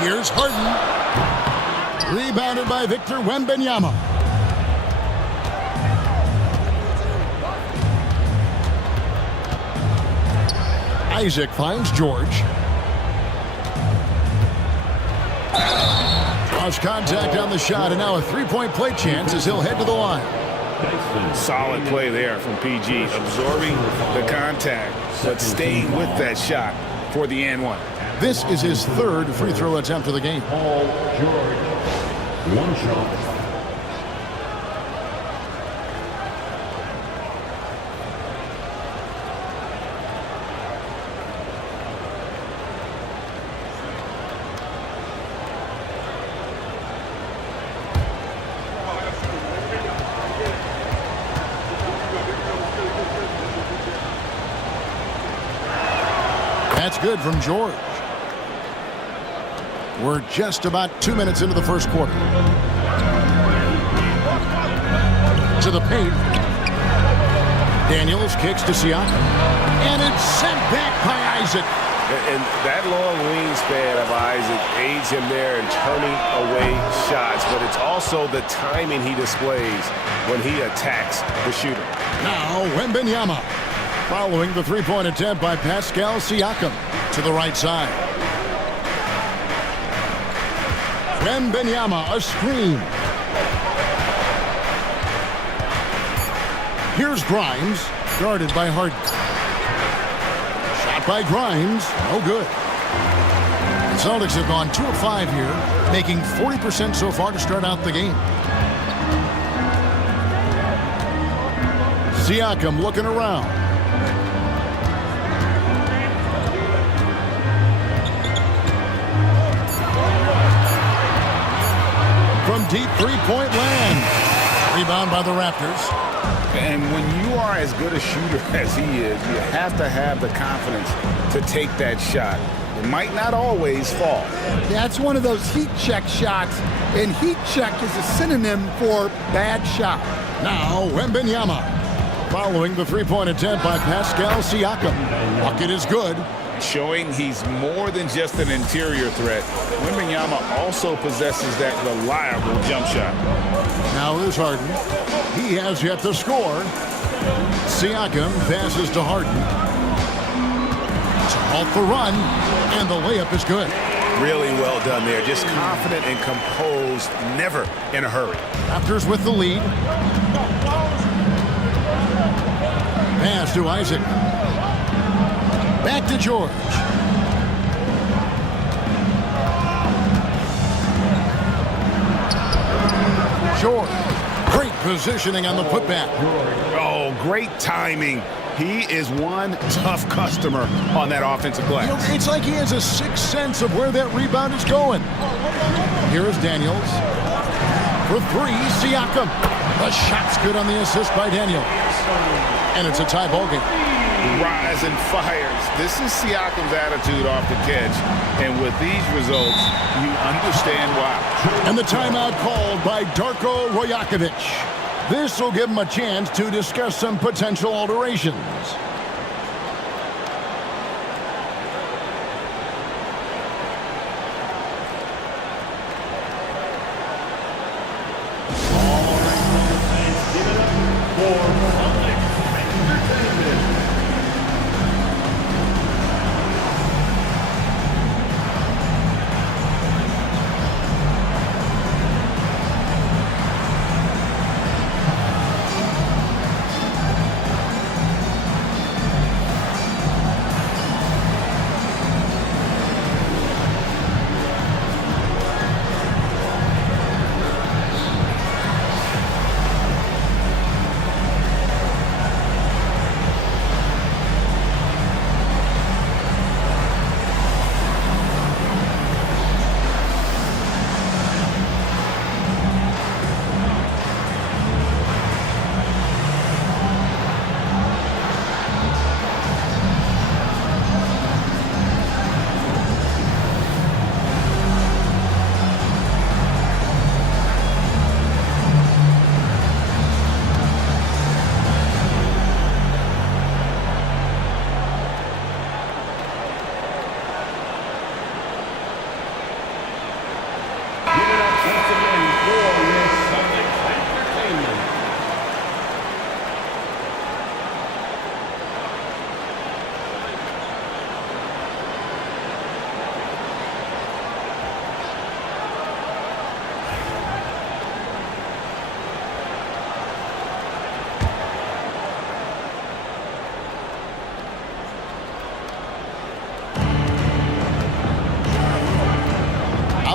Here's Harden. Rebounded by Victor Wembanyama. Isaac finds George. Lost contact on the shot, and now a three-point play chance as he'll head to the line. Solid play there from PG, absorbing the contact, but staying with that shot for the and one. This is his third free throw attempt of the game. Paul George. One shot. That's good from George. We're just about 2 minutes into the first quarter. To the paint. Daniels kicks to Siakam. And it's sent back by Isaac. And that long wingspan of Isaac aids him there in turning away shots, but it's also the timing he displays when he attacks the shooter. Now Wembanyama, following the three-point attempt by Pascal Siakam to the right side. Wembanyama, a screen. Here's Grimes, guarded by Harden. Shot by Grimes, no good. The Celtics have gone 2 of 5 here, making 40% so far to start out the game. Siakam looking around. From deep three-point land. Rebound by the Raptors. And when you are as good a shooter as he is, you have to have the confidence to take that shot. It might not always fall. That's one of those heat check shots, and heat check is a synonym for bad shot. Now Wembanyama, following the three-point attempt by Pascal Siakam. Bucket is good. Showing he's more than just an interior threat. Wembanyama also possesses that reliable jump shot. Now is Harden. He has yet to score. Siakam passes to Harden. To halt the run, and the layup is good. Really well done there. Just confident and composed, never in a hurry. Raptors with the lead. Pass to Isaac. Back to George. George. Great positioning on the putback. Oh, great timing. He is one tough customer on that offensive glass. You know, it's like he has a sixth sense of where that rebound is going. Here's Daniels. For three, Siakam. The shot's good on the assist by Daniels. And it's a tie ball game. Rise and fires. This is Siakam's attitude off the catch. And with these results, you understand why. And the timeout called by Darko Rajakovic. This will give him a chance to discuss some potential alterations.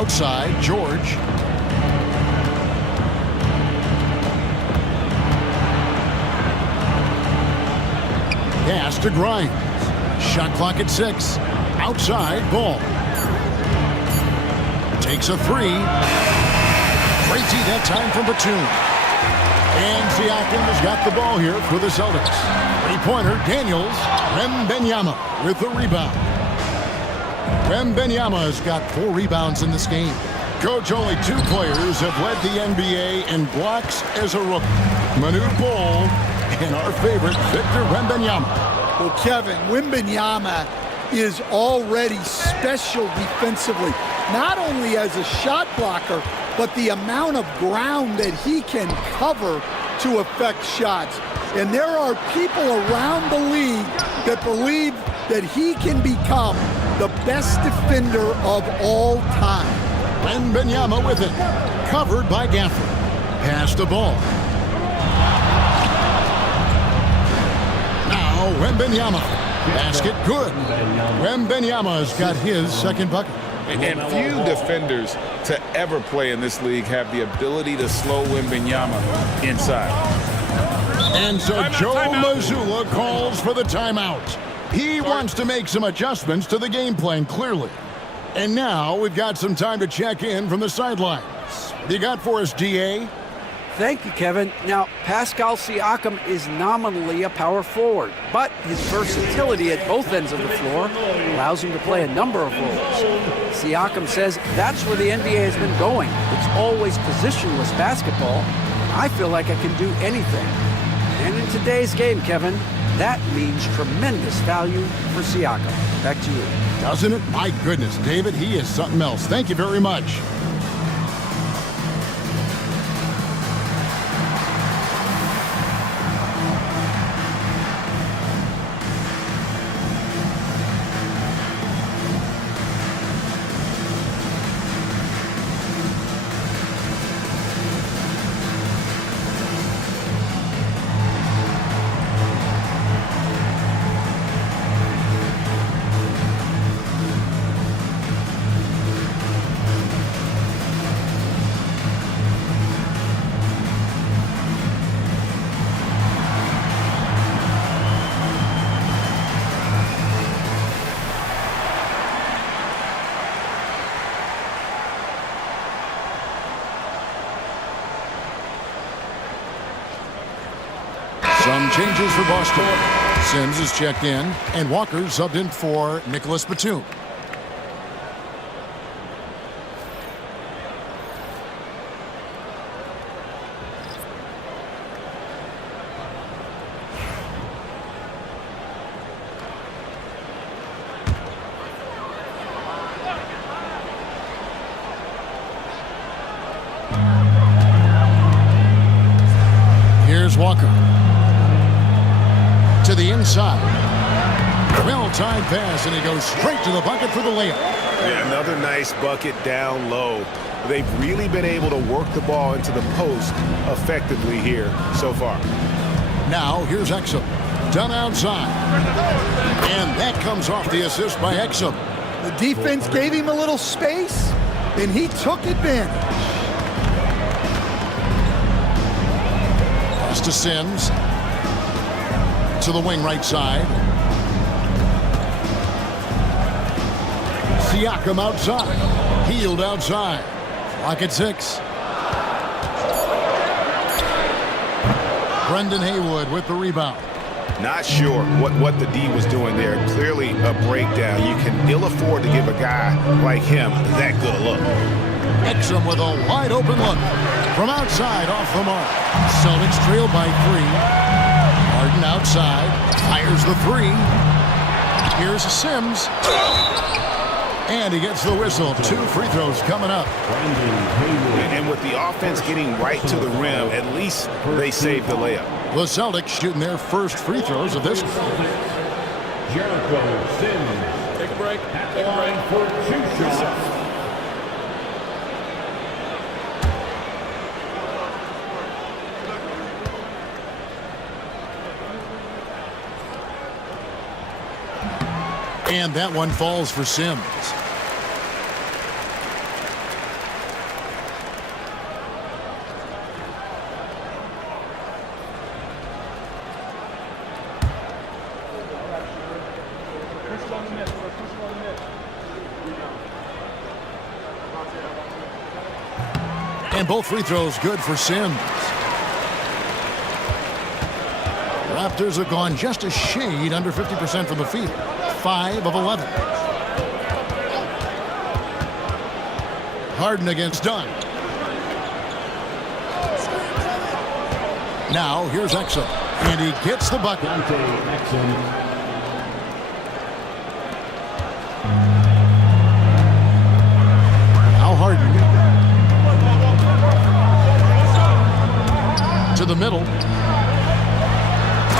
Outside, George. Pass to Grimes. Shot clock at 6. Outside, Ball. Takes a 3. Great D that time from Batum. And Siakam has got the ball here for the Celtics. Three-pointer, Daniels. Wembanyama with the rebound. Wembanyama has got 4 rebounds in this game. Coach, only 2 players have led the NBA in blocks as a rookie. Manute Bol and our favorite, Victor Wembanyama. Well, Kevin, Wembanyama is already special defensively, not only as a shot blocker, but the amount of ground that he can cover to affect shots. And there are people around the league that believe that he can become the best defender of all time. Wembanyama with it. Covered by Gafford. Pass the ball. Now Wembanyama. Basket good. Wembanyama has got his second bucket. And few defenders to ever play in this league have the ability to slow Wembanyama inside. And so Joe Mazzulla calls for the timeout. He wants to make some adjustments to the game plan, clearly. And now we've got some time to check in from the sidelines. What you got for us, DA? Thank you, Kevin. Now, Pascal Siakam is nominally a power forward, but his versatility at both ends of the floor allows him to play a number of roles. Siakam says that's where the NBA has been going. It's always positionless basketball. I feel like I can do anything. And in today's game, Kevin, that means tremendous value for Siakam. Back to you. Doesn't it? My goodness, David, he is something else. Thank you very much. Some changes for Boston. Sims is checked in, and Walker subbed in for Nicholas Batum. Here's Walker. To the inside. Well-timed pass, and he goes straight to the bucket for the layup. Yeah, another nice bucket down low. They've really been able to work the ball into the post effectively here so far. Now, here's Exum. Done outside. And that comes off the assist by Exum. The defense gave him a little space, and he took advantage. Pass to Sims. To the wing right side. Siakam outside. Healed outside. Clock at 6. Brendan Haywood with the rebound. Not sure what the D was doing there. Clearly a breakdown. You can ill afford to give a guy like him that good a look. Exum with a wide open look. From outside off the mark. Celtics trail by 3. Harden outside, fires the 3. Here's Sims. And he gets the whistle. 2 free throws coming up. And with the offense getting right to the rim, at least they saved the layup. The Celtics shooting their first free throws of this. Jericho Sims. Take a break. Take a break. For 2 shots. And that one falls for Sims. And both free throws good for Sims. Raptors have gone just a shade under 50% from the field. 5 of 11. Harden against Dunn. Now here's Exum. And he gets the bucket. Now Harden. To the middle.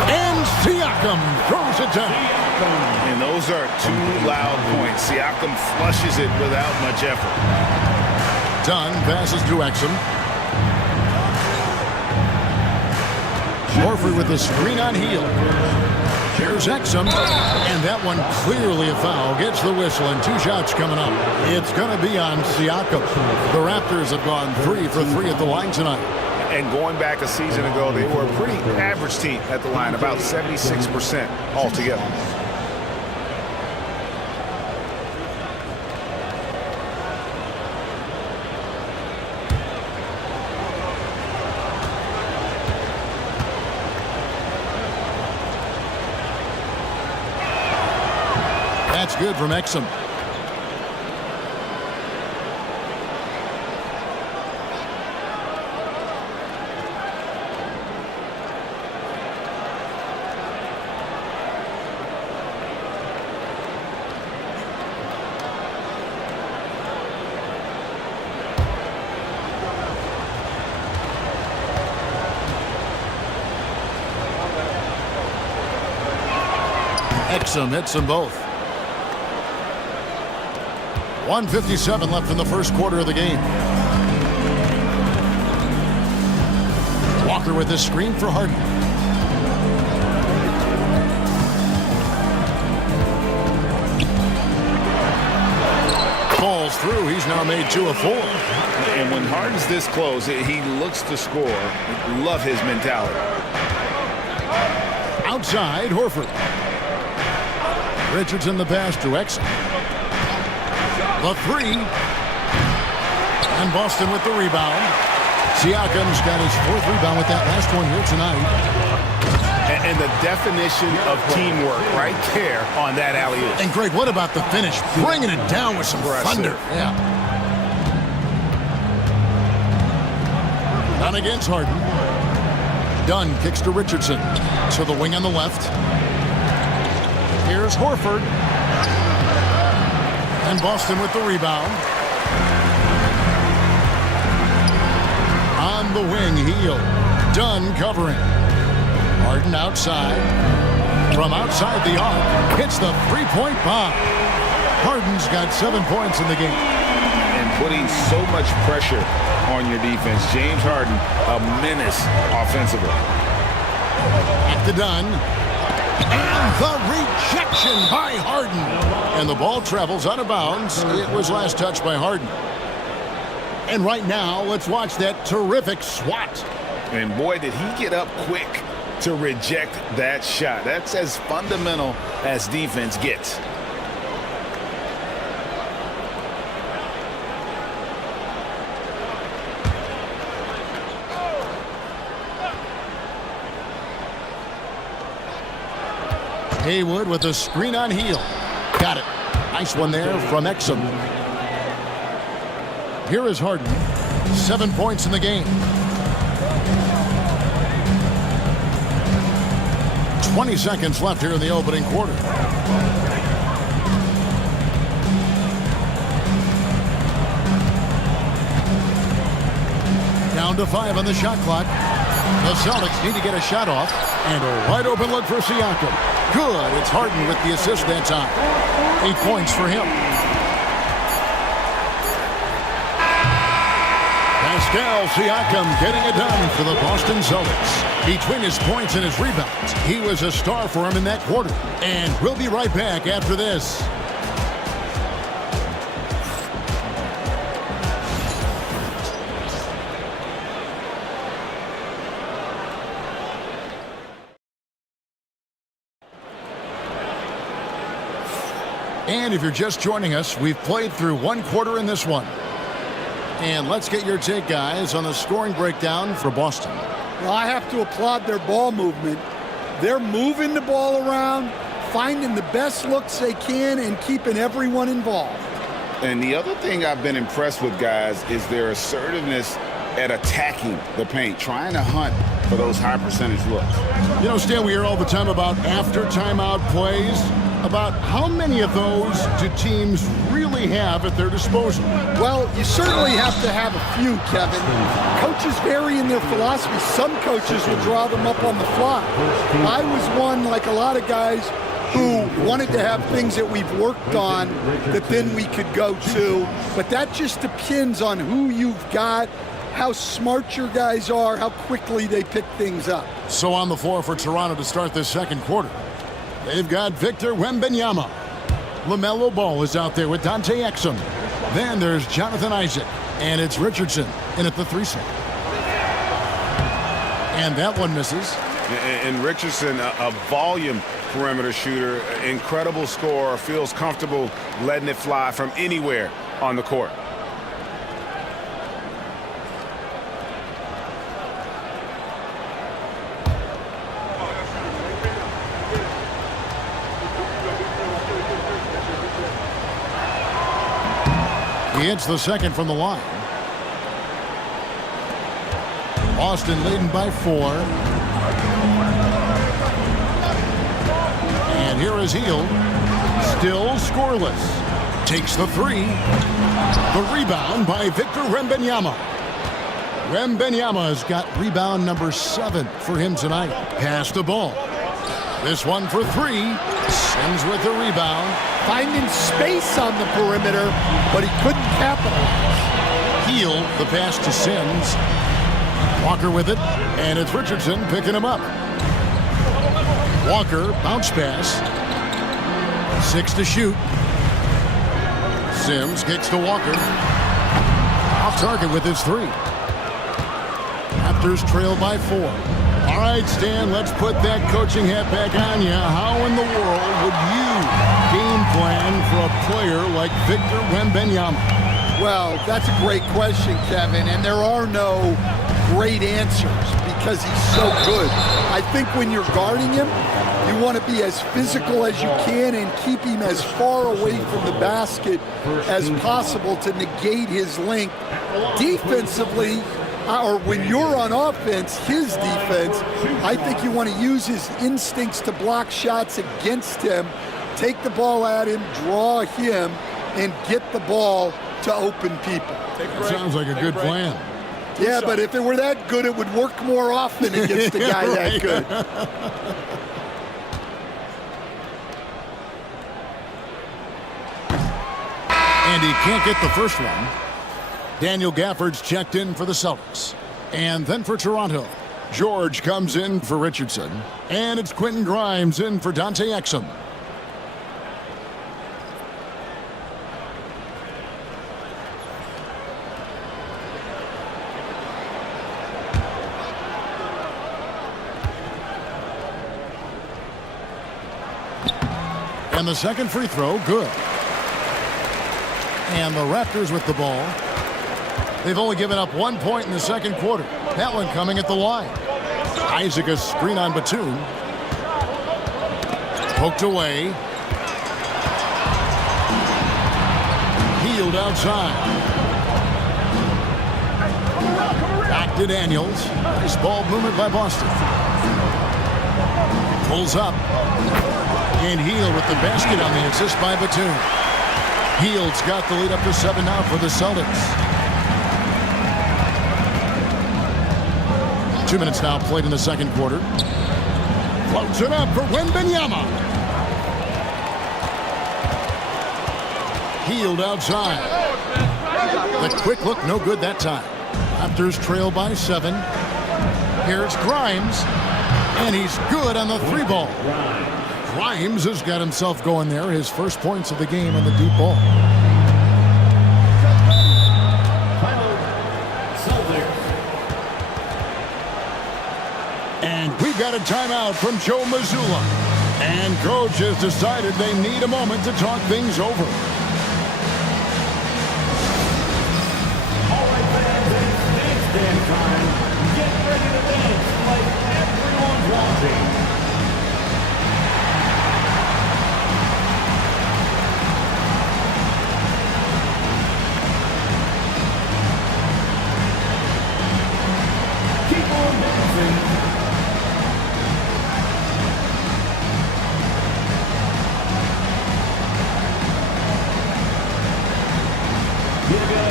And Siakam throws it down. And those are 2 loud points. Siakam flushes it without much effort. Dunn passes to Exum. Horford with the screen on heel. Here's Exum. And that one clearly a foul. Gets the whistle and 2 shots coming up. It's going to be on Siakam. The Raptors have gone 3 for 3 at the line tonight. And going back a season ago, they were a pretty average team at the line, about 76% altogether. That's good from Exum. Exum hits them both. 1:57 left in the first quarter of the game. Walker with this screen for Harden. Falls through. He's now made 2 of 4. And when Harden's this close, he looks to score. Love his mentality. Outside, Horford. Richardson the pass to Exum. The 3. And Boston with the rebound. Siakam's got his 4th rebound with that last one here tonight. And the definition of teamwork right there on that alley-oop. And Greg, what about the finish? Bringing it down with some thunder. Yeah. Dunn against Harden. Dunn kicks to Richardson. To the wing on the left. Here's Horford. And Boston with the rebound. On the wing, heel. Dunn covering. Harden outside. From outside the arc. Hits the three-point bomb. Harden's got 7 points in the game. And putting so much pressure on your defense. James Harden, a menace offensively. Back to Dunn. And the rejection by Harden. And the ball travels out of bounds. It was last touched by Harden. And right now, let's watch that terrific swat. And boy, did he get up quick to reject that shot. That's as fundamental as defense gets. Haywood with a screen on heel. Got it. Nice one there from Exum. Here is Harden. 7 points in the game. 20 seconds left here in the opening quarter. Down to 5 on the shot clock. The Celtics need to get a shot off. And a wide open look for Siakam. Good. It's Harden with the assist that time. 8 points for him. Pascal Siakam getting it done for the Boston Celtics. Between his points and his rebounds, he was a star for him in that quarter. And we'll be right back after this. And if you're just joining us, we've played through 1 quarter in this one. And let's get your take, guys, on the scoring breakdown for Boston. Well, I have to applaud their ball movement. They're moving the ball around, finding the best looks they can, and keeping everyone involved. And the other thing I've been impressed with, guys, is their assertiveness at attacking the paint, trying to hunt for those high percentage looks. You know, Stan, we hear all the time about after timeout plays. About how many of those do teams really have at their disposal? Well, you certainly have to have a few, Kevin. Coaches vary in their philosophy. Some coaches will draw them up on the fly. I was one, like a lot of guys, who wanted to have things that we've worked on that then we could go to. But that just depends on who you've got, how smart your guys are, how quickly they pick things up. So on the floor for Toronto to start this second quarter, they've got Victor Wembanyama. LaMelo Ball is out there with Dante Exum. Then there's Jonathan Isaac, and it's Richardson in at the 3 slot. And that one misses. And Richardson, a volume perimeter shooter, incredible scorer, feels comfortable letting it fly from anywhere on the court. He hits the second from the line. Boston leading by 4. And here is Hield. Still scoreless. Takes the 3. The rebound by Victor Wembanyama. Wembanyama has got rebound number 7 for him tonight. Pass the ball. This one for 3. Sims with the rebound. Finding space on the perimeter, but he couldn't capitalize. Hield the pass to Sims. Walker with it, and it's Richardson picking him up. Walker, bounce pass. 6 to shoot. Sims kicks to Walker. Off target with his 3. Raptors trail by 4. All right, Stan, let's put that coaching hat back on you. How in the world would you game plan for a player like Victor Wembanyama? Well, that's a great question, Kevin, and there are no great answers because he's so good. I think when you're guarding him, you want to be as physical as you can and keep him as far away from the basket as possible to negate his length. Defensively, or when you're on offense, his defense, I think you want to use his instincts to block shots against him, take the ball at him, draw him, and get the ball to open people. Sounds like a good plan. Yeah, but if it were that good, it would work more often against a guy that good. And he can't get the first one. Daniel Gafford's checked in for the Celtics. And then for Toronto, George comes in for Richardson. And it's Quentin Grimes in for Dante Exum. And the second free throw, good. And the Raptors with the ball. They've only given up 1 point in the second quarter. That one coming at the line. Isaac a screen on Batum. Poked away. Hield outside. Back to Daniels. Nice ball movement by Boston. Pulls up. And Hield with the basket on the assist by Batum. Hield's got the lead up to 7 now for the Celtics. 2 minutes now played in the second quarter. Floats it up for Wembanyama. Hield outside. The quick look, no good that time. Raptors trail by 7. Here's Grimes. And he's good on the 3 ball. Grimes has got himself going there. His first points of the game on the deep ball. And we've got a timeout from Joe Mazzulla. And coach has decided they need a moment to talk things over.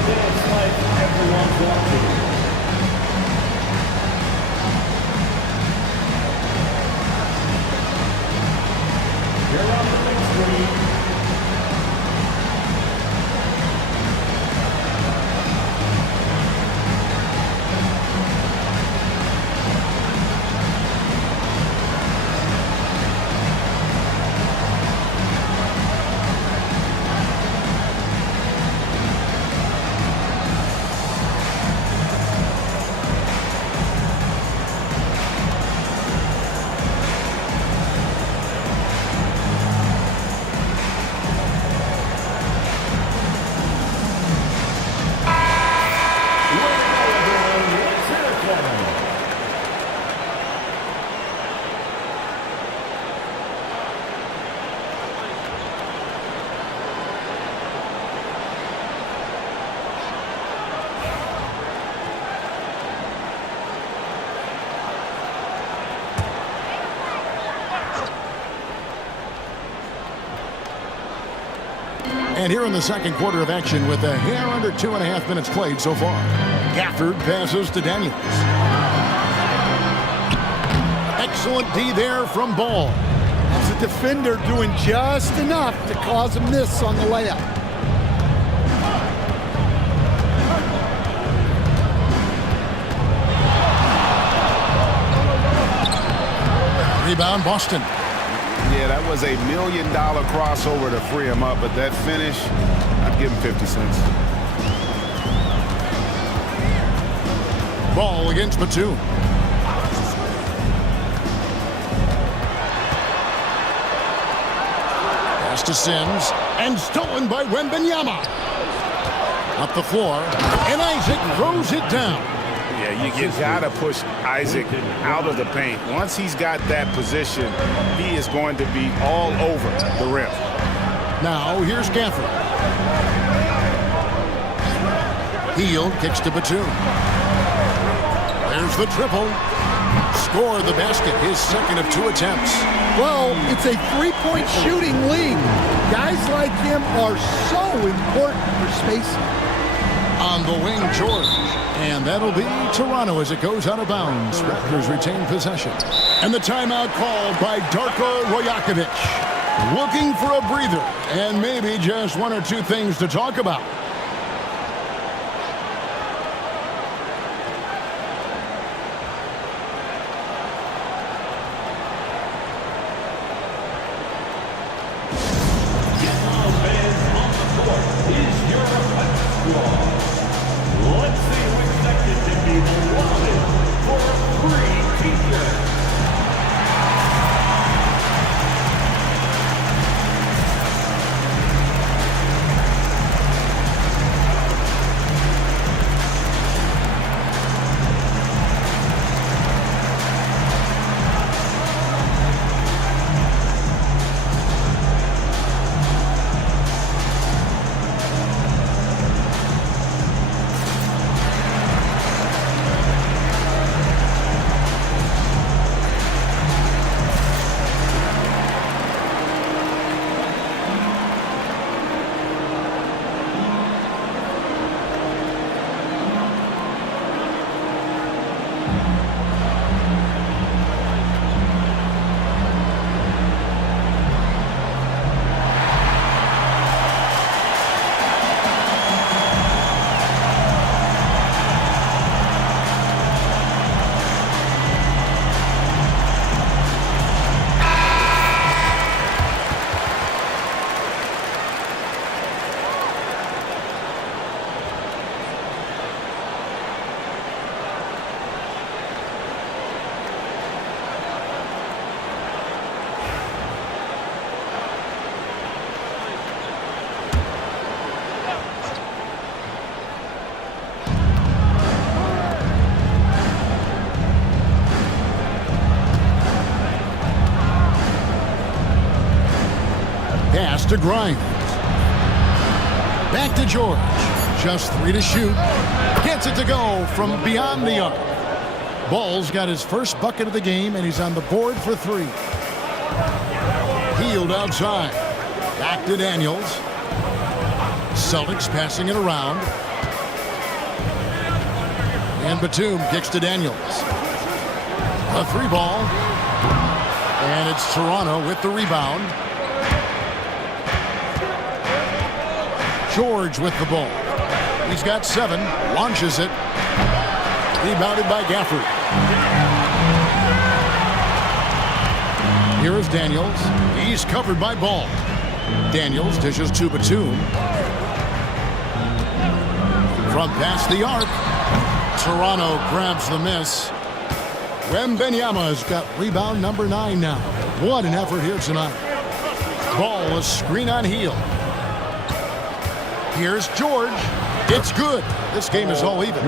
this like everyone's watching. You're on the big screen. And here in the second quarter of action with a hair under 2.5 minutes played so far. Gafford passes to Daniels. Excellent D there from Ball. That's a defender doing just enough to cause a miss on the layup. Rebound Boston. Yeah, that was $1 million crossover to free him up, but that finish, I'd give him 50 cents. Ball against Batum. Pass to Sims, and stolen by Wembanyama. Up the floor, and Isaac throws it down. Yeah, you got to push Isaac out of the paint. Once he's got that position, he is going to be all over the rim. Now, here's Gafford. Hield kicks to Batum. There's the triple. Scored the basket, his second of 2 attempts. Well, it's a three-point shooting league. Guys like him are so important for spacing. On the wing, George. And that'll be Toronto as it goes out of bounds. Raptors retain possession. And the timeout called by Darko Rajakovic. Looking for a breather and maybe just 1 or 2 things to talk about. Pass to Grimes. Back to George. Just 3 to shoot. Gets it to go from beyond the arc. Ball's got his first bucket of the game, and he's on the board for 3. Hield outside. Back to Daniels. Celtics passing it around. And Batum kicks to Daniels. A 3-ball. And it's Toronto with the rebound. George with the ball. He's got 7. Launches it. Rebounded by Gafford. Here is Daniels. He's covered by Ball. Daniels dishes to Batum. From past the arc. Toronto grabs the miss. Wembanyama's got rebound number 9 now. What an effort here tonight. Ball, a screen on heel. Here's George. It's good. This game is all even.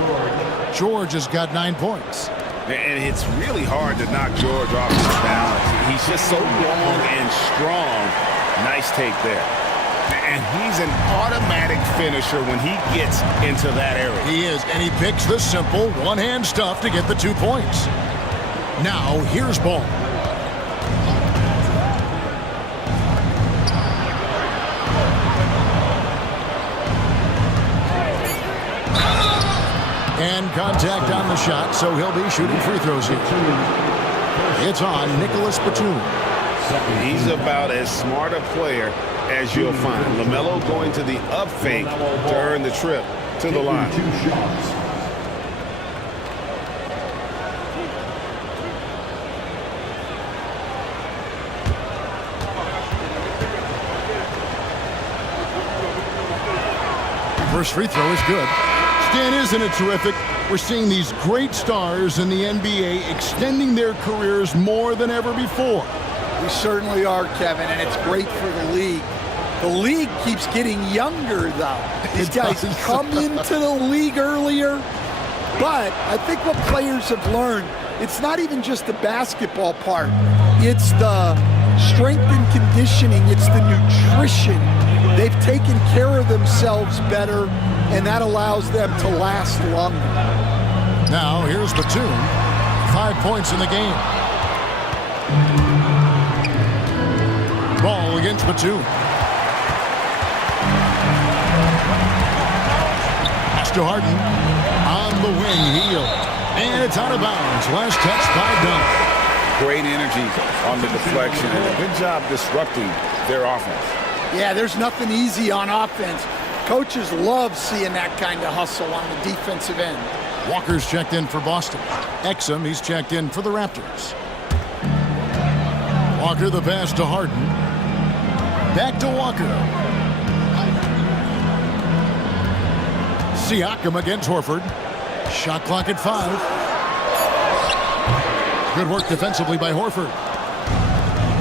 George has got 9 points. And it's really hard to knock George off his balance. He's just so long and strong. Nice take there. And he's an automatic finisher when he gets into that area. He is, and he picks the simple one-hand stuff to get the 2 points. Now, here's Ball. And contact on the shot, so he'll be shooting free throws here. It's on Nicholas Batum. He's about as smart a player as you'll find. LaMelo going to the up fake to earn the trip to the line. 2 shots. First free throw is good. Stan, isn't it terrific? We're seeing these great stars in the NBA extending their careers more than ever before. We certainly are, Kevin, and it's great for the league. The league keeps getting younger, though. These guys come into the league earlier, but I think what players have learned, it's not even just the basketball part. It's the strength and conditioning. It's the nutrition. They've taken care of themselves better, and that allows them to last longer. Now, here's Batum. 5 points in the game. Ball against Batum. Pass to Harden. On the wing, heel. And it's out of bounds. Last touch by Dunn. Great energy on the deflection, and a good job disrupting their offense. Yeah, there's nothing easy on offense. Coaches love seeing that kind of hustle on the defensive end. Walker's checked in for Boston. Exum, he's checked in for the Raptors. Walker, the pass to Harden. Back to Walker. Siakam against Horford. Shot clock at 5. Good work defensively by Horford.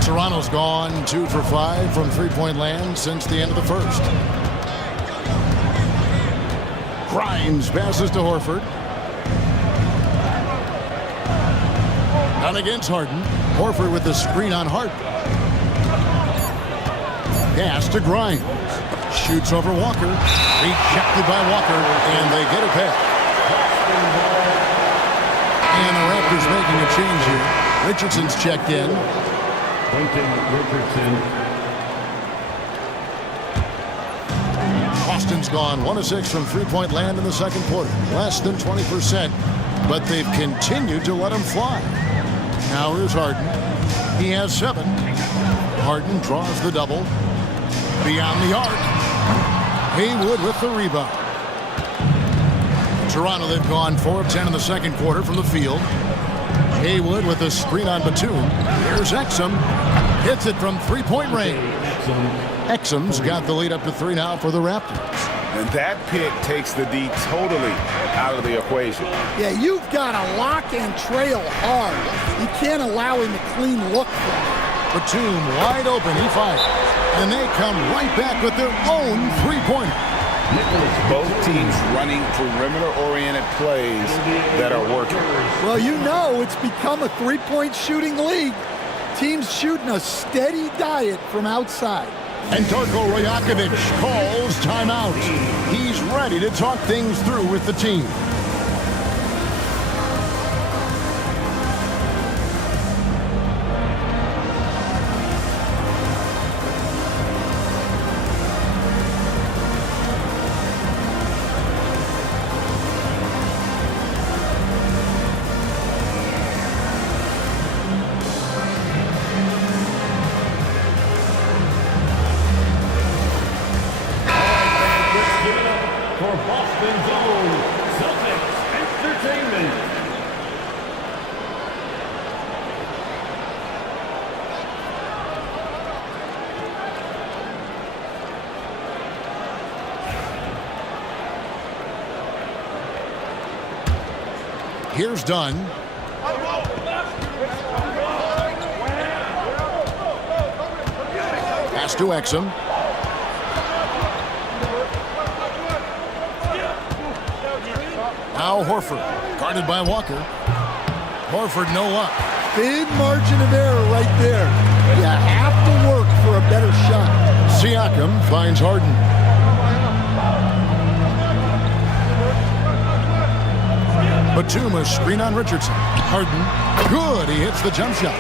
Toronto's gone 2 for 5 from three-point land since the end of the first. Grimes passes to Horford. Not against Harden. Horford with the screen on Harden. Pass to Grimes. Shoots over Walker. Rejected by Walker, and they get it back. And the Raptors making a change here. Richardson's checked in. Richardson. Boston's gone 1 of 6 from three-point land in the second quarter. Less than 20%, but they've continued to let him fly. Now here's Harden. He has 7. Harden draws the double. Beyond the arc. Haywood with the rebound. Toronto, they've gone 4 of 10 in the second quarter from the field. Haywood with a screen on Batum. Here's Exum. Hits it from three-point range. Exum's got the lead up to 3 now for the Raptors. And that pick takes the D totally out of the equation. Yeah, you've got to lock and trail hard. You can't allow him a clean look from him. Batum wide open. He fires. And they come right back with their own three-pointer. Both teams running perimeter-oriented plays that are working. Well, you know it's become a three-point shooting league. Teams shooting a steady diet from outside. And Darko Rajakovic calls timeout. He's ready to talk things through with the team. Here's Dunn. Pass to Exum. Now Horford, guarded by Walker. Horford no luck. Big margin of error right there. You have to work for a better shot. Siakam finds Harden. Batum, a screen on Richardson. Harden, good. He hits the jump shot.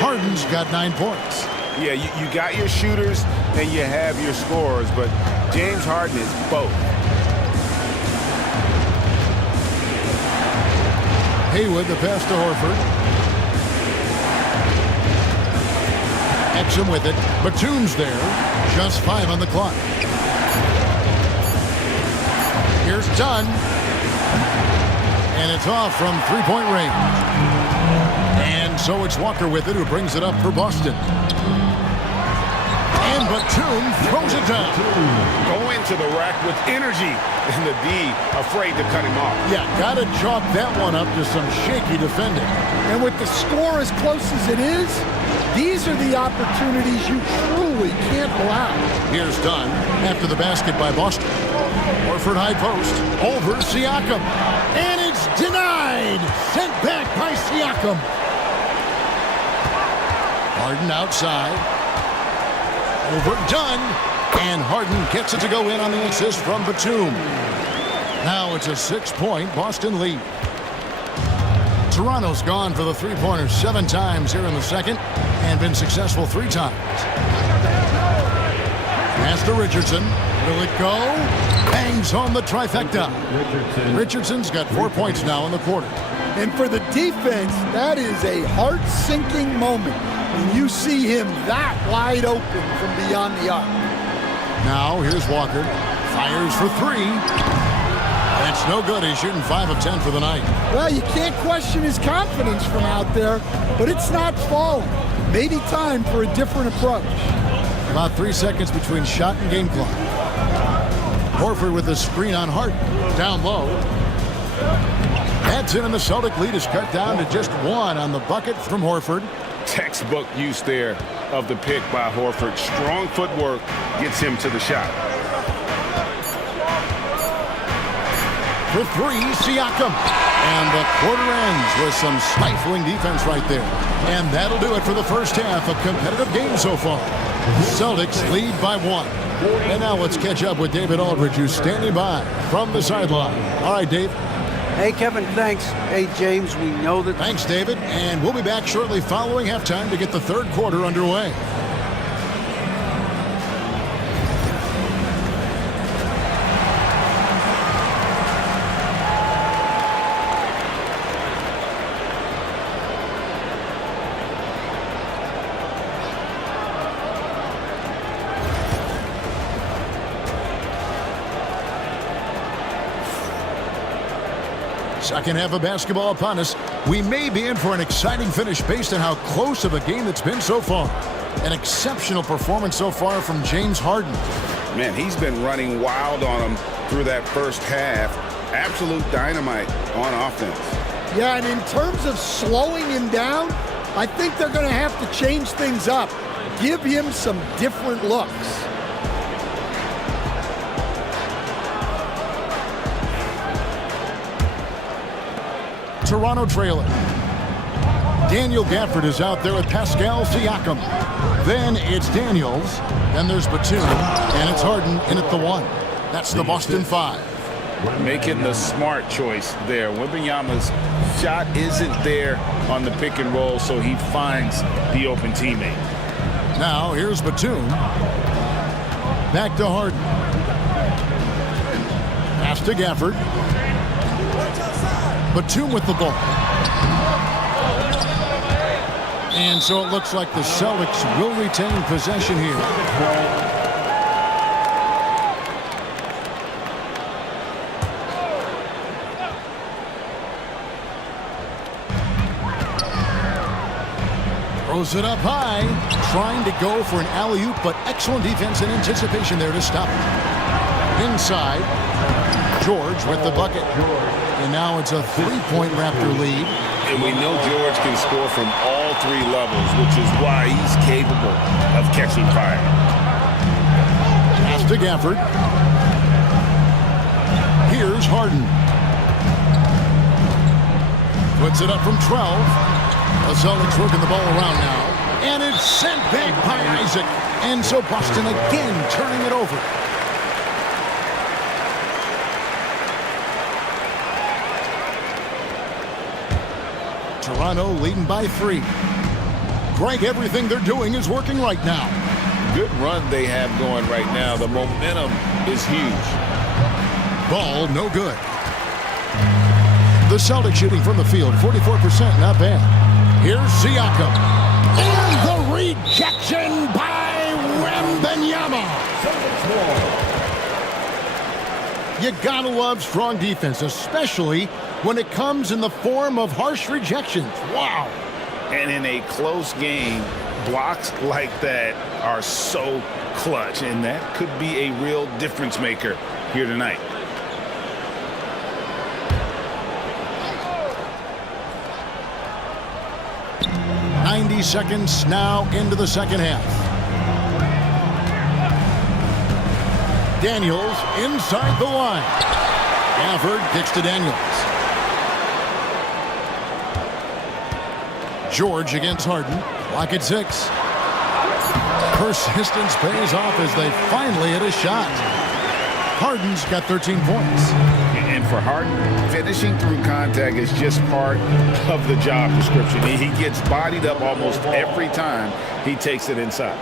Harden's got 9 points. Yeah, you got your shooters and you have your scorers, but James Harden is both. Haywood, the pass to Horford. Exum with it. Batum's there. Just 5 on the clock. Here's Dunn. And it's off from three-point range. And so it's Walker with it, who brings it up for Boston. And Batum throws it down. Go into the rack with energy. And the D afraid to cut him off. Yeah, got to chalk that one up to some shaky defending. And with the score as close as it is, these are the opportunities you truly can't allow. Here's Dunn after the basket by Boston. Horford high post over Siakam. And it's denied. Sent back by Siakam. Harden outside. Over Dunn. And Harden gets it to go in on the assist from Batum. Now it's a 6-point Boston lead. Toronto's gone for the three-pointers 7 times here in the second and been successful 3 times. Pass to Richardson. Will it go? Bangs home the trifecta. Richardson's got 4 points now in the quarter. And for the defense, that is a heart-sinking moment when you see him that wide open from beyond the arc. Now here's Walker. Fires for 3. That's no good. He's shooting 5 of 10 for the night. Well, you can't question his confidence from out there, but it's not falling. Maybe time for a different approach. About 3 seconds between shot and game clock. Horford with a screen on Harden. Down low. That's it, and the Celtic lead is cut down to just 1 on the bucket from Horford. Textbook use there of the pick by Horford. Strong footwork gets him to the shot. For 3, Siakam. And the quarter ends with some stifling defense right there. And that'll do it for the first half. A competitive game so far. Celtics lead by 1. And now let's catch up with David Aldridge, who's standing by from the sideline. All right, Dave. Hey, Kevin, thanks. Hey, James, we know that... Thanks, David. And we'll be back shortly following halftime to get the third quarter underway. Second half of basketball upon us. We may be in for an exciting finish based on how close of a game it's been so far. An exceptional performance so far from James Harden. Man, he's been running wild on him through that first half. Absolute dynamite on offense. Yeah, and in terms of slowing him down, I think they're going to have to change things up. Give him some different looks. Toronto trailing. Daniel Gafford is out there with Pascal Siakam. Then it's Daniels. Then there's Batum. And it's Harden in at the 1. That's the Boston 5. Making the smart choice there. Wembanyama's shot isn't there on the pick and roll, so he finds the open teammate. Now here's Batum. Back to Harden. Pass to Gafford. Batum with the ball. And so it looks like the Celtics will retain possession here. Throws it up high. Trying to go for an alley-oop, but excellent defense and anticipation there to stop it. Inside. George with the bucket. And now it's a 3-point Raptor lead. And we know George can score from all 3 levels, which is why he's capable of catching fire. Pass to Gafford. Here's Harden. Puts it up from 12. The Celtics working the ball around now. And it's sent back by Isaac. And so Boston again turning it over. Toronto leading by 3. Greg, everything they're doing is working right now. Good run they have going right now. The momentum is huge. Ball no good. The Celtics shooting from the field, 44%, not bad. Here's Siakam. And the rejection by Wembanyama. You gotta love strong defense, especially when it comes in the form of harsh rejections. Wow. And in a close game, blocks like that are so clutch, and that could be a real difference maker here tonight. Seconds now into the second half. Daniels inside the line. Gafford kicks to Daniels. George against Harden. Clock at 6. Persistence pays off as they finally hit a shot. Harden's got 13 points. And for Harden, finishing through contact is just part of the job description. He gets bodied up almost every time he takes it inside.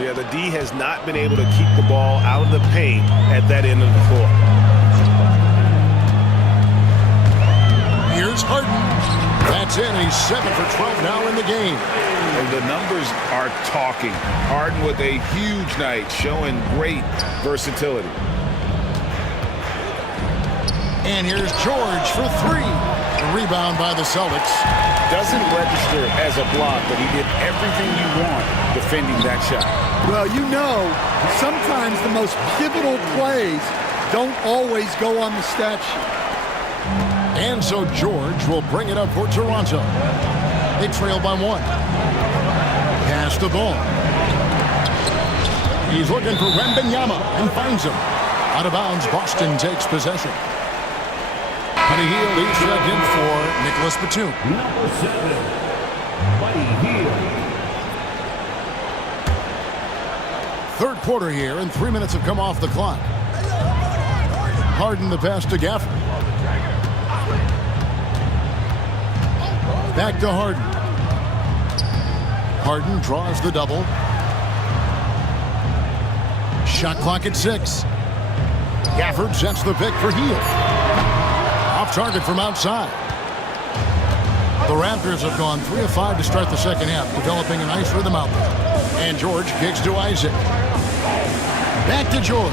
Yeah, the D has not been able to keep the ball out of the paint at that end of the floor. Here's Harden. That's in. He's 7 for 12 now in the game. And the numbers are talking. Harden with a huge night, showing great versatility. And here's George for 3. A rebound by the Celtics. Doesn't register as a block, but he did everything you want defending that shot. Well, you know, sometimes the most pivotal plays don't always go on the stat sheet. And so George will bring it up for Toronto. They trail by 1. Pass the ball. He's looking for Wembanyama and finds him. Out of bounds, Boston takes possession. Buddy Hield is checked in for Nicholas Batum. Number 7, Buddy Hield. Third quarter here, and 3 minutes have come off the clock. Harden the pass to Gafford. Back to Harden. Harden draws the double. Shot clock at 6. Gafford sets the pick for Hield. Off target from outside. The Raptors have gone 3 of 5 to start the second half, developing a nice rhythm out there. And George kicks to Isaac. Back to George.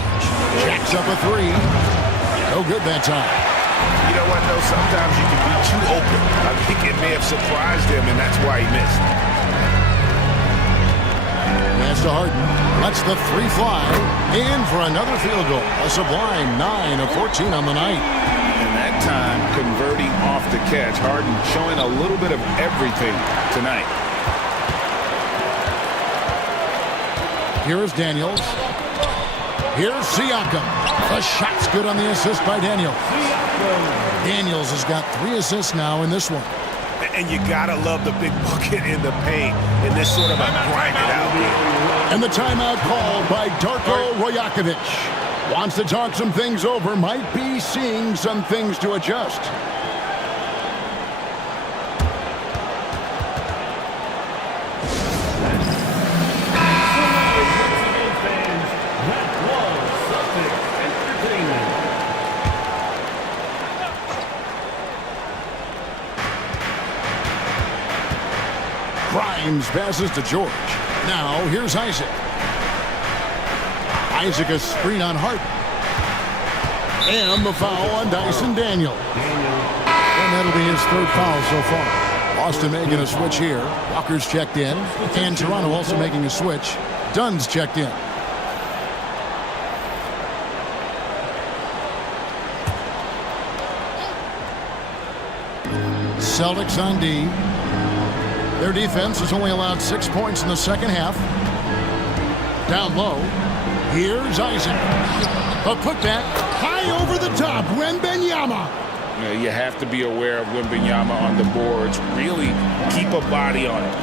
Jacks up a 3. No good that time. You know what, though? Sometimes you can be too open. I think it may have surprised him, and that's why he missed. Pass to Harden. Lets the 3 fly. In for another field goal. A sublime 9 of 14 on the night. And that time, converting off the catch. Harden showing a little bit of everything tonight. Here's Daniels. Here's Siakam. The shot's good on the assist by Daniels. Daniels has got 3 assists now in this one. And you gotta love the big bucket in the paint in this sort of a grinded out game. And the timeout called by Darko Rajakovic. Wants to talk some things over. Might be seeing some things to adjust. Grimes passes to George. Now here's Isaac. Isaac a screen on Harden. And the foul on Dyson Daniel. And that'll be his 3rd foul so far. Boston making a switch here. Walker's checked in. And Toronto also making a switch. Dunn's checked in. Celtics on D. Their defense has only allowed 6 points in the second half. Down low. Here's Isaac. A putback high over the top. Wembanyama. You have to be aware of Wembanyama on the boards. Really keep a body on it.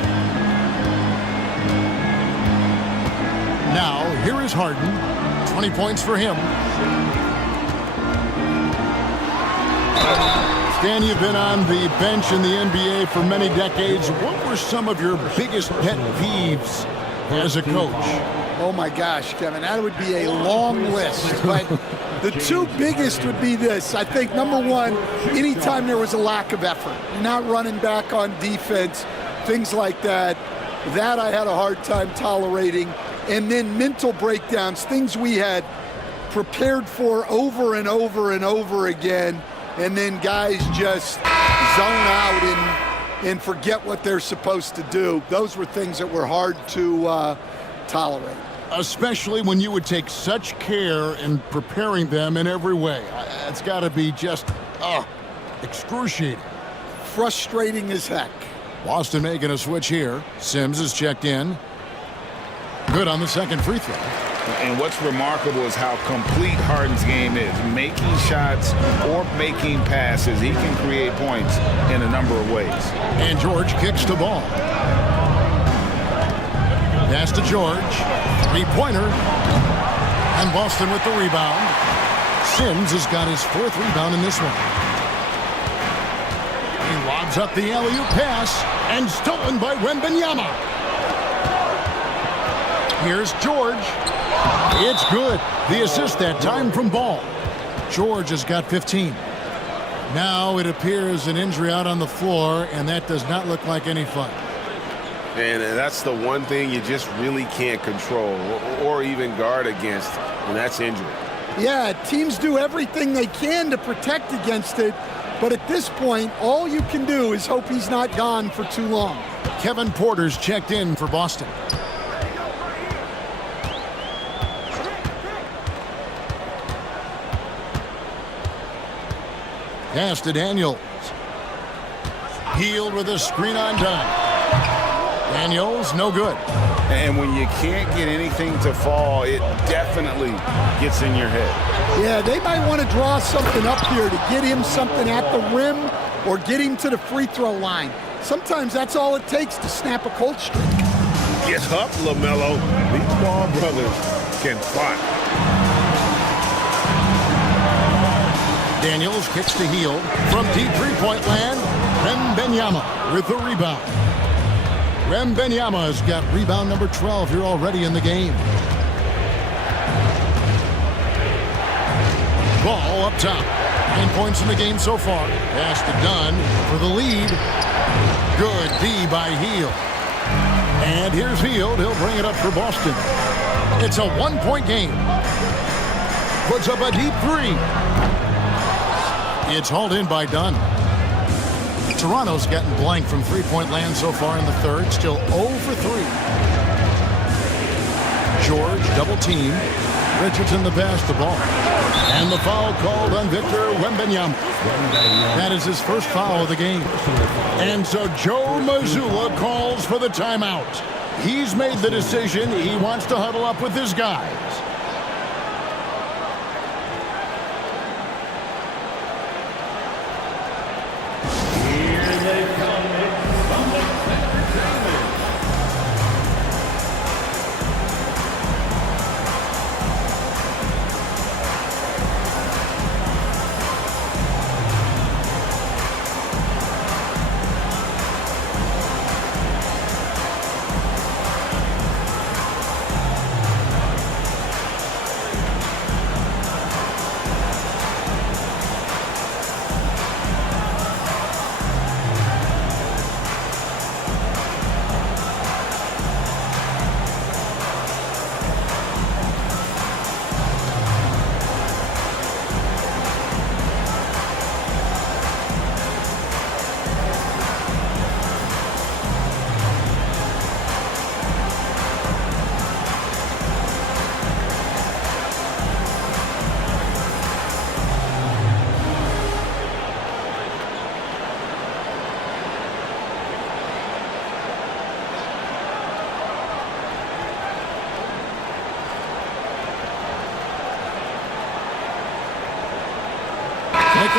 Now, here is Harden. 20 points for him. Stan, you've been on the bench in the NBA for many decades. What were some of your biggest pet peeves as a coach? Oh my gosh, Kevin, that would be a long list. But the two biggest would be this. I think number one, anytime there was a lack of effort, you're not running back on defense, things like that. That I had a hard time tolerating. And then mental breakdowns, things we had prepared for over and over and over again. And then guys just zone out and forget what they're supposed to do. Those were things that were hard to tolerate. Especially when you would take such care in preparing them in every way. It's got to be just excruciating. Frustrating as heck. Boston making a switch here. Sims is checked in. Good on the second free throw. And what's remarkable is how complete Harden's game is. Making shots or making passes, he can create points in a number of ways. And George kicks the ball. Pass to George. Three-pointer. And Boston with the rebound. Sims has got his fourth rebound in this one. He lobs up the alley-oop pass and stolen by Wembanyama. Here's George. It's good. The assist that time from Ball. George has got 15. Now it appears an injury out on the floor, and that does not look like any fun. And that's the one thing you just really can't control or even guard against, and that's injury. Yeah, teams do everything they can to protect against it, but at this point, all you can do is hope he's not gone for too long. Kevin Porter's checked in for Boston. Pass to Daniels. Healed with a screen on dime. Daniels, no good. And when you can't get anything to fall, it definitely gets in your head. Yeah, they might want to draw something up here to get him something at the rim or get him to the free throw line. Sometimes that's all it takes to snap a cold streak. Get up, LaMelo. These Ball brothers can fight. Daniels kicks to Hield from deep three-point land. Wembanyama with the rebound. Wembanyama has got rebound number 12 here already in the game. Ball up top. 9 points in the game so far. Pass to Dunn for the lead. Good D by Hield. And here's Hield. He'll bring it up for Boston. It's a one-point game. Puts up a deep three. It's hauled in by Dunn. Toronto's gotten blank from three-point land so far in the third. Still 0 for 3. George double team. Richardson the pass the ball. And the foul called on Victor Wembanyama. That is his first foul of the game. And so Joe Mazzulla calls for the timeout. He's made the decision. He wants to huddle up with his guys.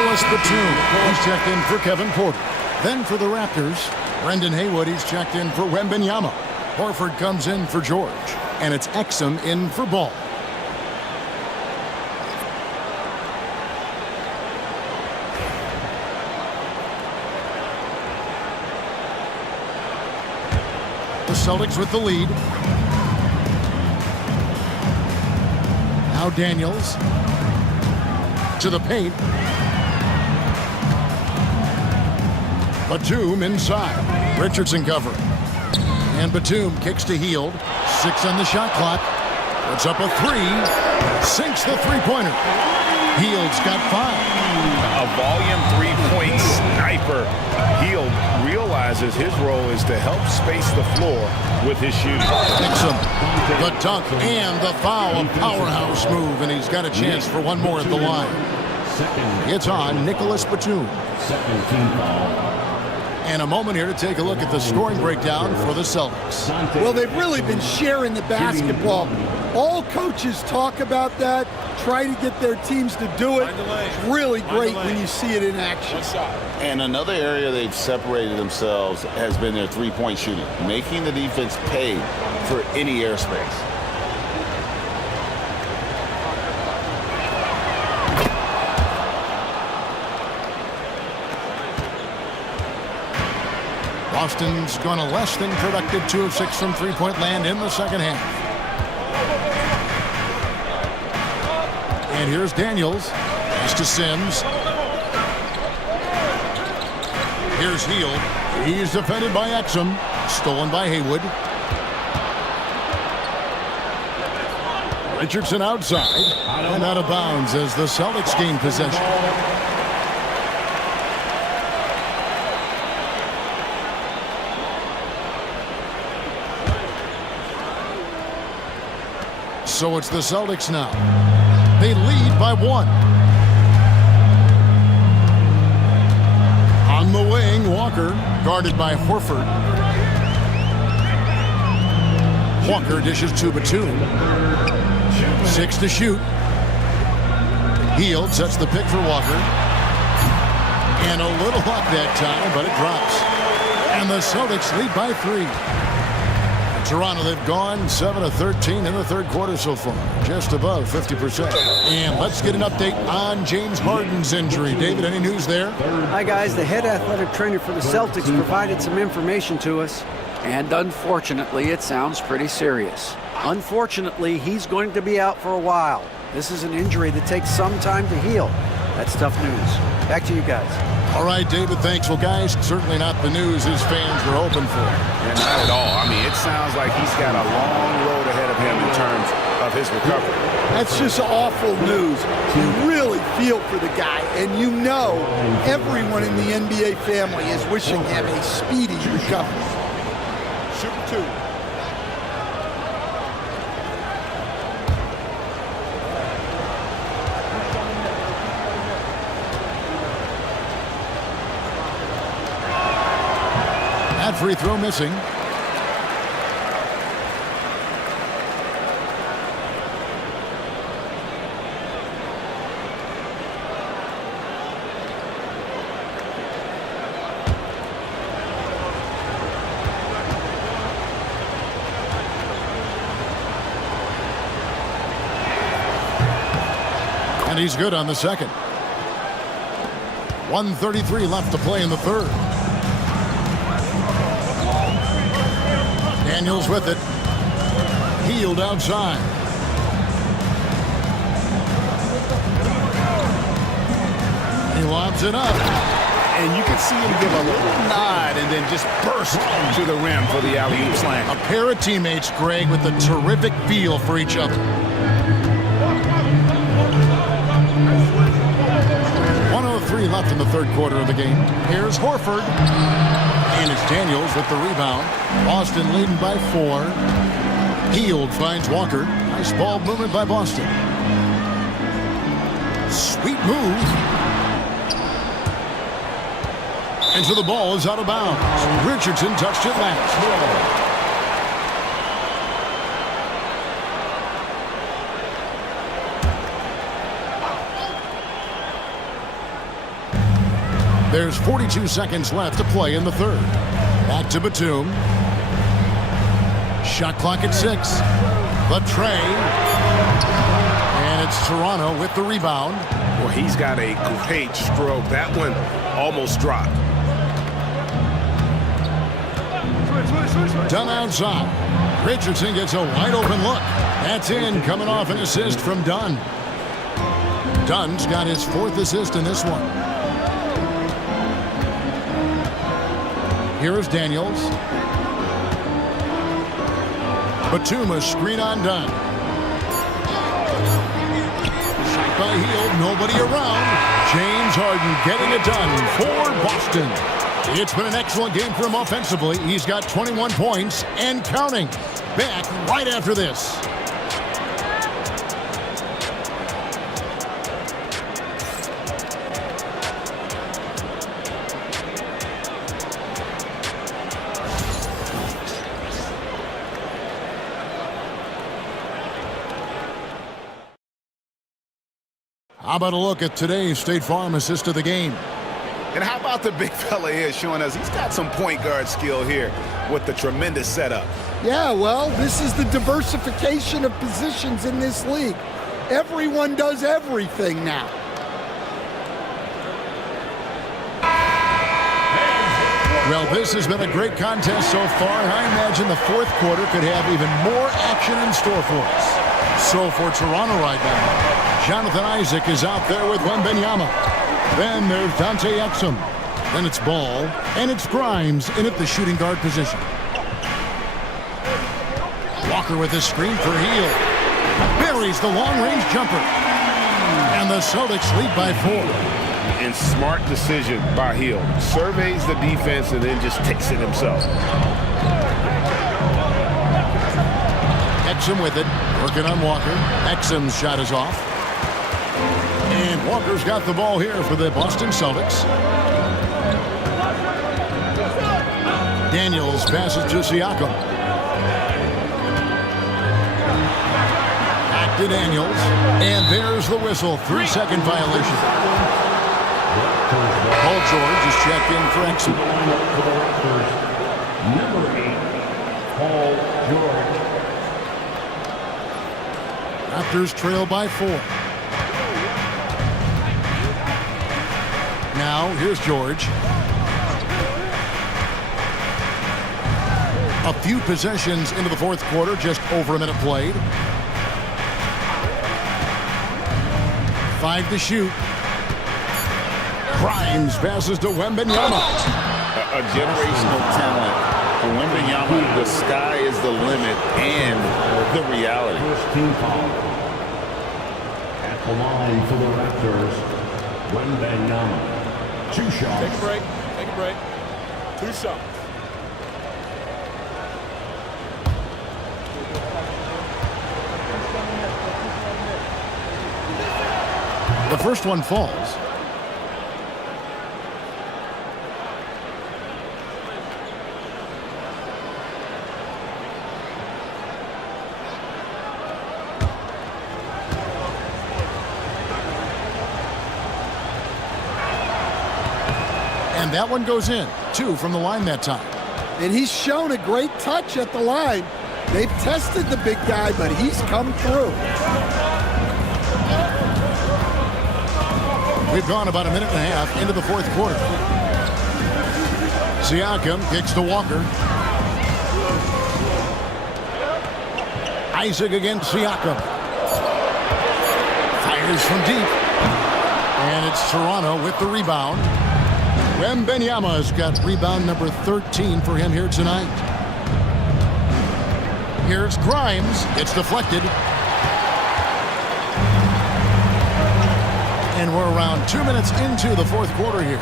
Nicholas Batum. He's checked in for Kevin Porter. Then for the Raptors, Brendan Haywood. He's checked in for Wembanyama. Horford comes in for George. And it's Exum in for Ball. The Celtics with the lead. Now Daniels to the paint. Batum inside. Richardson covering. And Batum kicks to Hield. 6 on the shot clock. Puts up a 3. Sinks the three-pointer. Hield's got 5. A volume three-point sniper. Hield realizes his role is to help space the floor with his shooting. Exum, the dunk and the foul. A powerhouse move, and he's got a chance for one more at the line. It's on Nicholas Batum. Second team foul. And a moment here to take a look at the scoring breakdown for the Celtics. Well, they've really been sharing the basketball. All coaches talk about that, try to get their teams to do it. It's really great when you see it in action. And another area they've separated themselves has been their three-point shooting, making the defense pay for any airspace. Boston's gone a less than productive 2 of 6 from three-point land in the second half. And here's Daniels. Pass to Sims. Here's Hield. He's defended by Exum. Stolen by Haywood. Richardson outside. And out of bounds as the Celtics gain possession. So it's the Celtics now. They lead by 1. On the wing, Walker, guarded by Horford. Walker dishes to Batum. 6 to shoot. Hield sets the pick for Walker. And a little luck that time, but it drops. And the Celtics lead by 3. Toronto, they've gone 7 of 13 in the third quarter so far, just above 50%. And let's get an update on James Harden's injury. David, any news there? Hi, guys. The head athletic trainer for the Celtics provided some information to us, and unfortunately, it sounds pretty serious. Unfortunately, he's going to be out for a while. This is an injury that takes some time to heal. That's tough news. Back to you guys. All right, David, thanks. Well, guys, certainly not the news his fans were hoping for. And not at all. I mean, it sounds like he's got a long road ahead of him in terms of his recovery. That's just awful news. You really feel for the guy, and you know everyone in the NBA family is wishing him a speedy recovery. Shooting 2. That free throw missing. And he's good on the second. 1:33 left to play in the third. Daniels with it. Hield outside. He lobs it up. And you can see him give a little nod and then just burst to the rim for the alley-oop slam. A pair of teammates, Greg, with a terrific feel for each other. 1:03 left in the third quarter of the game. Here's Horford. And it's Daniels with the rebound. Boston leading by 4. Hield finds Walker. Nice ball movement by Boston. Sweet move. And so the ball is out of bounds. Richardson touched it last. There's 42 seconds left to play in the third. Back to Batum. Shot clock at 6. The tray. And it's Toronto with the rebound. Well, he's got a great stroke. That one almost dropped. Done outside. Richardson gets a wide open look. That's in, coming off an assist from Dunn. Dunn's got his 4th assist in this one. Here is Daniels. Batum, a screen on Dunn. Shot by Hield, nobody around. James Harden getting it done for Boston. It's been an excellent game for him offensively. He's got 21 points and counting. Back right after this. How about a look at today's State Farm assist of the game? And how about the big fella here showing us he's got some point guard skill here with the tremendous setup. Yeah, well, this is the diversification of positions in this league. Everyone does everything now. Well, this has been a great contest so far. I imagine the 4th quarter could have even more action in store for us. So for Toronto right now, Jonathan Isaac is out there with Wembanyama. Then there's Dante Exum. Then it's Ball, and it's Grimes in at the shooting guard position. Walker with his screen for Hield. Buries the long-range jumper. And the Celtics lead by 4. And smart decision by Hield. Surveys the defense and then just takes it himself. Exum with it. Working on Walker. Exum's shot is off. And Walker's got the ball here for the Boston Celtics. Daniels passes to Siakam. Back to Daniels. And there's the whistle. 3-second violation. Paul George is checked in for Exum. Number 8, Paul George. Raptors trail by 4. Now, here's George. A few possessions into the 4th quarter, just over a minute played. 5 to shoot. Grimes passes to Wembanyama. A generational talent. For Wembanyama, the sky is the limit and the reality. First team foul. At the line for the Raptors, Wembanyama. 2 shots. Take a break. Take a break. 2 shots. The first one falls. And that one goes in. 2 from the line that time. And he's shown a great touch at the line. They've tested the big guy, but he's come through. We've gone about a minute and a half into the 4th quarter. Siakam kicks to Walker. Isaac against Siakam. Fires from deep. And it's Toronto with the rebound. Wembanyama's got rebound number 13 for him here tonight. Here's Grimes. It's deflected. And we're around 2 minutes into the 4th quarter here.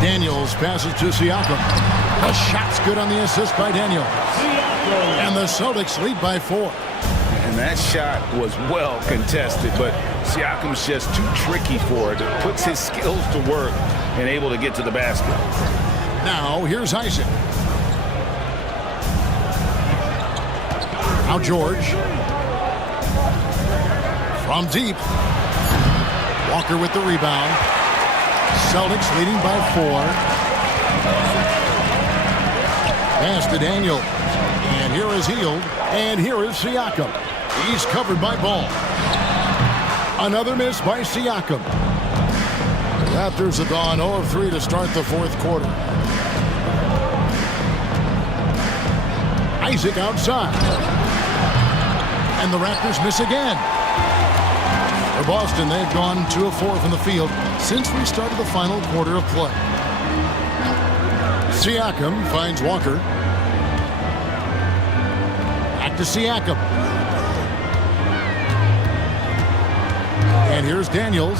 Daniels passes to Siakam. The shot's good on the assist by Daniels. And the Celtics lead by 4. And that shot was well contested, but Siakam's just too tricky for it. It puts his skills to work and able to get to the basket. Now, here's Isaac. Now George. From deep. Walker with the rebound. Celtics leading by 4. Pass to Daniel. And here is Hield. And here is Siakam. He's covered by Ball. Another miss by Siakam. The Raptors have gone 0 of 3 to start the fourth quarter. Isaac outside. And the Raptors miss again. For Boston, they've gone 2 of 4 from the field since we started the final quarter of play. Siakam finds Walker. Back to Siakam. And here's Daniels.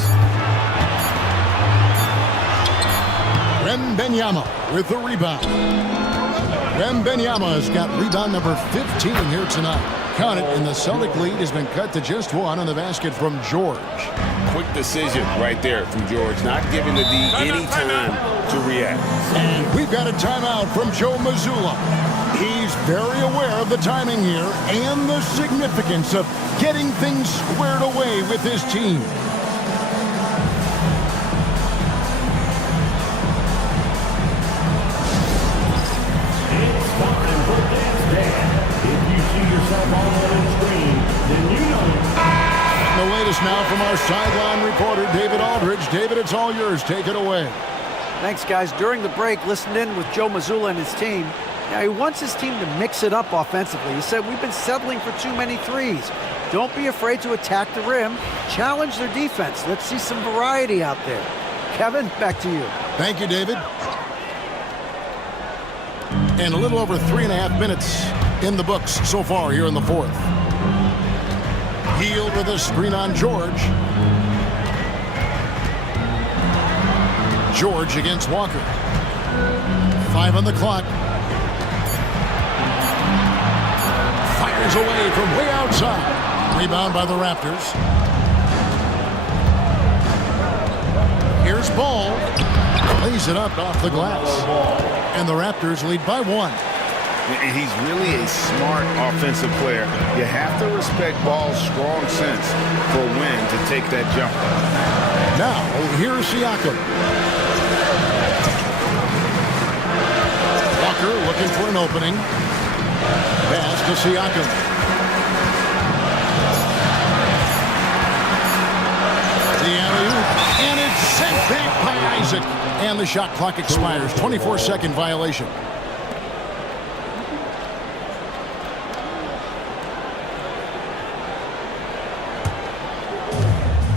Wembanyama with the rebound. Wembanyama has got rebound number 15 here tonight. Count it, and the Celtic lead has been cut to just 1 on the basket from George. Quick decision right there from George, not giving the D any time to react. And we've got a timeout from Joe Mazzulla. He's very aware of the timing here and the significance of getting things squared away with his team. It's time for Dance Band. If you see yourself on the screen, then you know. And the latest now from our sideline reporter, David Aldridge. David, it's all yours. Take it away. Thanks, guys. During the break, listened in with Joe Mazzulla and his team. Now, he wants his team to mix it up offensively. He said, we've been settling for too many threes. Don't be afraid to attack the rim. Challenge their defense. Let's see some variety out there. Kevin, back to you. Thank you, David. And a little over 3.5 minutes in the books so far here in the fourth. Hield with a screen on George. George against Walker. 5 on the clock. Fires away from way outside. Rebound by the Raptors. Here's Ball. Lays it up off the glass. And the Raptors lead by 1. He's really a smart offensive player. You have to respect Ball's strong sense for when to take that jump. Now, here's Siakam. Walker looking for an opening. Pass to Siakam. The alley-oop, and it's sent back by Isaac. And the shot clock expires. 24-second violation.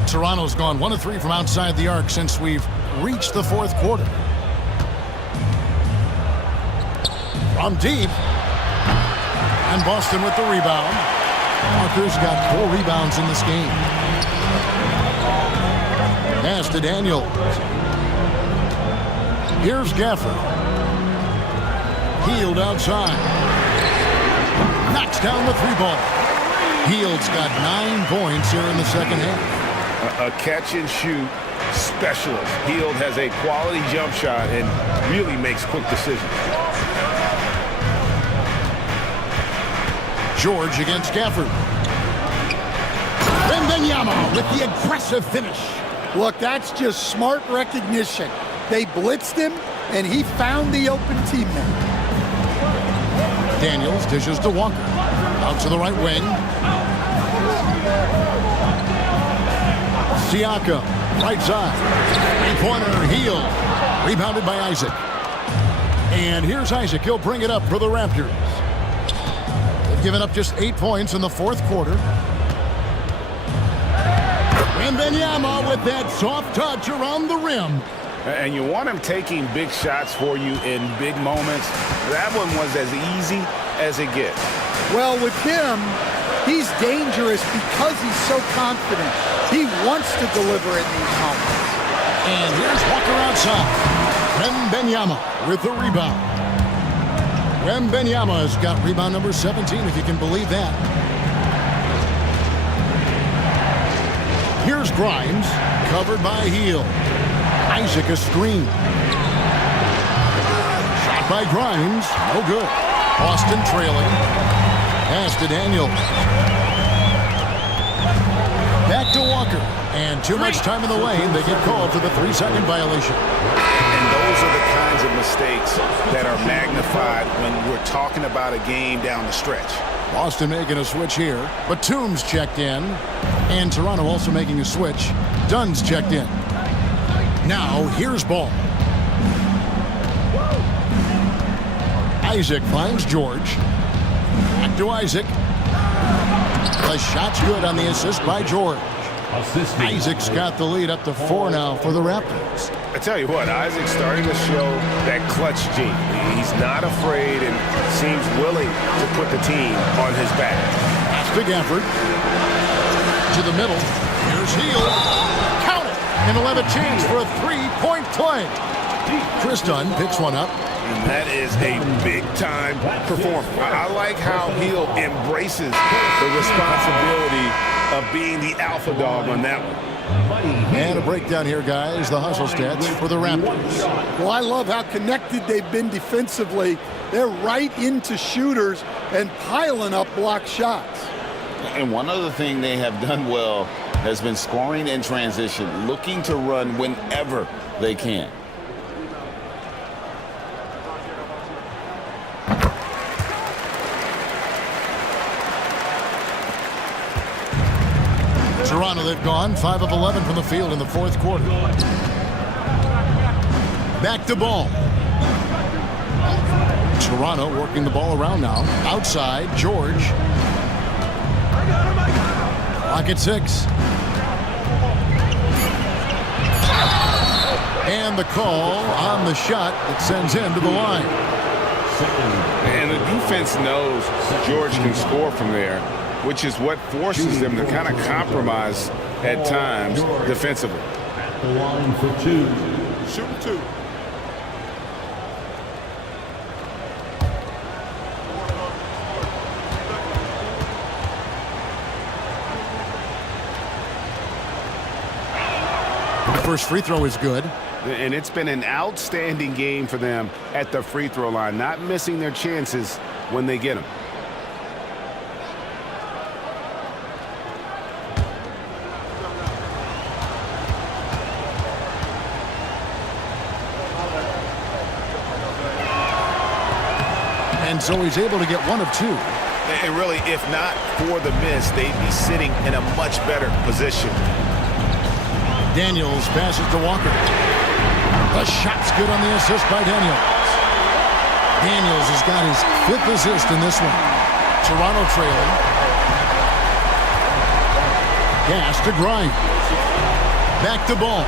Toronto's gone 1 of 3 from outside the arc since we've reached the fourth quarter. From deep. And Boston with the rebound. Walker's got 4 rebounds in this game. Pass to Daniel. Here's Gafford. Hield outside. Knocks down the 3-ball. Hield's got 9 points here in the second half. A catch-and-shoot specialist. Hield has a quality jump shot and really makes quick decisions. George against Gafford. Wembanyama with the aggressive finish. Look, that's just smart recognition. They blitzed him, and he found the open teammate. Daniels dishes to Walker. Out to the right wing. Siakam, right side. 3-pointer, Hield. Rebounded by Isaac. And here's Isaac. He'll bring it up for the Raptors. They've given up just 8 points in the fourth quarter. Wembanyama with that soft touch around the rim. And you want him taking big shots for you in big moments. That one was as easy as it gets. Well, with him, he's dangerous because he's so confident. He wants to deliver in these moments. And here's Walker outside. Wembanyama with the rebound. Wembanyama's got rebound number 17, if you can believe that. Here's Grimes, covered by Hield. Isaac a screen. Shot by Grimes, no good. Boston trailing. Pass to Daniel. Back to Walker. And too much time in the lane. They get called for the 3-second violation. And those are the kinds of mistakes that are magnified when we're talking about a game down the stretch. Boston making a switch here. Batum's checked in. And Toronto also making a switch. Dunn's checked in. Now, here's ball. Isaac finds George. Back to Isaac. The shot's good on the assist by George. Isaac's got the lead up to 4 now for the Raptors. I tell you what, Isaac's starting to show that clutch gene. He's not afraid and seems willing to put the team on his back. Pass to Gafford. To the middle. Here's Hield. Count it. And he'll have a chance for a 3-point play. Chris Dunn picks one up. And that is a big-time performance. I like how Hield embraces the responsibility of being the alpha dog on that one. And a breakdown here, guys. The hustle stats for the Raptors. Well, I love how connected they've been defensively. They're right into shooters and piling up block shots. And one other thing they have done well has been scoring in transition, looking to run whenever they can. Toronto, they've gone 5 of 11 from the field in the fourth quarter. Back to ball. Toronto working the ball around now. Outside, George. Clock at 6. And the call on the shot that sends him to the line. And the defense knows George can score from there, which is what forces them to kind of compromise at times defensively. At the line for 2. Shoot 2. The first free throw is good. And it's been an outstanding game for them at the free throw line, not missing their chances when they get them. And so he's able to get 1 of 2. And really, if not for the miss, they'd be sitting in a much better position. Daniels passes to Walker. The shot's good on the assist by Daniels. Daniels has got his 5th assist in this one. Toronto trailing. Gas to Grimes. Back to ball.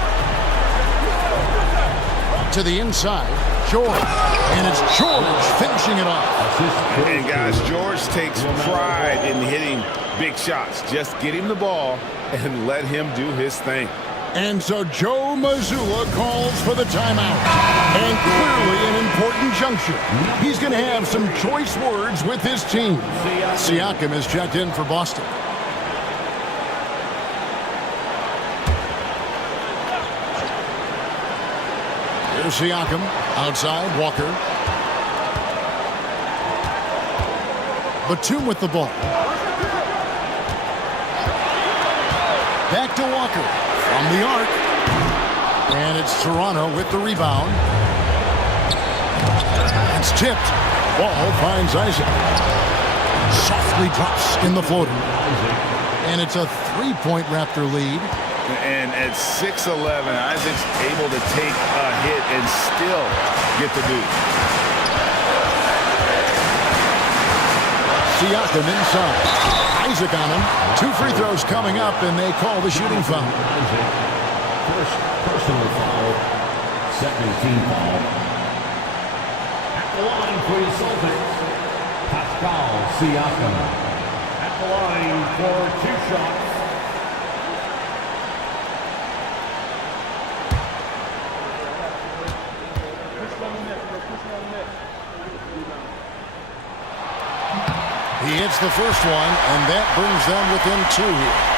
To the inside. George. And it's George finishing it off. And guys, George takes pride in hitting big shots. Just get him the ball and let him do his thing. And so Joe Mazzulla calls for the timeout. And clearly an important juncture. He's going to have some choice words with his team. Siakam is checked in for Boston. Here's Siakam. Outside, Walker. Batum with the ball. Back to Walker. From the arc. And it's Toronto with the rebound. It's tipped. Ball finds Isaac. Softly drops in the floater. And it's a 3-point Raptor lead. And at 6'11", Isaac's able to take a hit and still get the boot. Siakam inside. Isaac on him. 2 free throws coming up, and they call the shooting foul. First personal foul. Second team foul. At the line for your Celtics, Pascal Siakam. At the line for 2 shots. He hits the first one, and that brings them within 2 here.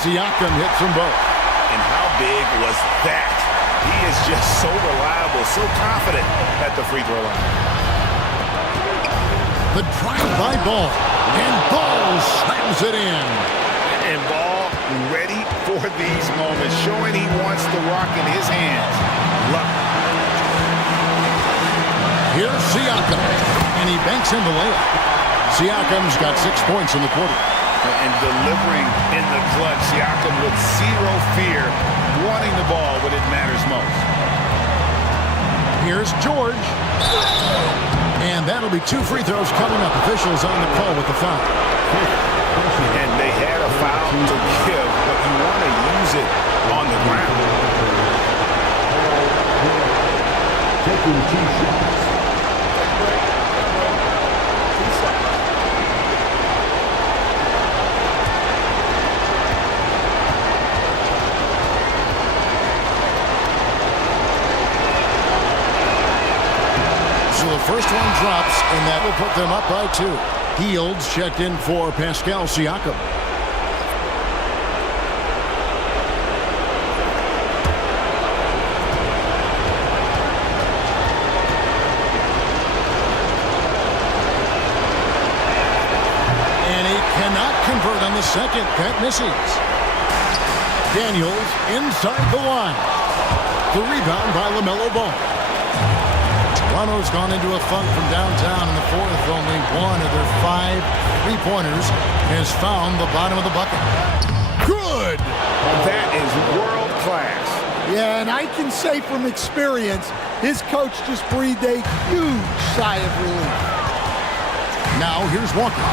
Siakam hits them both. And how big was that? He is just so reliable, so confident at the free throw line. The drive-by Ball. And Ball slams it in. And Ball ready for these moments, showing he wants the rock in his hands. Luck. Here's Siakam. And he banks in the layup. Siakam's got 6 points in the quarter. And delivering in the clutch, Siakam with zero fear, wanting the ball when it matters most. Here's George. And that'll be 2 free throws coming up. Officials on the call with the foul. And they had a foul to give, but you want to use it on the ground. Taking 2 shots. So the first one drops, and that will put them up by 2. Fields checked in for Pascal Siakam. And he cannot convert on the second. That misses. Daniels inside the line. The rebound by LaMelo Ball. Toronto's gone into a funk from downtown in the fourth. Only one of their 5 3-pointers has found the bottom of the bucket. Good! That is world class. Yeah, and I can say from experience, his coach just breathed a huge sigh of relief. Now here's Walker.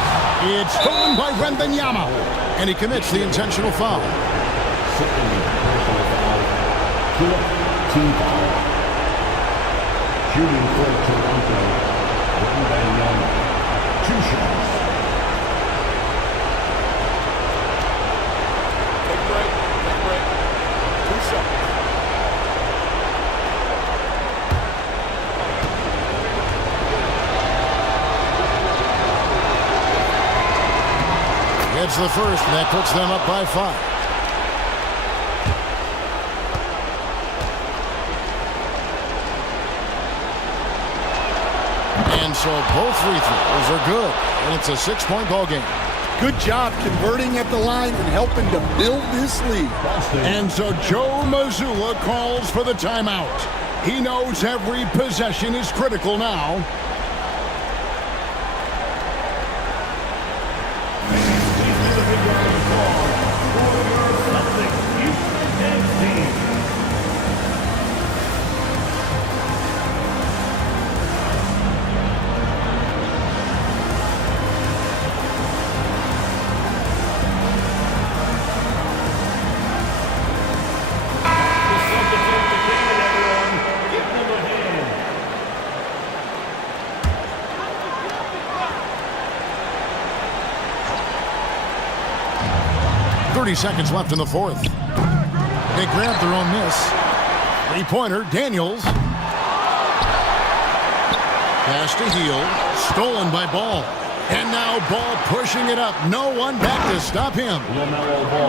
It's stolen by Wembanyama. And he commits the intentional foul. Second personal foul. Team foul. Shooting for Toronto. Wembanyama. 2 shots. Take a break. Take a break. 2 shots. It's the first, and that puts them up by 5. And so both free throws are good, and it's a 6-point ball game. Good job converting at the line and helping to build this lead. And so Joe Mazzulla calls for the timeout. He knows every possession is critical now. Give them a hand. 30 seconds left in the fourth. They grabbed their own miss. Three-pointer, Daniels. Pass to Hield. Stolen by Ball. And now Ball pushing it up. No one back to stop him.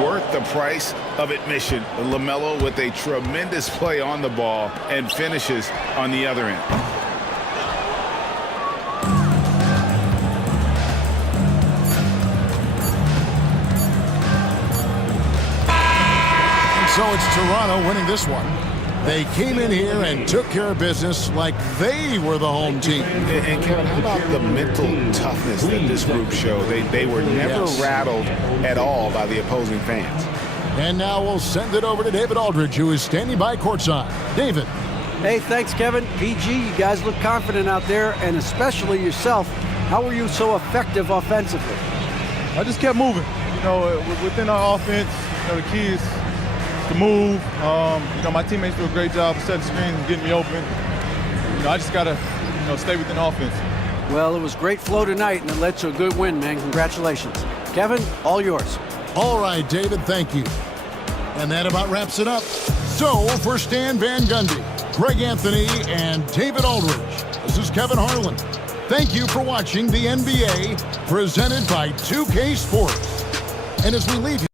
Worth the price of admission. LaMelo with a tremendous play on the ball and finishes on the other end. And so it's Toronto winning this one. They came in here and took care of business like they were the home team. And Kevin, how about the mental toughness that this group showed? They were never rattled at all by the opposing fans. And now we'll send it over to David Aldridge, who is standing by courtside. David. Hey, thanks, Kevin. PG, you guys look confident out there, and especially yourself. How were you so effective offensively? I just kept moving. You know, within our offense, you know, the key is to move. You know, my teammates do a great job of setting screens and getting me open. You know, I just got to, you know, stay within offense. Well, it was great flow tonight, and it led to a good win, man. Congratulations. Kevin, all yours. All right, David, thank you. And that about wraps it up. So, for Stan Van Gundy, Greg Anthony, and David Aldridge, this is Kevin Harlan. Thank you for watching the NBA, presented by 2K Sports. And as we leave you,